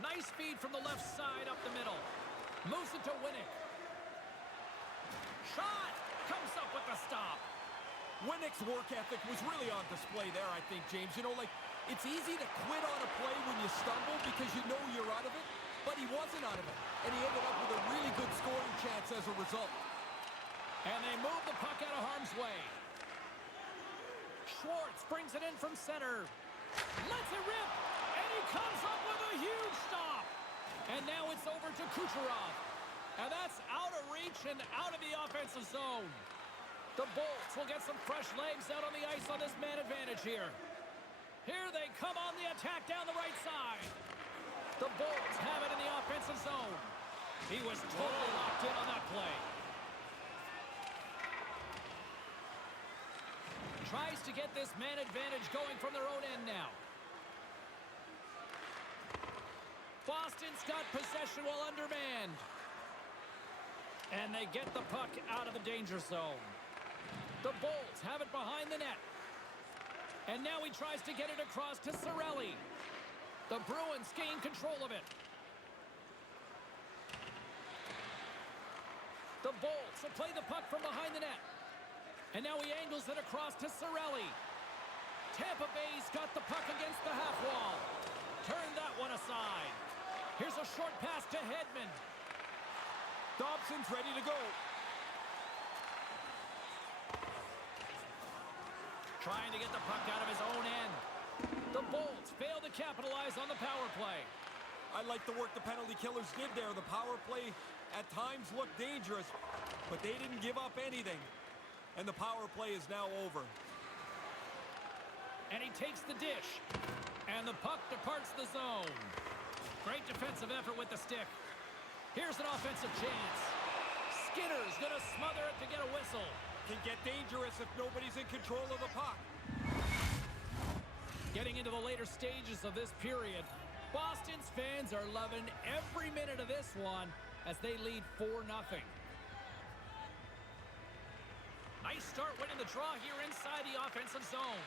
Nice feed from the left side up the middle. Moves it to Winnick. Shot! Comes up with the stop. Winnick's work ethic was really on display there, I think, James. You know, like, it's easy to quit on a play when you stumble because you know you're out of it, but he wasn't out of it, and he ended up with a really good scoring chance as a result. And they move the puck out of harm's way. Schwartz brings it in from center. Lets it rip, and he comes up with a huge stop. And now it's over to Kucherov. And that's out of reach and out of the offensive zone. The Bolts will get some fresh legs out on the ice on this man advantage here. Here they come on the attack down the right side. The Bolts have it in the offensive zone. He was totally locked in on that play. Tries to get this man advantage going from their own end now. Boston's got possession while undermanned. And they get the puck out of the danger zone. The Bolts have it behind the net. And now he tries to get it across to Cirelli. The Bruins gain control of it. The Bolts will play the puck from behind the net. And now he angles it across to Cirelli. Tampa Bay's got the puck against the half wall. Turn that one aside. Here's a short pass to Hedman. Dobson's ready to go. Trying to get the puck out of his own end. The Bolts fail to capitalize on the power play. I like the work the penalty killers did there. The power play at times looked dangerous, but they didn't give up anything. And the power play is now over. And he takes the dish. And the puck departs the zone. Great defensive effort with the stick. Here's an offensive chance. Skinner's going to smother it to get a whistle. Can get dangerous if nobody's in control of the puck. Getting into the later stages of this period, Boston's fans are loving every minute of this one as they lead 4-0. Nice start winning the draw here inside the offensive zone.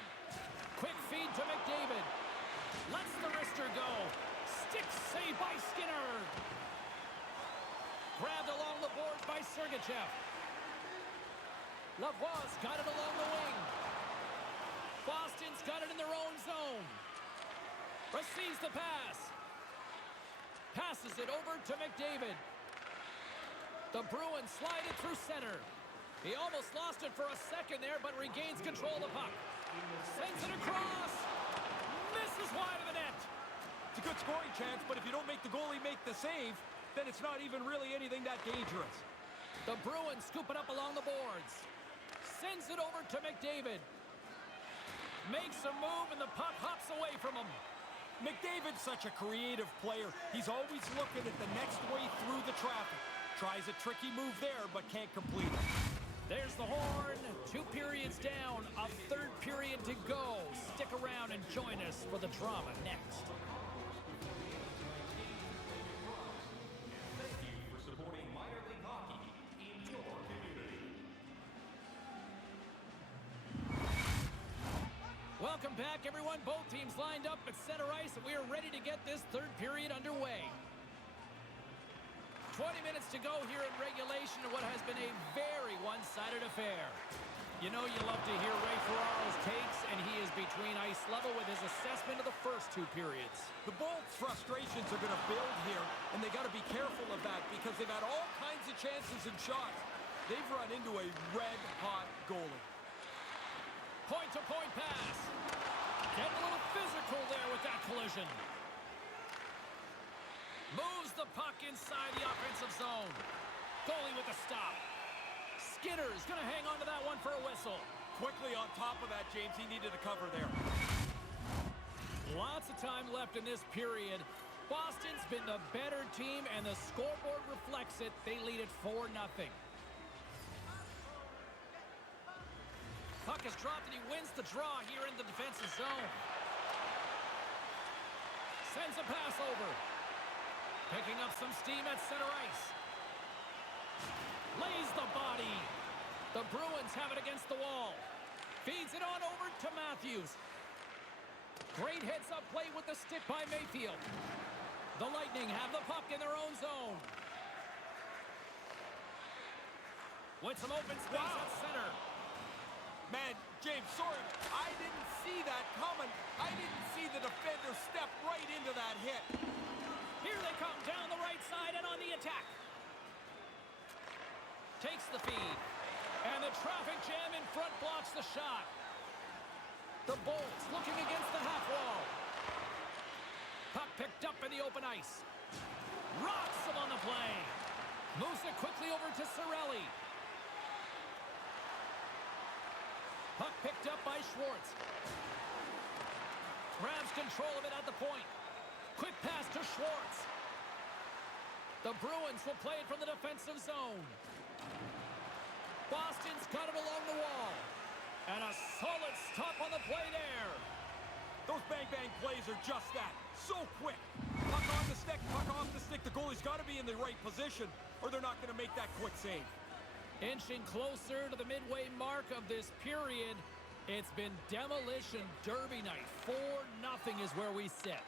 Quick feed to McDavid. Lets the wrister go. Stick save by Skinner. Grabbed along the boards by Sergachev. Lavoie's got it along the wing. Boston's got it in their own zone. Receives the pass. Passes it over to McDavid. The Bruins slide it through center. He almost lost it for a second there, but regains control of the puck. Sends it across. Misses wide of the net. It's a good scoring chance, but if you don't make the goalie make the save, then it's not even really anything that dangerous. The Bruins scoop it up along the boards. Sends it over to McDavid. Makes a move, and the puck hops away from him. McDavid's such a creative player. He's always looking at the next way through the traffic. Tries a tricky move there, but can't complete it. There's the horn. 2 periods down. A third period to go. Stick around and join us for the drama next. Thank you for supporting minor league hockey in your community. Welcome back, everyone. Both teams lined up at center ice, and we are ready to get this third period underway. 20 minutes to go here in regulation in what has been a very one-sided affair. You know you love to hear Ray Ferraro's takes, and he is between ice level with his assessment of the first 2 periods. The Bolts' frustrations are going to build here, and they got to be careful of that because they've had all kinds of chances and shots. They've run into a red-hot goalie. Point-to-point pass. Getting a little physical there with that collision. Moves the puck inside the offensive zone. Goalie with the stop. Skinner's going to hang on to that one for a whistle. Quickly on top of that, James, he needed a cover there. Lots of time left in this period. Boston's been the better team, and the scoreboard reflects it. They lead it 4-0. Puck is dropped, and he wins the draw here in the defensive zone. Sends a pass over. Picking up some steam at center ice. Lays the body. The Bruins have it against the wall. Feeds it on over to Matthews. Great heads-up play with the stick by Mayfield. The Lightning have the puck in their own zone. With some open space at center. Man, James, sorry, I didn't see that coming. I didn't see the defender step right into that hit. Here they come down the right side and on the attack. Takes the feed. And the traffic jam in front blocks the shot. The Bolts looking against the half wall. Puck picked up in the open ice. Rocks him on the play. Moves it quickly over to Cirelli. Puck picked up by Schwartz. Grabs control of it at the point. Quick pass to Schwartz. The Bruins will play it from the defensive zone. Boston's got it along the wall. And a solid stop on the play there. Those bang-bang plays are just that. So quick. Puck on the stick, puck off the stick. The goalie's got to be in the right position, or they're not going to make that quick save. Inching closer to the midway mark of this period. It's been demolition derby night. 4-0 is where we sit.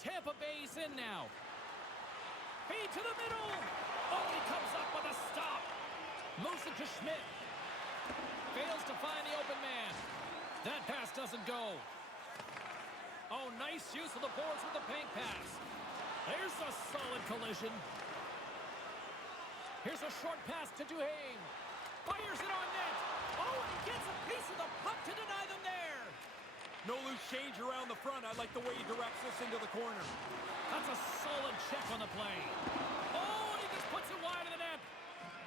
Tampa Bay's in now. Feed to the middle. Oh, he comes up with a stop. Moves it to Schmidt. Fails to find the open man. That pass doesn't go. Oh, nice use of the boards with the paint pass. There's a solid collision. Here's a short pass to Duhaime. Fires it on net. Oh, and he gets a piece of the puck to deny them there. No loose change around the front. I like the way he directs this into the corner. That's a solid check on the play. Oh, and he just puts it wide of the net.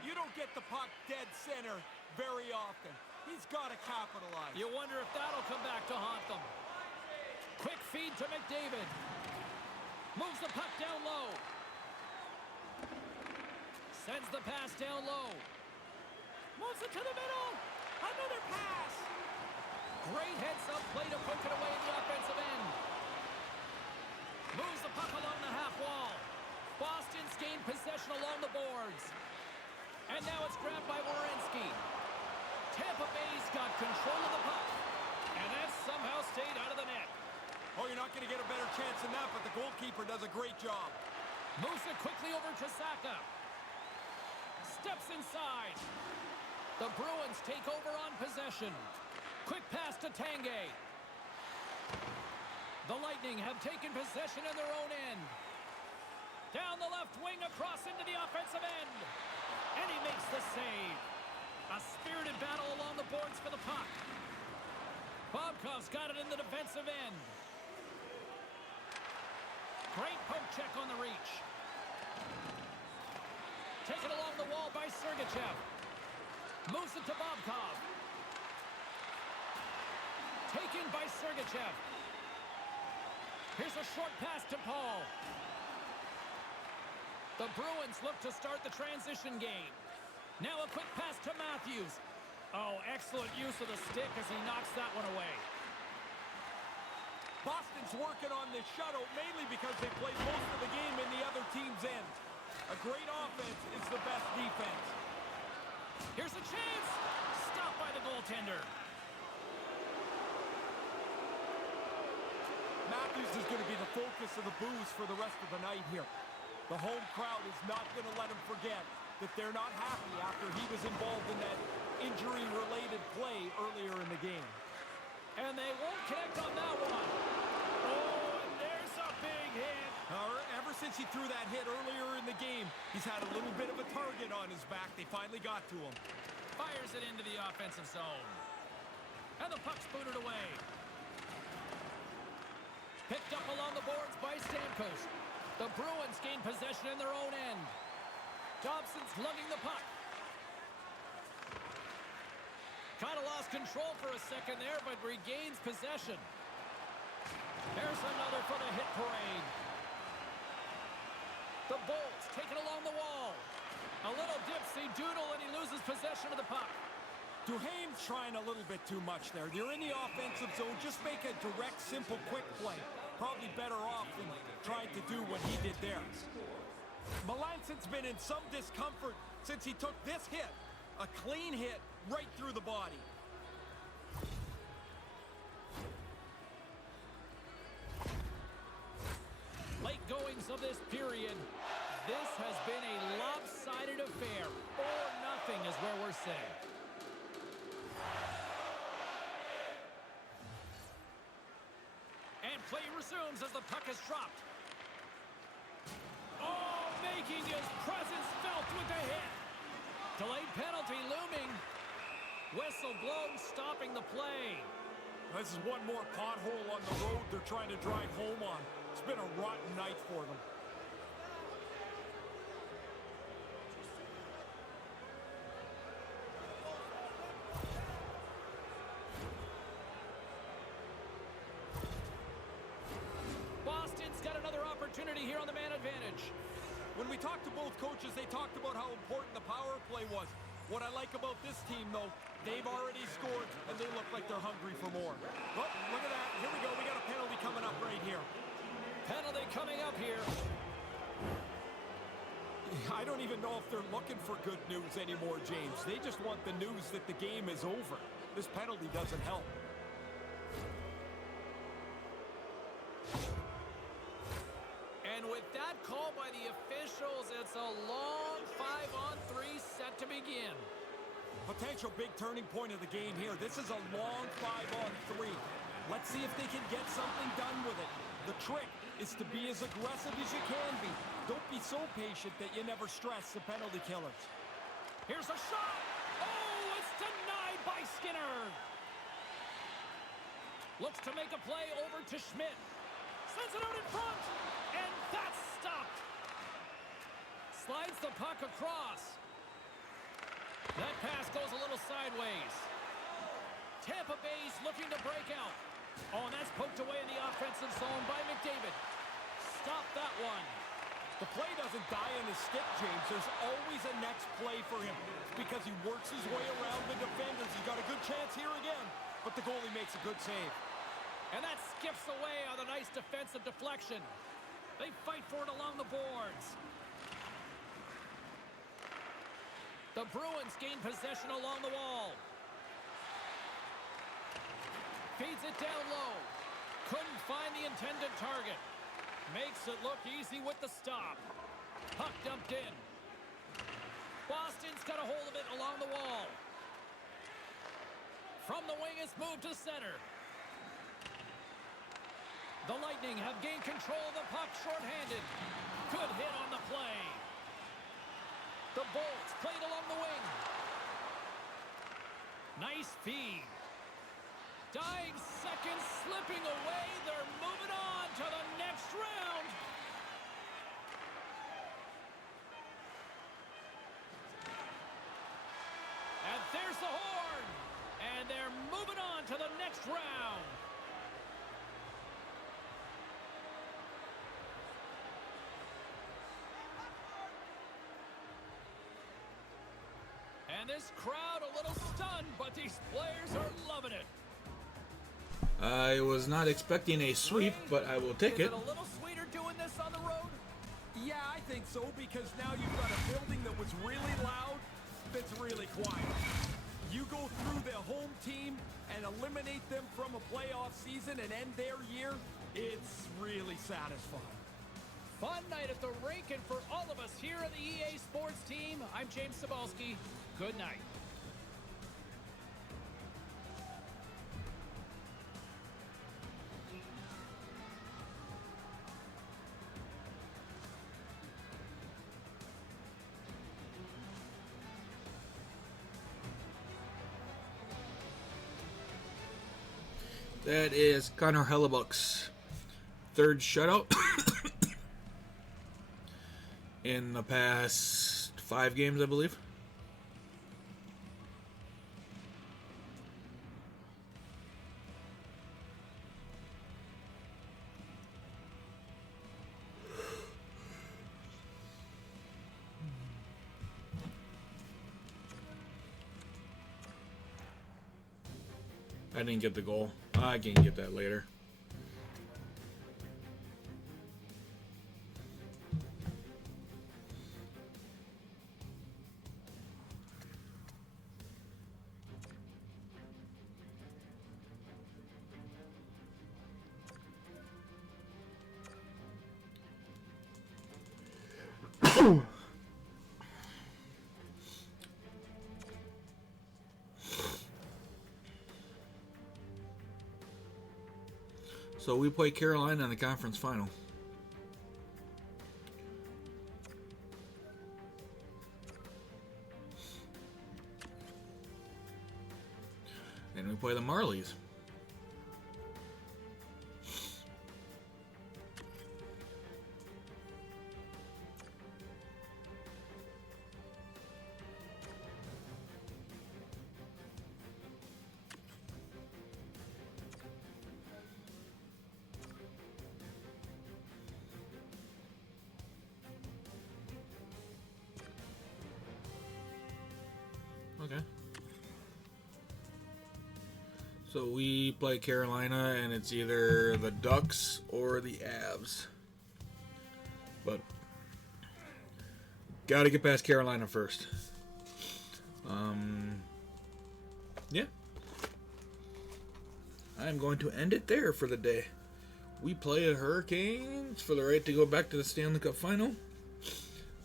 You don't get the puck dead center very often. He's got to capitalize. You wonder if that'll come back to haunt them. Quick feed to McDavid. Moves the puck down low. Sends the pass down low. Moves it to the middle. Another pass. Great heads-up play to poke it away in the offensive end. Moves the puck along the half wall. Boston's gained possession along the boards. And now it's grabbed by Werenski. Tampa Bay's got control of the puck. And that somehow stayed out of the net. Oh, you're not going to get a better chance than that, but the goalkeeper does a great job. Moves it quickly over to Saka. Steps inside. The Bruins take over on possession. Quick pass to Tanguay. The Lightning have taken possession in their own end. Down the left wing across into the offensive end. And he makes the save. A spirited battle along the boards for the puck. Bobkov's got it in the defensive end. Great poke check on the reach. Taken along the wall by Sergachev. Moves it to Bobkov. Taken by Sergachev. Here's a short pass to Paul. The Bruins look to start the transition game. Now a quick pass to Matthews. Oh, excellent use of the stick as he knocks that one away. Boston's working on this shutout mainly because they play most of the game in the other team's end. A great offense is the best defense. Here's a chance. Stopped by the goaltender. Matthews is going to be the focus of the Blues for the rest of the night here. The home crowd is not going to let him forget that they're not happy after he was involved in that injury-related play earlier in the game. And they won't connect on that one. Oh, and there's a big hit. Ever since he threw that hit earlier in the game, he's had a little bit of a target on his back. They finally got to him. Fires it into the offensive zone. And the puck's booted away. Picked up along the boards by Stamkos. The Bruins gain possession in their own end. Dobson's lugging the puck. Kind of lost control for a second there, but regains possession. There's another for the hit parade. The Bolts take it along the wall. A little dipsy doodle and he loses possession of the puck. Duhaime's trying a little bit too much there. You're in the offensive zone. Just make a direct, simple, quick play. Probably better off than trying to do what he did there. Melanson's been in some discomfort since he took this hit. A clean hit right through the body. Late goings of this period. This has been a lopsided affair. Or nothing is where we're sitting. And play resumes as the puck is dropped. Oh, making his presence felt with the hit. Delayed penalty looming. Whistle blown, stopping the play. This is one more pothole on the road they're trying to drive home on. It's been a rotten night for them. Boston's got another opportunity here on the man advantage. When we talked to both coaches, they talked about how important the power play was. What I like about this team, though, they've already scored, and they look like they're hungry for more. Oh, look at that. Here we go. We got a penalty coming up right here. Penalty coming up here. I don't even know if they're looking for good news anymore, James. They just want the news that the game is over. This penalty doesn't help. And with that call by the officials, it's a long 5-on-3 set to begin. Potential big turning point of the game here. This is a long 5-on-3. Let's see if they can get something done with it. The trick is to be as aggressive as you can be. Don't be so patient that you never stress the penalty killers. Here's a shot. Oh, it's denied by Skinner. Looks to make a play over to Schmidt. Sends it out in front. And that's stopped. Slides the puck across. That pass goes a little sideways. Tampa Bay's looking to break out. Oh, and that's poked away in the offensive zone by McDavid. Stop that one. The play doesn't die on his stick, James. There's always a next play for him. It's because he works his way around the defenders. He's got a good chance here again, but the goalie makes a good save. And that skips away on a nice defensive deflection. They fight for it along the boards. The Bruins gain possession along the wall. Feeds it down low. Couldn't find the intended target. Makes it look easy with the stop. Puck dumped in. Boston's got a hold of it along the wall. From the wing, it's moved to center. The Lightning have gained control of the puck shorthanded. Good hit on the play. The Bolts played along the wing. Nice feed. Dying seconds slipping away. They're moving on to the next round. And there's the horn. And they're moving on to the next round. And this crowd a little stunned, but these players are loving it. I was not expecting a sweep, but I will take it. Is it a little sweeter doing this on the road? Yeah, I think so, because now you've got a building that was really loud that's really quiet. You go through the home team and eliminate them from a playoff season and end their year, it's really satisfying. Fun night at the rink, and for all of us here at the EA Sports team, I'm James Cebulski. Good night. That is Connor Hellebuck's third shutout in the past 5 games, I believe. I didn't get the goal. I can get that later. So we play Carolina in the conference final. And we play the Marlies. Okay. So we play Carolina, and it's either the Ducks or the Avs. But gotta get past Carolina first. Yeah. I'm going to end it there for the day. We play the Hurricanes for the right to go back to the Stanley Cup final.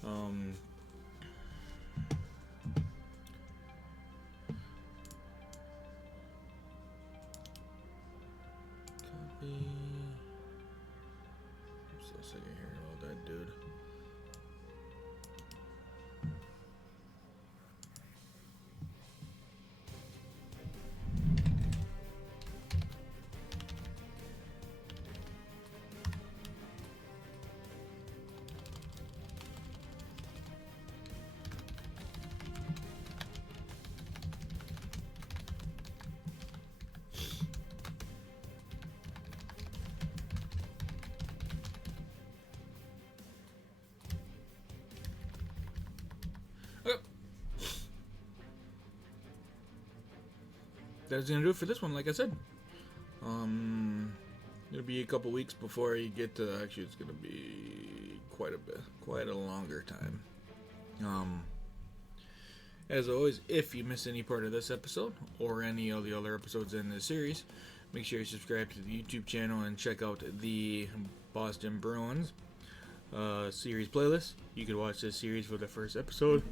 I'm so sick of hearing about that dude. that's gonna do it for this one. Like I said, it'll be a couple weeks before you get to. Actually, it's gonna be quite a longer time. As always, if you miss any part of this episode or any of the other episodes in this series, make sure you subscribe to the YouTube channel and check out the Boston Bruins series playlist. You can watch this series for the first episode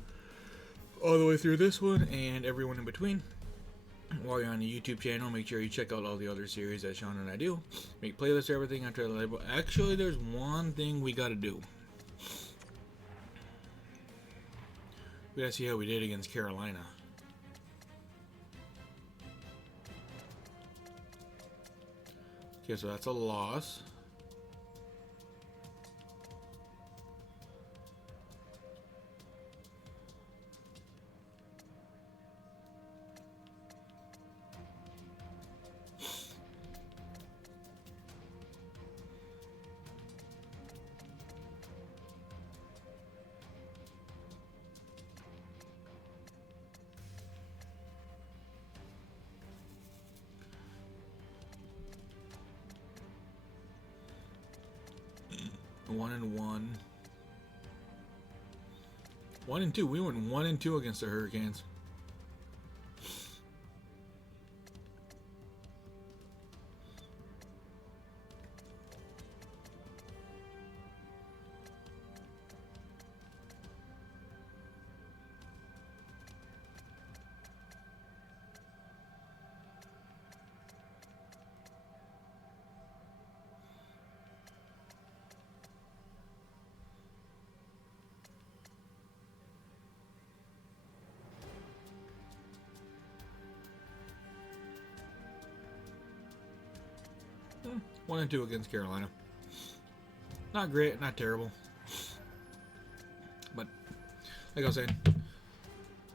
all the way through this one and everyone in between. While you're on the YouTube channel, make sure you check out all the other series that Sean and I do. Make playlists for everything. I try to label. Actually, there's one thing we gotta do. We gotta see how we did against Carolina. Okay, so that's a loss. One and one. 1 and 2. We went 1 and 2 against the Hurricanes. Hmm, 1 and 2 against Carolina. Not great, not terrible. But like I was saying,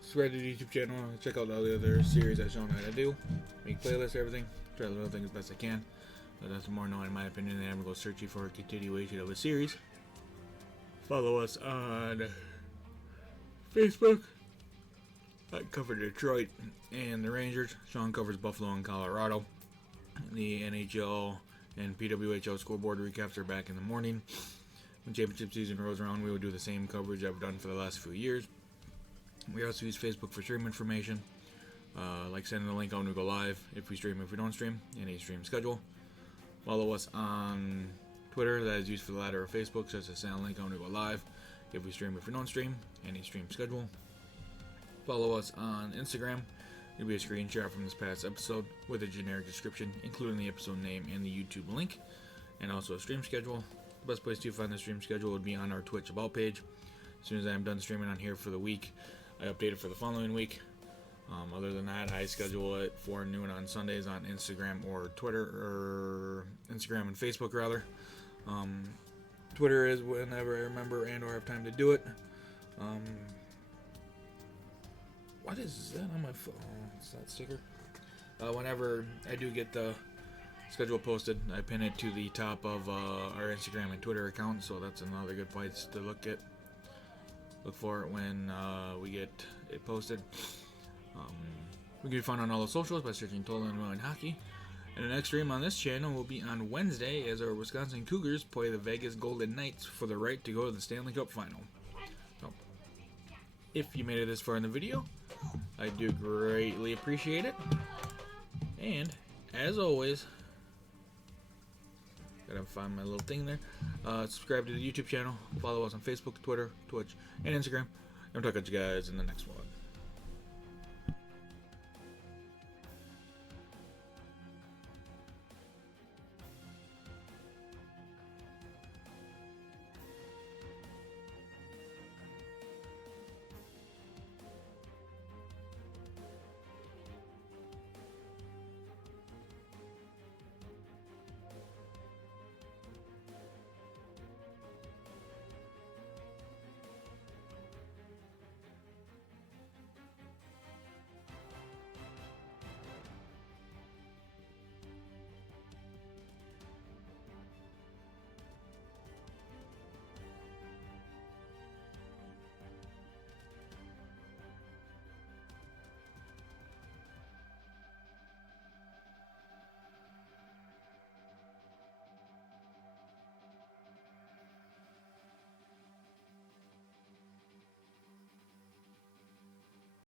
subscribe to the YouTube channel, check out all the other series that Sean and I do. Make playlists, everything. Try to learn things as best I can. But that's more known in my opinion than I'm gonna go searching for a continuation of a series. Follow us on Facebook. I cover Detroit and the Rangers. Sean covers Buffalo and Colorado. The NHL and PWHL scoreboard recaps are back in the morning. When championship season rolls around, we will do the same coverage I've done for the last few years. We also use Facebook for stream information, like sending the link out when we go live, if we stream, if we don't stream, and a stream schedule. Follow us on Twitter, that is used for the latter of Facebook, such as send a link out when we go live, if we stream, if we don't stream, and a stream schedule. Follow us on Instagram. It'll be a screenshot from this past episode with a generic description, including the episode name and the YouTube link, and also a stream schedule. The best place to find the stream schedule would be on our Twitch About page. As soon as I'm done streaming on here for the week, I update it for the following week. Other than that, I schedule it for noon on Sundays on Instagram or Twitter, or Instagram and Facebook rather. Twitter is whenever I remember and or have time to do it. What is that on my phone? It's that sticker. Whenever I do get the schedule posted, I pin it to the top of our Instagram and Twitter account, so that's another good place to look for it when we get it posted. We can be found on all the socials by searching Total and Willing Hockey. And the next stream on this channel will be on Wednesday as our Wisconsin Cougars play the Vegas Golden Knights for the right to go to the Stanley Cup Final. So, if you made it this far in the video, I do greatly appreciate it. And, as always, gotta find my little thing there. Subscribe to the YouTube channel. Follow us on Facebook, Twitter, Twitch, and Instagram. And I'll talk to you guys in the next one.